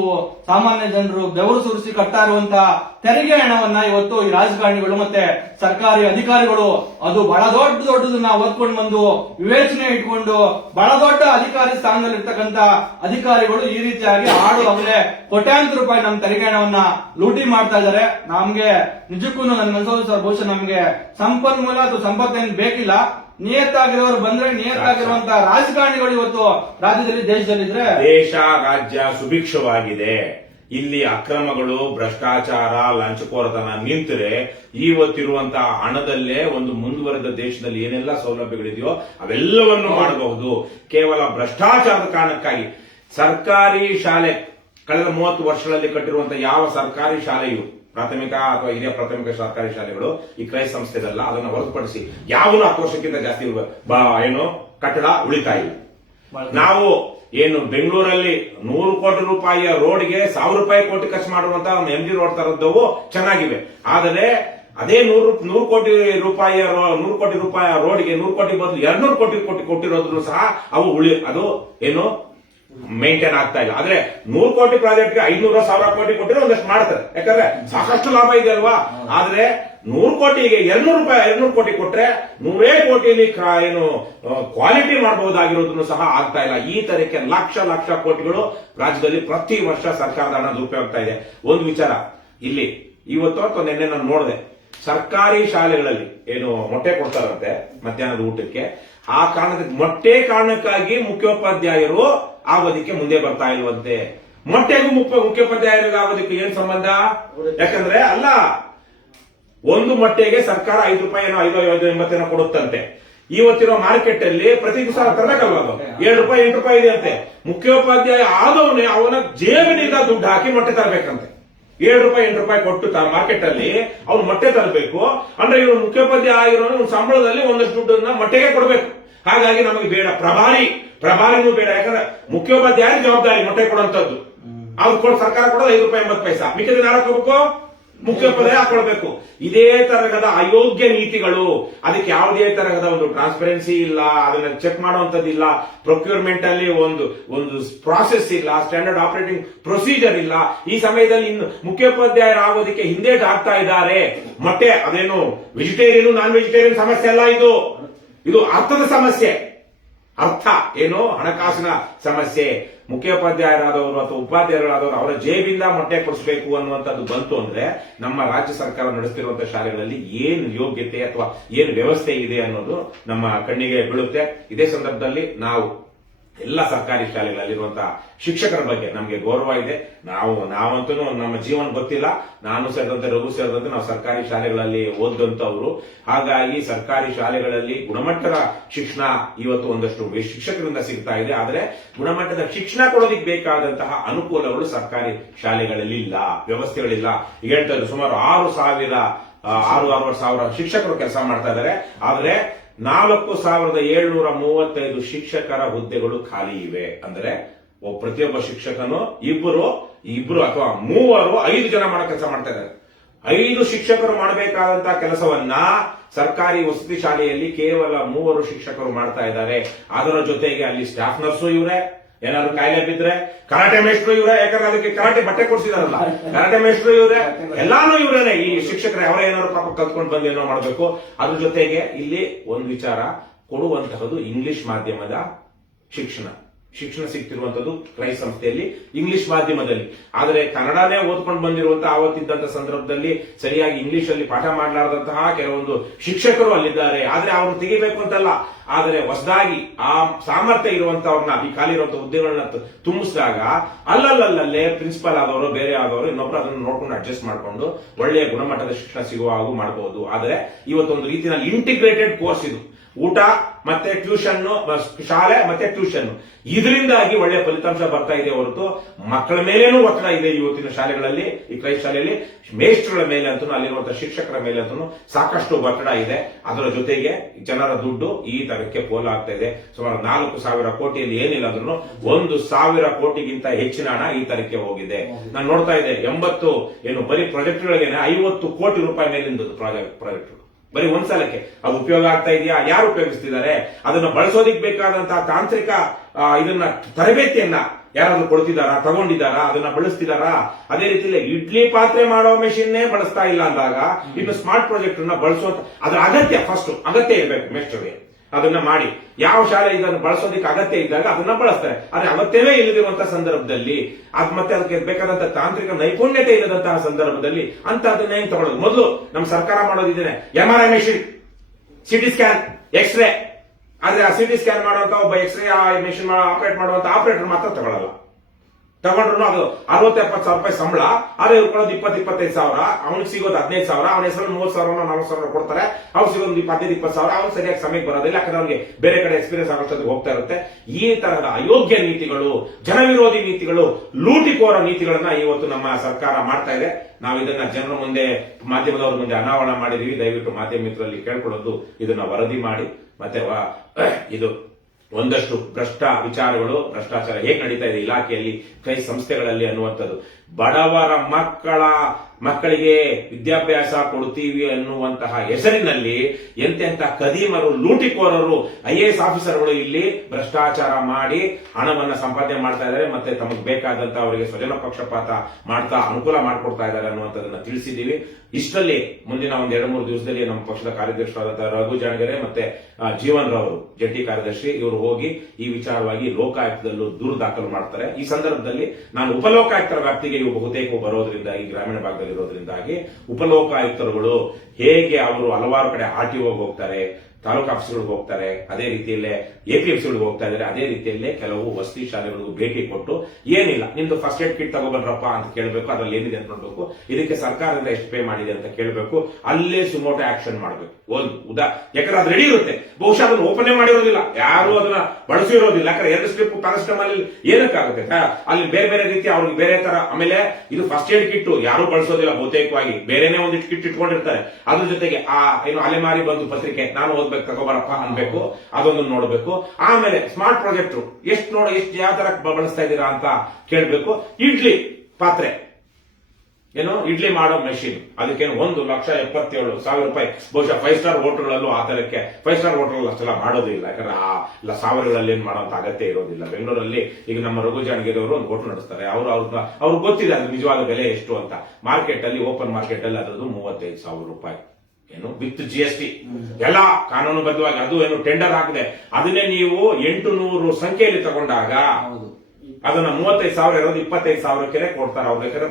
ಸಾಮಾನ್ಯ ಜನರು ಬೆವರು ಸುರಿಸಿ ಕಟ್ತಾ ಇರುವಂತಹ ತೆರಿಗೆ ಹಣವನ್ನ ಇವತ್ತು ಈ ರಾಜಕಾರಣಿಗಳು ಮತ್ತೆ ಸರ್ಕಾರಿ ಅಧಿಕಾರಿಗಳು ಅದು ಬಹಳ ದೊಡ್ಡದನ್ನ ಓದ್ಕೊಂಡು ಬಂದು ವಿವೇಚನೆ ಇಟ್ಕೊಂಡು ಬಹಳ ದೊಡ್ಡ ಅಧಿಕಾರಿ ಸ್ಥಾನದಲ್ಲಿ ಇರ್ತಕ್ಕಂತ ಅಧಿಕಾರಿಗಳು ಈ ರೀತಿಯಾಗಿ ಆಗಲೇ ಕೋಟ್ಯಾಂತರ ರೂಪಾಯಿ ನಮ್ಮ ತೆರಿಗೆ ಹಣವನ್ನ ಲೂಟಿ ಮಾಡ್ತಾ ಇದ್ದಾರೆ. ನಮ್ಗೆ ನಿಜಕ್ಕೂ ನನ್ಗೆ ಅನ್ಸೋದು ಸರ್, ಬಹುಶಃ ನಮ್ಗೆ ಸಂಪನ್ಮೂಲ ಅಥವಾ ಸಂಪತ್ತೇನು ಬೇಕಿಲ್ಲ, ನಿಯತ್ತಾಗಿರೋರು ಬಂದ್ರೆ ನಿಯತ್ತಾಗಿರುವಂತ ರಾಜಕಾರಣಿಗಳು ಇವತ್ತು ರಾಜ್ಯದಲ್ಲಿ ದೇಶದಲ್ಲಿದ್ರೆ ದೇಶ ರಾಜ್ಯ ಸುಭಿಕ್ಷವಾಗಿದೆ. ಇಲ್ಲಿ ಅಕ್ರಮಗಳು, ಭ್ರಷ್ಟಾಚಾರ, ಲಂಚಕೋರತನ ನಿಂತರೆ ಇವತ್ತಿರುವಂತಹ ಹಣದಲ್ಲೇ ಒಂದು ಮುಂದುವರೆದ ದೇಶದಲ್ಲಿ ಏನೆಲ್ಲ ಸೌಲಭ್ಯಗಳಿದೆಯೋ ಅವೆಲ್ಲವನ್ನು ಮಾಡಬಹುದು. ಕೇವಲ ಭ್ರಷ್ಟಾಚಾರದ ಕಾರಣಕ್ಕಾಗಿ ಸರ್ಕಾರಿ ಶಾಲೆ ಕಳೆದ 30 ವರ್ಷಗಳಲ್ಲಿ ಕಟ್ಟಿರುವಂತಹ ಯಾವ ಸರ್ಕಾರಿ ಶಾಲೆಯು ಪ್ರಾಥಮಿಕ ಅಥವಾ ಹಿರಿಯ ಪ್ರಾಥಮಿಕ ಸರ್ಕಾರಿ ಶಾಲೆಗಳು ಈ ಕ್ರೈ ಸಂಸ್ಥೆದಲ್ಲ, ಅದನ್ನು ಹೊರತುಪಡಿಸಿ ಯಾವನು 10 ವರ್ಷಕ್ಕಿಂತ ಜಾಸ್ತಿ ಕಟ್ಟಡ ಉಳಿತಾ ಇಲ್ಲ. ನಾವು ಏನು ಬೆಂಗಳೂರಲ್ಲಿ 100 ಕೋಟಿ ರೂಪಾಯಿಯ ರೋಡ್ಗೆ 1000 ರೂಪಾಯಿ ಕೋಟಿ ಖರ್ಚು ಮಾಡುವಂತಹ MG ರೋಡ್ ತರದ್ದವು ಚೆನ್ನಾಗಿವೆ. ಆದರೆ ಅದೇ 100 ಕೋಟಿ ರೂಪಾಯಿ ರೋಡ್ಗೆ 100 ಕೋಟಿ ಬದಲು 200 ಕೋಟಿ ಕೊಟ್ಟಿರೋದ್ರು ಸಹ ಅದು ಏನು ಮೇಂಟೈನ್ ಆಗ್ತಾ ಇಲ್ಲ. ಆದ್ರೆ 100 ಕೋಟಿ ಪ್ರಾಜೆಕ್ಟ್ಗೆ 500,000 ಕೋಟಿ ಕೊಟ್ಟಿರೋ ಒಂದಷ್ಟು ಮಾಡ್ತಾರೆ, ಯಾಕಂದ್ರೆ ಸಾಕಷ್ಟು ಲಾಭ ಇದೆ ಅಲ್ವಾ. ಆದ್ರೆ 100 ಕೋಟಿಗೆ 200 ಕೋಟಿ ಕೊಟ್ರೆ 100 ಕೋಟಿಯಲ್ಲಿ ಕ್ವಾಲಿಟಿ ಮಾಡಬಹುದಾಗಿರೋದನ್ನು ಸಹ ಆಗ್ತಾ ಇಲ್ಲ. ಈ ತರಕ್ಕೆ ಲಕ್ಷ ಕೋಟಿಗಳು ರಾಜ್ಯದಲ್ಲಿ ಪ್ರತಿ ವರ್ಷ ಸರ್ಕಾರದ ಹಣ ದುರುಪಯೋಗ ಇದೆ. ಒಂದು ವಿಚಾರ ಇಲ್ಲಿ ಇವತ್ತು ಅಥವಾ ನಿನ್ನೆ ನಾನು ನೋಡಿದೆ, ಸರ್ಕಾರಿ ಶಾಲೆಗಳಲ್ಲಿ ಮೊಟ್ಟೆ ಕೊಡ್ತಾರಂತೆ ಮಧ್ಯಾಹ್ನದ ಊಟಕ್ಕೆ. ಆ ಮೊಟ್ಟೆ ಕಾರಣಕ್ಕಾಗಿ ಮುಖ್ಯೋಪಾಧ್ಯಾಯರು ಆಗೋದಿಕ್ಕೆ ಮುಂದೆ ಬರ್ತಾ ಇಲ್ವಂತೆ. ಮೊಟ್ಟೆಗೂ ಮುಖ್ಯೋಪಾಧ್ಯಾಯರಿಗೆ ಆಗೋದಕ್ಕೆ ಏನ್ ಸಂಬಂಧ? ಯಾಕಂದ್ರೆ ಅಲ್ಲ, ಒಂದು ಮೊಟ್ಟೆಗೆ ಸರ್ಕಾರ 5 ರೂಪಾಯಿ 5.80 ಕೊಡುತ್ತಂತೆ. ಇವತ್ತಿರೋ ಮಾರ್ಕೆಟ್ ಅಲ್ಲಿ ಪ್ರತಿ ದಿವಸ ತರಬೇಕಲ್ವ, 7 ರೂಪಾಯಿ 8 ರೂಪಾಯಿ ಇದೆ ಅಂತೆ. ಮುಖ್ಯೋಪಾಧ್ಯಾಯ ಆದವನೇ ಅವನ ಜೇಬಿನಿಂದ ದುಡ್ಡು ಹಾಕಿ ಮೊಟ್ಟೆ ತರಬೇಕಂತೆ. 7 ರೂಪಾಯಿ 8 ರೂಪಾಯಿ ಕೊಟ್ಟು ಮಾರ್ಕೆಟ್ ಅಲ್ಲಿ ಅವ್ನು ಮೊಟ್ಟೆ ತರಬೇಕು ಅಂದ್ರೆ ಇವ್ರು ಮುಖ್ಯೋಪಾಧ್ಯಾಯ ಆಗಿರೋ ಸಂಬಳದಲ್ಲಿ ಒಂದಷ್ಟು ದುಡ್ಡನ್ನ ಮೊಟ್ಟೆಗೆ ಕೊಡಬೇಕು. ಹಾಗಾಗಿ ನಮಗೆ ಬೇಡ ಪ್ರಭಾರಿನೂ ಬೇಡ. ಯಾಕಂದ್ರೆ ಮುಖ್ಯೋಪಾಧ್ಯಾಯ ಜವಾಬ್ದಾರಿ ಮೊಟ್ಟೆ ಕೊಡುವಂತದ್ದು. ಅವ್ರು ಸರ್ಕಾರ ಕೊಡೋದು 5 ರೂಪಾಯಿ 80 ಪೈಸಾ, ಮಿಕ್ಕಿದ ಹಾಕೋಬೇಕು, ಮುಖ್ಯೋಪಾಧ್ಯಾಯ ಹಾಕೊಳ್ಬೇಕು. ಇದೇ ತರಹದ ಅಯೋಗ್ಯ ನೀತಿಗಳು. ಅದಕ್ಕೆ ಯಾವುದೇ ತರಹದ ಒಂದು ಟ್ರಾನ್ಸ್ಪರೆನ್ಸಿ ಇಲ್ಲ, ಅದನ್ನ ಚೆಕ್ ಮಾಡುವಂತದ್ದಿಲ್ಲ, ಪ್ರೊಕ್ಯೂರ್ಮೆಂಟ್ ಅಲ್ಲಿ ಒಂದು ಪ್ರಾಸೆಸ್ ಇಲ್ಲ, ಸ್ಟ್ಯಾಂಡರ್ಡ್ ಆಪರೇಟಿಂಗ್ ಪ್ರೊಸೀಜರ್ ಇಲ್ಲ. ಈ ಸಮಯದಲ್ಲಿ ಇನ್ನು ಮುಖ್ಯೋಪಾಧ್ಯಾಯರಾಗೋದಕ್ಕೆ ಹಿಂದೇಟು ಹಾಕ್ತಾ ಇದ್ದಾರೆ. ಮೊಟ್ಟೆ ಅದೇನು ವೆಜಿಟೇರಿಯನ್ ನಾನ್ ವೆಜಿಟೇರಿಯನ್ ಸಮಸ್ಯೆ ಅಲ್ಲ, ಇದು ಅರ್ಥದ ಸಮಸ್ಯೆ. ಹಣಕಾಸಿನ ಸಮಸ್ಯೆ. ಮುಖ್ಯೋಪಾಧ್ಯಾಯರಾದವರು ಅಥವಾ ಉಪಾಧ್ಯಾಯರಾದವರು ಅವರ ಜೇಬಿಂದ ಮೊಟ್ಟೆ ಕೊಡಿಸಬೇಕು ಅನ್ನುವಂಥದ್ದು ಬಂತು ಅಂದ್ರೆ ನಮ್ಮ ರಾಜ್ಯ ಸರ್ಕಾರ ನಡೆಸ್ತಿರುವಂತಹ ಶಾಲೆಗಳಲ್ಲಿ ಏನು ಯೋಗ್ಯತೆ ಅಥವಾ ಏನು ವ್ಯವಸ್ಥೆ ಇದೆ ಅನ್ನೋದು ನಮ್ಮ ಕಣ್ಣಿಗೆ ಬೀಳುತ್ತೆ. ಇದೇ ಸಂದರ್ಭದಲ್ಲಿ ನಾವು ಎಲ್ಲ ಸರ್ಕಾರಿ ಶಾಲೆಗಳಲ್ಲಿರುವಂತಹ ಶಿಕ್ಷಕರ ಬಗ್ಗೆ ನಮಗೆ ಗೌರವ ಇದೆ. ನಾವಂತೂ ನಮ್ಮ ಜೀವನ ಗೊತ್ತಿಲ್ಲ, ನಾನು ಸೇರಿದಂತೆ ರಘು ಸೇರಿದಂತೆ ನಾವು ಸರ್ಕಾರಿ ಶಾಲೆಗಳಲ್ಲಿ ಓದಂತವ್ರು. ಹಾಗಾಗಿ ಸರ್ಕಾರಿ ಶಾಲೆಗಳಲ್ಲಿ ಗುಣಮಟ್ಟದ ಶಿಕ್ಷಣ ಇವತ್ತು ಒಂದಷ್ಟು ಶಿಕ್ಷಕರಿಂದ ಸಿಗ್ತಾ ಇದೆ. ಆದ್ರೆ ಗುಣಮಟ್ಟದ ಶಿಕ್ಷಣ ಕೊಡೋದಿಕ್ಕೆ ಬೇಕಾದಂತಹ ಅನುಕೂಲಗಳು ಸರ್ಕಾರಿ ಶಾಲೆಗಳಲ್ಲಿ ಇಲ್ಲ, ವ್ಯವಸ್ಥೆಗಳಿಲ್ಲ. ಈಗ ಹೇಳ್ತಾ ಇದ್ರು ಸುಮಾರು 6,000 ಶಿಕ್ಷಕರು ಕೆಲಸ ಮಾಡ್ತಾ ಇದ್ದಾರೆ. ಆದ್ರೆ 4,735 ಶಿಕ್ಷಕರ ಹುದ್ದೆಗಳು ಖಾಲಿ ಇವೆ. ಅಂದ್ರೆ ಪ್ರತಿಯೊಬ್ಬ ಶಿಕ್ಷಕನು ಇಬ್ಬರು ಅಥವಾ 5 ಜನ ಮಾಡೋ ಕೆಲಸ ಮಾಡ್ತಾ ಇದ್ದಾರೆ. 5 ಶಿಕ್ಷಕರು ಮಾಡಬೇಕಾದಂತಹ ಕೆಲಸವನ್ನ ಸರ್ಕಾರಿ ವಸತಿ ಶಾಲೆಯಲ್ಲಿ ಕೇವಲ 3 ಶಿಕ್ಷಕರು ಮಾಡ್ತಾ ಇದ್ದಾರೆ. ಅದರ ಜೊತೆಗೆ ಅಲ್ಲಿ ಸ್ಟಾಫ್ ನರ್ಸು ಇವರೇ, ಏನಾದ್ರು ಕಾಯಿಲೆ ಬಿದ್ರೆ ಕರಾಟೆ ಮೇಷ್ಟ್ರು ಇವರೇ, ಯಾಕಂದ್ರೆ ಅದಕ್ಕೆ ಕರಾಟೆ ಬಟ್ಟೆ ಕೊಡ್ಸಿದಾರಲ್ಲ, ಕರಾಟೆ ಮೇಷ್ಟ್ರು ಇವರೇ, ಎಲ್ಲಾನು ಇವರೇನೆ. ಈ ಶಿಕ್ಷಕರೇ ಅವರೇ ಏನಾದ್ರು ಪಾಪ ಕಲ್ತ್ಕೊಂಡು ಬಂದು ಏನೋ ಮಾಡಬೇಕು. ಅದ್ರ ಜೊತೆಗೆ ಇಲ್ಲಿ ಒಂದು ವಿಚಾರ ಕೊಡುವಂತಹದ್ದು ಇಂಗ್ಲಿಷ್ ಮಾಧ್ಯಮದ ಶಿಕ್ಷಣ ಸಿಗ್ತಿರುವಂತದ್ದು ಕ್ರೈ ಸಂಸ್ಥೆಯಲ್ಲಿ ಇಂಗ್ಲಿಷ್ ಮಾಧ್ಯಮದಲ್ಲಿ. ಆದರೆ ಕನ್ನಡನೇ ಓದ್ಕೊಂಡು ಬಂದಿರುವಂತಹ ಆವತ್ತಿದ್ದಂತ ಸಂದರ್ಭದಲ್ಲಿ ಸರಿಯಾಗಿ ಇಂಗ್ಲಿಷ್ ಅಲ್ಲಿ ಪಾಠ ಮಾಡಲಾರದಂತಹ ಕೆಲವೊಂದು ಶಿಕ್ಷಕರು ಅಲ್ಲಿದ್ದಾರೆ. ಆದ್ರೆ ಅವ್ರನ್ನ ತೆಗಿಬೇಕು ಅಂತಲ್ಲ, ಆದರೆ ಹೊಸದಾಗಿ ಆ ಸಾಮರ್ಥ್ಯ ಇರುವಂತವ್ರನ್ನ ಈ ಖಾಲಿ ಇರುವಂತಹ ಹುದ್ದೆಗಳನ್ನ ತುಂಬಿಸಿದಾಗ ಅಲ್ಲಲ್ಲೇ ಪ್ರಿನ್ಸಿಪಲ್ ಆದವರು ಬೇರೆ ಆದವರು ಇನ್ನೊಬ್ರು ಅದನ್ನು ನೋಡ್ಕೊಂಡು ಅಡ್ಜಸ್ಟ್ ಮಾಡಿಕೊಂಡು ಒಳ್ಳೆಯ ಗುಣಮಟ್ಟದ ಶಿಕ್ಷಣ ಸಿಗುವ ಹಾಗೂ ಮಾಡಬಹುದು. ಆದರೆ ಇವತ್ತೊಂದು ರೀತಿಯಲ್ಲಿ ಇಂಟಿಗ್ರೇಟೆಡ್ ಕೋರ್ಸ್ ಇದು, ಊಟ ಮತ್ತೆ ಟ್ಯೂಷನ್, ಶಾಲೆ ಮತ್ತೆ ಟ್ಯೂಷನ್, ಇದರಿಂದಾಗಿ ಒಳ್ಳೆ ಫಲಿತಾಂಶ ಬರ್ತಾ ಇದೆ ಹೊರತು ಮಕ್ಕಳ ಮೇಲೇನೂ ಒತ್ತಡ ಇದೆ ಇವತ್ತಿನ ಶಾಲೆಗಳಲ್ಲಿ. ಈ ಕ್ರೈ ಶಾಲೆಯಲ್ಲಿ ಮೇಷ್ಟ್ರುಗಳ ಮೇಲೆ ಅಂತೂ ಅಲ್ಲಿರುವಂತಹ ಶಿಕ್ಷಕರ ಮೇಲೆ ಅಂತೂ ಸಾಕಷ್ಟು ಒತ್ತಡ ಇದೆ. ಅದರ ಜೊತೆಗೆ ಜನರ ದುಡ್ಡು ಈ ತರಕ್ಕೆ ಪೋಲಾಗ್ತಾ ಇದೆ. ಸುಮಾರು 4,000 ಕೋಟಿಯಲ್ಲಿ ಏನಿಲ್ಲ ಅಂದ್ರೂ 1,000 ಕೋಟಿಗಿಂತ ಹೆಚ್ಚಿನ ಹಣ ಈ ತರಕ್ಕೆ ಹೋಗಿದೆ. ನಾನು ನೋಡ್ತಾ ಇದ್ದೆ 80 ಬರೀ ಪ್ರಾಜೆಕ್ಟ್ಗಳಿಗೆ 50 ಕೋಟಿ ರೂಪಾಯಿ ಮೇಲಿಂದ ಪ್ರಾಜೆಕ್ಟ್ ಬರೀ ಒಂದ್ಸಲಕ್ಕೆ ಅದು ಉಪಯೋಗ ಆಗ್ತಾ ಇದೆಯಾ, ಯಾರು ಉಪಯೋಗಿಸ್ತಿದ್ದಾರೆ, ಅದನ್ನ ಬಳಸೋದಿಕ್ ಬೇಕಾದಂತಹ ತಾಂತ್ರಿಕ ಇದನ್ನ ತರಬೇತಿಯನ್ನ ಯಾರಾದ್ರೂ ಕೊಡ್ತಿದಾರಾ, ತಗೊಂಡಿದ್ದಾರಾ, ಅದನ್ನ ಬಳಸ್ತಿದಾರಾ? ಅದೇ ರೀತಿಯಲ್ಲಿ ಇಡ್ಲಿ ಪಾತ್ರೆ ಮಾಡೋ ಮೆಷಿನ್ನೇ ಬಳಸ್ತಾ ಇಲ್ಲ ಅಂದಾಗ ಇನ್ನು ಸ್ಮಾರ್ಟ್ ಪ್ರಾಜೆಕ್ಟ್ ಅನ್ನ ಬಳಸುವಂತ ಅದ್ರ ಅಗತ್ಯ ಇರಬೇಕು ಮೇಸ್ಟರ್ಗೆ. ಅದನ್ನ ಮಾಡಿ ಯಾವ ಶಾಲೆ ಇದನ್ನು ಬಳಸೋದಕ್ಕೆ ಅಗತ್ಯ ಇದ್ದಾಗ ಅದನ್ನ ಬಳಸ್ತಾರೆ. ಆದ್ರೆ ಅಗತ್ಯವೇ ಇಲ್ಲದಿರುವಂತಹ ಸಂದರ್ಭದಲ್ಲಿ ಮತ್ತೆ ಅದಕ್ಕೆ ಬೇಕಾದಂತಹ ತಾಂತ್ರಿಕ ನೈಪುಣ್ಯತೆ ಇಲ್ಲದಂತಹ ಸಂದರ್ಭದಲ್ಲಿ ಅಂತದನ್ನ ಏನ್ ತಗೊಳ್ಳೋದು? ಮೊದಲು ನಮ್ಮ ಸರ್ಕಾರ ಮಾಡೋದಿದ್ದೇನೆ MRI machine, CT scan, X ray. ಆದ್ರೆ ಆ ಸಿಟಿ ಸ್ಕ್ಯಾನ್ ಮಾಡುವಂತ ಒಬ್ಬ ಎಕ್ಸ್ರೇ ಮೆಷಿನ್ ಆಪರೇಟ್ ಮಾಡುವಂತ ಆಪರೇಟರ್ ಮಾತ್ರ ತಗೊಳ್ಳಲ್ಲ. ತಗೊಂಡ್ರು ಅದು 60-70 ಸಾವಿರ ರೂಪಾಯಿ ಸಂಬಳ, ಆದ್ರೆ ಇವ್ರು ಕೊಡೋದು 20-25 ಸಾವಿರ, ಅವನಿಗೆ ಸಿಗೋದು 15 ಸಾವಿರ, ಅವನ ಹೆಸರು 30 ಸಾವಿರ 40 ಸಾವಿರ ಕೊಡ್ತಾರೆ. ಅವ್ರು ಸಿಗೋದು 15-20 ಸಾವಿರ, ಅವ್ನು ಸರಿಯಾಗಿ ಸಮಯಕ್ಕೆ ಬರೋದಿಲ್ಲ, ಯಾಕಂದ್ರೆ ಅವ್ನಿಗೆ ಬೇರೆ ಕಡೆ ಎಕ್ಸ್ಪೀರಿಯನ್ಸ್ ಆಗೋಷ್ಟೊತ್ತಿಗೆ ಹೋಗ್ತಾ ಇರುತ್ತೆ. ಈ ತರಹದ ಅಯೋಗ್ಯ ನೀತಿಗಳು, ಜನವಿರೋಧಿ ನೀತಿಗಳು, ಲೂಟಿಕೋರ ನೀತಿಗಳನ್ನ ಇವತ್ತು ನಮ್ಮ ಸರ್ಕಾರ ಮಾಡ್ತಾ ಇದೆ. ನಾವು ಇದನ್ನ ಜನರ ಮುಂದೆ, ಮಾಧ್ಯಮದವರ ಮುಂದೆ ಅನಾವರಣ ಮಾಡಿದೀವಿ. ದಯವಿಟ್ಟು ಮಾಧ್ಯಮ ಮಿತ್ರರಲ್ಲಿ ಕೇಳ್ಕೊಳ್ಳೋದು, ಇದನ್ನ ವರದಿ ಮಾಡಿ. ಮತ್ತೆ ಇದು ಒಂದಷ್ಟು ಭ್ರಷ್ಟಾಚಾರ ಹೇಗೆ ನಡೀತಾ ಇದೆ ಇಲಾಖೆಯಲ್ಲಿ, ಕೈ ಸಂಸ್ಥೆಗಳಲ್ಲಿ ಅನ್ನುವಂಥದ್ದು. ಬಡವರ ಮಕ್ಕಳಿಗೆ ವಿದ್ಯಾಭ್ಯಾಸ ಕೊಡ್ತೀವಿ ಅನ್ನುವಂತಹ ಹೆಸರಿನಲ್ಲಿ ಎಂತೆಂತ ಕದೀಮರು, ಲೂಟಿಕೋರರು, IAS ಆಫೀಸರ್ಗಳು ಇಲ್ಲಿ ಭ್ರಷ್ಟಾಚಾರ ಮಾಡಿ ಹಣವನ್ನ ಸಂಪಾದನೆ ಮಾಡ್ತಾ ಇದ್ದಾರೆ. ಮತ್ತೆ ತಮಗೆ ಬೇಕಾದಂತ ಅವರಿಗೆ ಸ್ವಜನ ಪಕ್ಷಪಾತ ಮಾಡ್ತಾ ಅನುಕೂಲ ಮಾಡಿಕೊಡ್ತಾ ಇದ್ದಾರೆ ಅನ್ನುವಂಥದ್ದನ್ನ ತಿಳಿಸಿದ್ದೀವಿ. ಇಷ್ಟರಲ್ಲಿ ಮುಂದಿನ ಒಂದ್ 2-3 ದಿವಸದಲ್ಲಿ ನಮ್ಮ ಪಕ್ಷದ ಕಾರ್ಯದರ್ಶಿಯಾದಂತಹ ರಘು ಜಾಣಗೆರೆ ಮತ್ತೆ ಜೀವನ್ ರಾವ್ ಜಂಟಿ ಕಾರ್ಯದರ್ಶಿ ಇವರು ಹೋಗಿ ಈ ವಿಚಾರವಾಗಿ ಲೋಕಾಯುಕ್ತದಲ್ಲೂ ದೂರು ದಾಖಲು ಮಾಡ್ತಾರೆ. ಈ ಸಂದರ್ಭದಲ್ಲಿ ನಾನು ಉಪಲೋಕಾಯುಕ್ತರ ವ್ಯಾಪ್ತಿಗೆ ಇವು ಬಹುತೇಕ ಬರೋದ್ರಿಂದಾಗಿ, ಗ್ರಾಮೀಣ ಭಾಗದಲ್ಲಿ ಇರೋದ್ರಿಂದಾಗಿ ಉಪಲೋಕಾಯುಕ್ತರುಗಳು ಹೇಗೆ ಅವರು ಹಲವಾರು ಕಡೆ RTO ಹೋಗ್ತಾರೆ, ತಾಲೂಕು ಆಫೀಸ್ಗಳಿಗೆ ಹೋಗ್ತಾರೆ, ಅದೇ ರೀತಿಯಲ್ಲೇ APMCಗಳಿಗೆ ಹೋಗ್ತಾ ಇದ್ದಾರೆ. ಅದೇ ರೀತಿಯಲ್ಲೇ ಕೆಲವು ವಸತಿ ಶಾಲೆಗಳಿಗೂ ಭೇಟಿ ಕೊಟ್ಟು ಏನಿಲ್ಲ ನಿಮ್ದು ಫಸ್ಟ್ ಏಡ್ ಕಿಟ್ ತಗೊಬನ್ರಪ್ಪ ಅಂತ ಕೇಳಬೇಕು, ಅದ್ರಲ್ಲಿ ಏನಿದೆ ಅಂತ ನೋಡ್ಬೇಕು, ಇದಕ್ಕೆ ಸರ್ಕಾರದಿಂದ ಎಷ್ಟು ಪೇ ಮಾಡಿದೆ ಅಂತ ಕೇಳಬೇಕು, ಅಲ್ಲೇ ಸುಮೋಟೋ ಆಕ್ಷನ್ ಮಾಡಬೇಕು. ಯಾಕಂದ್ರೆ ಅದು ರೆಡಿ ಇರುತ್ತೆ, ಬಹುಶಃ ಅದನ್ನು ಓಪನ್ ಮಾಡಿರೋದಿಲ್ಲ, ಯಾರು ಅದನ್ನ ಬಳಸಿರೋದಿಲ್ಲ. ಯಾಕಂದ್ರೆ ಎರಡು ಸ್ಟ್ರಿಪ್ ಪ್ಯಾರಾಸಿಟಮಾಲ್ ಏನಕ್ಕಾಗುತ್ತೆ, ಅಲ್ಲಿ ಬೇರೆ ಬೇರೆ ರೀತಿ ಅವ್ರಿಗೆ ಬೇರೆ ತರ. ಆಮೇಲೆ ಇದು ಫಸ್ಟ್ ಏಡ್ ಕಿಟ್ ಯಾರು ಬಳಸೋದಿಲ್ಲ, ಬಹುತೇಕವಾಗಿ ಬೇರೆನೆ ಒಂದಿಷ್ಟು ಕಿಟ್ ಇಟ್ಕೊಂಡಿರ್ತಾರೆ. ಅದ್ರ ಜೊತೆಗೆ ಏನು ಅಲೆಮಾರಿ ಬಂದು ಪತ್ರಿಕೆ ನಾನು ಓದ್ಬೇಕು ತಗೋಬರಪ್ಪ ಅನ್ಬೇಕು, ಅದೊಂದು ನೋಡ್ಬೇಕು. ಆಮೇಲೆ ಸ್ಮಾರ್ಟ್ ಪ್ರಾಜೆಕ್ಟ್ ಎಷ್ಟು ಯಾವ ತರ ಬಳಸ್ತಾ ಇದ್ದೀರಾ ಅಂತ ಕೇಳಬೇಕು. ಇಡ್ಲಿ ಪಾತ್ರೆ ಇಡ್ಲಿ ಮಾಡೋ ಮೆಷಿನ್, ಅದಕ್ಕೇನು 1,77,000 ರೂಪಾಯಿ. ಬಹುಶಃ 5 ಸ್ಟಾರ್ ಹೋಟೆಲ್ಗಳಲ್ಲೂ ಆ ತರಕ್ಕೆ 5 ಸ್ಟಾರ್ ಹೋಟೆಲ್ ಅಷ್ಟೆಲ್ಲ ಮಾಡೋದಿಲ್ಲ, ಯಾಕಂದ್ರೆ ಆ ಸಾವಿರಗಳಲ್ಲಿ ಏನ್ ಮಾಡುವಂತ ಅಗತ್ಯ ಇರೋದಿಲ್ಲ. ಬೆಂಗಳೂರಲ್ಲಿ ಈಗ ನಮ್ಮ ರಘು ಜಾಣಗೆರೆ ಅವರು ಒಂದು ಹೋಟೆಲ್ ನಡೆಸ್ತಾರೆ. ಅವ್ರಿಗೆ ಗೊತ್ತಿದೆ ಅದ್ರ ನಿಜವಾದ ಬೆಲೆ ಎಷ್ಟು ಅಂತ. ಮಾರ್ಕೆಟ್ ಅಲ್ಲಿ, ಓಪನ್ ಮಾರ್ಕೆಟ್ ಅಲ್ಲಿ ಅದರದ್ದು 35,000 ರೂಪಾಯಿ, ವಿತ್ GST ಎಲ್ಲ ಕಾನೂನುಬದ್ಧವಾಗಿ. ಅದು ಟೆಂಡರ್ ಹಾಕಿದೆ. ಅದನ್ನೇ ನೀವು 800 ಸಂಖ್ಯೆಯಲ್ಲಿ ತಗೊಂಡಾಗ ಅದನ್ನ 35,000 ಇರೋದು 25,000ಕ್ಕೆ ಕೊಡ್ತಾರೆ. ಅವ್ರ ಯಾಕಂದ್ರೆ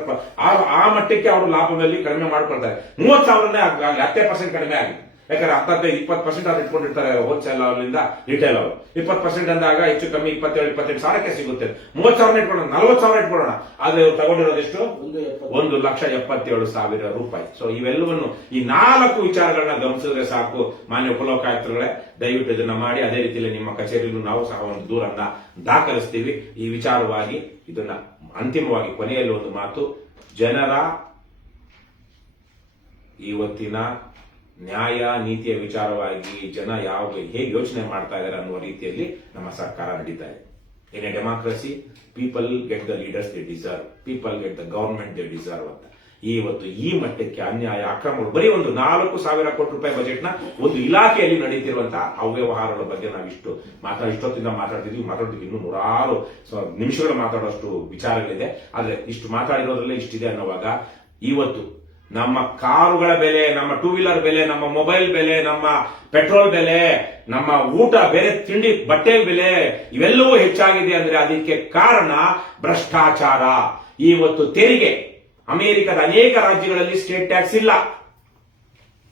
ಆ ಮಟ್ಟಕ್ಕೆ ಅವರು ಲಾಭದಲ್ಲಿ ಕಡಿಮೆ ಮಾಡ್ಕೊಳ್ತಾರೆ. 30,000ನೇ ಆಗಲಿ, 10% ಕಡಿಮೆ ಆಗಿದೆ. ಯಾಕಂದ್ರೆ 15-20% ಅದು ಇಟ್ಕೊಂಡಿರ್ತಾರೆ ಹೋಲ್ಸೇಲ್ ಅವರಿಂದ ರಿಟೇಲ್ ಅವರು. 20% ಅಂದಾಗ ಹೆಚ್ಚು ಕಮ್ಮಿ 27-28 ಸಾವಿರಕ್ಕೆ ಸಿಗುತ್ತೆ. 30,000 ಇಟ್ಕೊಳ್ಳೋಣ, 40,000 ಇಟ್ಕೊಳ್ಳೋಣ. ಆದ್ರೆ ಇವ್ರು ತಗೊಂಡಿರೋದೆಷ್ಟು? 1,77,000 ರೂಪಾಯಿ. ಸೊ ಇವೆಲ್ಲವನ್ನು, ಈ 4 ವಿಚಾರಗಳನ್ನ ಗಮನಿಸಿದ್ರೆ ಸಾಕು ಮಾನ್ಯ ಉಪಲೋಕಾಯುಕ್ತರುಗಳೇ. ದಯವಿಟ್ಟು ಇದನ್ನ ಮಾಡಿ. ಅದೇ ರೀತಿಯಲ್ಲಿ ನಿಮ್ಮ ಕಚೇರಿಯಲ್ಲೂ ನಾವು ಸಹ ಒಂದು ದೂರನ್ನ ದಾಖಲಿಸ್ತೀವಿ ಈ ವಿಚಾರವಾಗಿ. ಇದನ್ನ ಅಂತಿಮವಾಗಿ ಕೊನೆಯಲ್ಲಿ ಒಂದು ಮಾತು, ಜನರ ಇವತ್ತಿನ ನ್ಯಾಯ ನೀತಿಯ ವಿಚಾರವಾಗಿ ಜನ ಹೇಗೆ ಯೋಚನೆ ಮಾಡ್ತಾ ಇದ್ದಾರೆ ಅನ್ನುವ ರೀತಿಯಲ್ಲಿ ನಮ್ಮ ಸರ್ಕಾರ ನಡೀತಾ ಇದೆ. In a democracy, people get the leaders they deserve, people get the government they deserve ಅಂತ. ಇವತ್ತು ಈ ಮಟ್ಟಕ್ಕೆ ಅನ್ಯಾಯ, ಅಕ್ರಮಗಳು, ಬರೀ ಒಂದು 4,000 ಕೋಟಿ ರೂಪಾಯಿ ಬಜೆಟ್ನ ಒಂದು ಇಲಾಖೆಯಲ್ಲಿ ನಡೀತಿರುವಂತಹ ಅವ್ಯವಹಾರಗಳ ಬಗ್ಗೆ ನಾವು ಇಷ್ಟೊತ್ತಿಂದ ಮಾತಾಡ್ತಿದ್ವಿ. ಇನ್ನೂ 100 ನಿಮಿಷಗಳು ಮಾತಾಡುವಷ್ಟು ವಿಚಾರಗಳಿದೆ. ಆದ್ರೆ ಇಷ್ಟು ಮಾತಾಡಿರೋದ್ರಲ್ಲೇ ಇಷ್ಟಿದೆ ಅನ್ನುವಾಗ, ಇವತ್ತು ನಮ್ಮ ಕಾರುಗಳ ಬೆಲೆ, ನಮ್ಮ 2 ವೀಲರ್ ಬೆಲೆ, ನಮ್ಮ ಮೊಬೈಲ್ ಬೆಲೆ, ನಮ್ಮ ಪೆಟ್ರೋಲ್ ಬೆಲೆ, ನಮ್ಮ ಊಟ, ಬೇರೆ ತಿಂಡಿ, ಬಟ್ಟೆ ಬೆಲೆ ಇವೆಲ್ಲವೂ ಹೆಚ್ಚಾಗಿದೆ ಅಂದ್ರೆ ಅದಕ್ಕೆ ಕಾರಣ ಭ್ರಷ್ಟಾಚಾರ. ಇವತ್ತು ತೆರಿಗೆ, ಅಮೆರಿಕದ ಅನೇಕ ರಾಜ್ಯಗಳಲ್ಲಿ ಸ್ಟೇಟ್ ಟ್ಯಾಕ್ಸ್ ಇಲ್ಲ.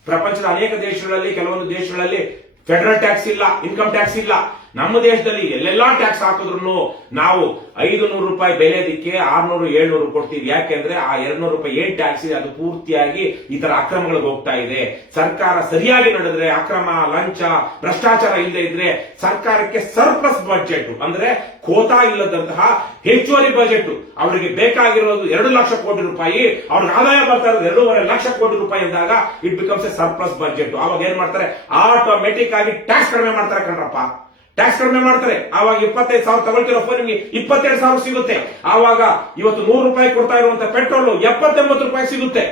ಪ್ರಪಂಚದ ಅನೇಕ ದೇಶಗಳಲ್ಲಿ, ಕೆಲವೊಂದು ದೇಶಗಳಲ್ಲಿ ಫೆಡರಲ್ ಟ್ಯಾಕ್ಸ್ ಇಲ್ಲ, ಇನ್ಕಮ್ ಟ್ಯಾಕ್ಸ್ ಇಲ್ಲ. ನಮ್ಮ ದೇಶದಲ್ಲಿ ಎಲ್ಲೆಲ್ಲಾ ಟ್ಯಾಕ್ಸ್ ಹಾಕಿದ್ರು ನಾವು 500 ರೂಪಾಯಿ ಬೆಲೆದಕ್ಕೆ 600-700 ಕೊಡ್ತೀವಿ. ಯಾಕೆಂದ್ರೆ ಆ 200 ರೂಪಾಯಿ ಏನ್ ಟ್ಯಾಕ್ಸ್ ಇದೆ ಅದು ಪೂರ್ತಿಯಾಗಿ ಈ ತರ ಅಕ್ರಮಗಳಿಗೆ ಹೋಗ್ತಾ ಇದೆ. ಸರ್ಕಾರ ಸರಿಯಾಗಿ ನಡೆದ್ರೆ, ಅಕ್ರಮ, ಲಂಚ, ಭ್ರಷ್ಟಾಚಾರ ಇಲ್ಲದೆ ಇದ್ರೆ ಸರ್ಕಾರಕ್ಕೆ ಸರ್ಪ್ಲಸ್ ಬಜೆಟ್ ಅಂದ್ರೆ ಖೋತಾ ಇಲ್ಲದಂತಹ ಹೆಚ್ಚುವರಿ ಬಜೆಟ್. ಅವರಿಗೆ ಬೇಕಾಗಿರೋದು 2 ಲಕ್ಷ ಕೋಟಿ ರೂಪಾಯಿ, ಅವ್ರಿಗೆ ಆದಾಯ ಬರ್ತಾ ಇರೋದು 2.5 ಲಕ್ಷ ಕೋಟಿ ರೂಪಾಯಿ ಅಂದಾಗ it becomes A surplus budget. ಅವಾಗ ಏನ್ ಮಾಡ್ತಾರೆ, ಆಟೋಮೆಟಿಕ್ ಆಗಿ ಟ್ಯಾಕ್ಸ್ ಕಡಿಮೆ ಮಾಡ್ತಾರೆ ಕಣ್ರಪ್ಪ. ಟ್ಯಾಕ್ಸ್ ಕಡಿಮೆ ಮಾಡ್ತಾರೆ. ಆವಾಗ 25,000 ತಗೊಳ್ತಿರೋ ಫೋನ್ ನಿಮಗೆ 22,000 ಸಿಗುತ್ತೆ. ಆವಾಗ ಇವತ್ತು 100 ರೂಪಾಯಿ ಕೊಡ್ತಾ ಇರುವಂತ ಪೆಟ್ರೋಲ್ 79 ರೂಪಾಯಿ ಸಿಗುತ್ತೆ.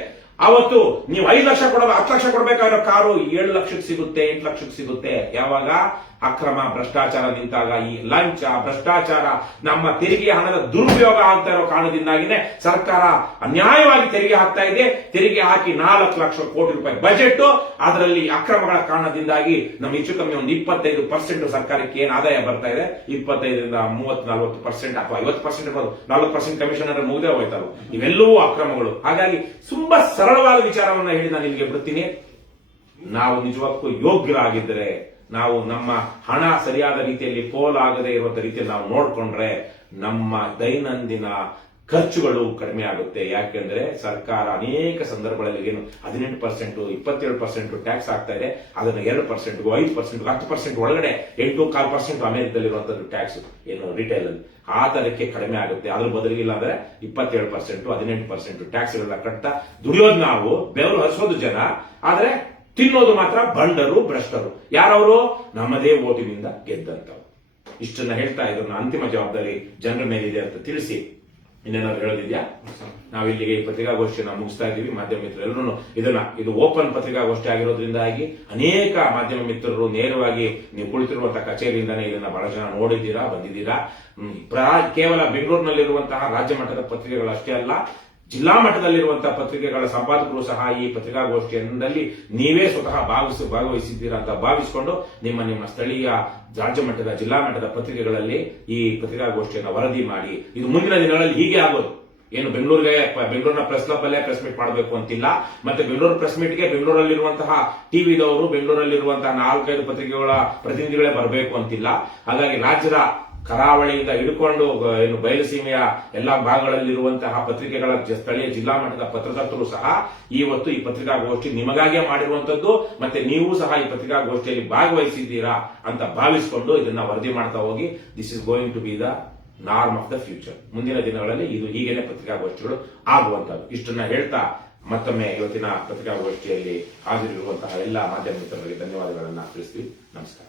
ಅವತ್ತು ನೀವು 5 ಲಕ್ಷ 10 ಲಕ್ಷ ಕೊಡಬೇಕಾಗಿರೋ ಕಾರು 7 ಲಕ್ಷಕ್ಕೆ ಸಿಗುತ್ತೆ, 8 ಲಕ್ಷಕ್ಕೆ ಸಿಗುತ್ತೆ. ಯಾವಾಗ ಅಕ್ರಮ ಭ್ರಷ್ಟಾಚಾರ ನಿಂತಾಗ, ಈ ಲಂಚ ಭ್ರಷ್ಟಾಚಾರ ನಮ್ಮ ತೆರಿಗೆ ಹಣದ ದುರುಪಯೋಗ ಆಗ್ತಾ ಇರೋ ಕಾರಣದಿಂದಾಗಿನೇ ಸರ್ಕಾರ ಅನ್ಯಾಯವಾಗಿ ತೆರಿಗೆ ಹಾಕ್ತಾ ಇದೆ. ತೆರಿಗೆ ಹಾಕಿ 4 ಲಕ್ಷ ಕೋಟಿ ರೂಪಾಯಿ ಬಜೆಟ್, ಅದರಲ್ಲಿ ಅಕ್ರಮಗಳ ಕಾರಣದಿಂದಾಗಿ ನಮ್ಮ ಹೆಚ್ಚು ಕಮ್ಮಿ ಒಂದು 25% ಸರ್ಕಾರಕ್ಕೆ ಏನು ಆದಾಯ ಬರ್ತಾ ಇದೆ, 25ರಿಂದ 30-40% ಅಥವಾ 50% ಇರ್ಬೋದು, 40% ಕಮಿಷನ್ ಅಂದ್ರೆ ಮುಗಿದೇ ಹೋಯ್ತಲ್ಲ. ಇವೆಲ್ಲವೂ ಅಕ್ರಮಗಳು. ಹಾಗಾಗಿ ತುಂಬಾ ಸರಳವಾದ ವಿಚಾರವನ್ನ ಹೇಳಿ ನಾನು ನಿಮಗೆ ಬಿಡ್ತೀನಿ. ನಾವು ನಿಜಕ್ಕೂ ಯೋಗ್ಯರಾಗಿದ್ದರೆ, ನಾವು ನಮ್ಮ ಹಣ ಸರಿಯಾದ ರೀತಿಯಲ್ಲಿ ಪೋಲಾಗದೆ ಇರುವಂತ ರೀತಿಯಲ್ಲಿ ನಾವು ನೋಡ್ಕೊಂಡ್ರೆ ನಮ್ಮ ದೈನಂದಿನ ಖರ್ಚುಗಳು ಕಡಿಮೆ ಆಗುತ್ತೆ. ಯಾಕೆಂದ್ರೆ ಸರ್ಕಾರ ಅನೇಕ ಸಂದರ್ಭಗಳಲ್ಲಿ ಏನು 18%, 27% ಟ್ಯಾಕ್ಸ್ ಆಗ್ತಾ ಇದೆ, ಅದನ್ನ 2%, 5%, 10% ಒಳಗಡೆ 8.25% ಅಮೆರಿಕದಲ್ಲಿರುವಂತದ್ದು ಟ್ಯಾಕ್ಸ್ ಏನು ರಿಟೇಲ್ ಅಲ್ಲಿ ಆ ತರಕ್ಕೆ ಕಡಿಮೆ ಆಗುತ್ತೆ. ಅದ್ರ ಬದಲಿಗಿಲ್ಲ ಅಂದ್ರೆ 27%, 18% ಟ್ಯಾಕ್ಸ್ ಗಳನ್ನ ಕಟ್ತಾ ದುಡಿಯೋದು ನಾವು, ಬೆವರು ಹರಿಸೋದು ಜನ, ಆದ್ರೆ ತಿನ್ನೋದು ಮಾತ್ರ ಬಂಡರು ಭ್ರಷ್ಟರು. ಯಾರವರು? ನಮ್ಮದೇ ಓಟಿನಿಂದ ಗೆದ್ದಂತವ್ರು. ಇಷ್ಟನ್ನ ಹೇಳ್ತಾ ಇದನ್ನ ಅಂತಿಮ ಜವಾಬ್ದಾರಿ ಜನರ ಮೇಲಿದೆ ಅಂತ ತಿಳಿಸಿ ಇನ್ನೇನಾದ್ರು ಹೇಳೋದಿದ್ಯಾ? ನಾವಿಲ್ಲಿಗೆ ಈ ಪತ್ರಿಕಾಗೋಷ್ಠಿಯನ್ನು ಮುಗಿಸ್ತಾ ಇದ್ದೀವಿ. ಮಾಧ್ಯಮ ಮಿತ್ರರು ಇದು ಓಪನ್ ಪತ್ರಿಕಾಗೋಷ್ಠಿ ಆಗಿರೋದ್ರಿಂದಾಗಿ ಅನೇಕ ಮಾಧ್ಯಮ ಮಿತ್ರರು ನೇರವಾಗಿ ನೀವು ಕುಳಿತಿರುವಂತಹ ಕಚೇರಿಯಿಂದಾನೇ ಇದನ್ನ ಬಹಳ ಜನ ನೋಡಿದ್ದೀರಾ, ಬಂದಿದ್ದೀರಾ. ಕೇವಲ ಬೆಂಗಳೂರಿನಲ್ಲಿರುವಂತಹ ರಾಜ್ಯ ಮಟ್ಟದ ಪತ್ರಿಕೆಗಳಷ್ಟೇ ಅಲ್ಲ, ಜಿಲ್ಲಾ ಮಟ್ಟದಲ್ಲಿರುವಂತಹ ಪತ್ರಿಕೆಗಳ ಸಂಪಾದಕರು ಸಹ ಈ ಪತ್ರಿಕಾಗೋಷ್ಠಿಯಲ್ಲಿ ನೀವೇ ಸ್ವತಃ ಭಾಗವಹಿಸಿದ್ದೀರಾ ಅಂತ ಭಾವಿಸಿಕೊಂಡು ನಿಮ್ಮ ಸ್ಥಳೀಯ ರಾಜ್ಯ ಮಟ್ಟದ ಜಿಲ್ಲಾ ಮಟ್ಟದ ಪತ್ರಿಕೆಗಳಲ್ಲಿ ಈ ಪತ್ರಿಕಾಗೋಷ್ಠಿಯನ್ನು ವರದಿ ಮಾಡಿ. ಇದು ಮುಂದಿನ ದಿನಗಳಲ್ಲಿ ಹೀಗೆ ಆಗೋದು. ಏನು ಬೆಂಗಳೂರಿನ ಪ್ರೆಸ್ ಕ್ಲಬ್ ಅಲ್ಲೇ ಪ್ರೆಸ್ ಮೀಟ್ ಮಾಡಬೇಕು ಅಂತಿಲ್ಲ. ಮತ್ತೆ ಬೆಂಗಳೂರು ಪ್ರೆಸ್ ಮೀಟ್ಗೆ ಬೆಂಗಳೂರಲ್ಲಿರುವಂತಹ ಟಿವಿದವರು, ಬೆಂಗಳೂರಲ್ಲಿರುವಂತಹ 4-5 ಪತ್ರಿಕೆಗಳ ಪ್ರತಿನಿಧಿಗಳೇ ಬರಬೇಕು ಅಂತಿಲ್ಲ. ಹಾಗಾಗಿ ರಾಜ್ಯದ ಕರಾವಳಿಯಿಂದ ಹಿಡ್ಕೊಂಡು ಏನು ಬಯಲುಸೀಮೆಯ ಎಲ್ಲಾ ಭಾಗಗಳಲ್ಲಿರುವಂತಹ ಪತ್ರಿಕೆಗಳ ಸ್ಥಳೀಯ ಜಿಲ್ಲಾ ಮಟ್ಟದ ಪತ್ರಕರ್ತರು ಸಹ ಇವತ್ತು ಈ ಪತ್ರಿಕಾಗೋಷ್ಠಿ ನಿಮಗಾಗಿಯೇ ಮಾಡಿರುವಂತದ್ದು. ಮತ್ತೆ ನೀವು ಸಹ ಈ ಪತ್ರಿಕಾಗೋಷ್ಠಿಯಲ್ಲಿ ಭಾಗವಹಿಸಿದ್ದೀರಾ ಅಂತ ಭಾವಿಸಿಕೊಂಡು ಇದನ್ನ ವರದಿ ಮಾಡ್ತಾ ಹೋಗಿ. This is going to be the norm of the future. ಮುಂದಿನ ದಿನಗಳಲ್ಲಿ ಇದು ಹೀಗೇನೆ ಪತ್ರಿಕಾಗೋಷ್ಠಿಗಳು ಆಗುವಂತದ್ದು. ಇಷ್ಟನ್ನ ಹೇಳ್ತಾ ಮತ್ತೊಮ್ಮೆ ಇವತ್ತಿನ ಪತ್ರಿಕಾಗೋಷ್ಠಿಯಲ್ಲಿ ಹಾಜರಿರುವಂತಹ ಎಲ್ಲಾ ಮಾಧ್ಯಮ ಮಿತ್ರರಿಗೆ ಧನ್ಯವಾದಗಳನ್ನ ತಿಳಿಸ್ತೀವಿ. ನಮಸ್ಕಾರ.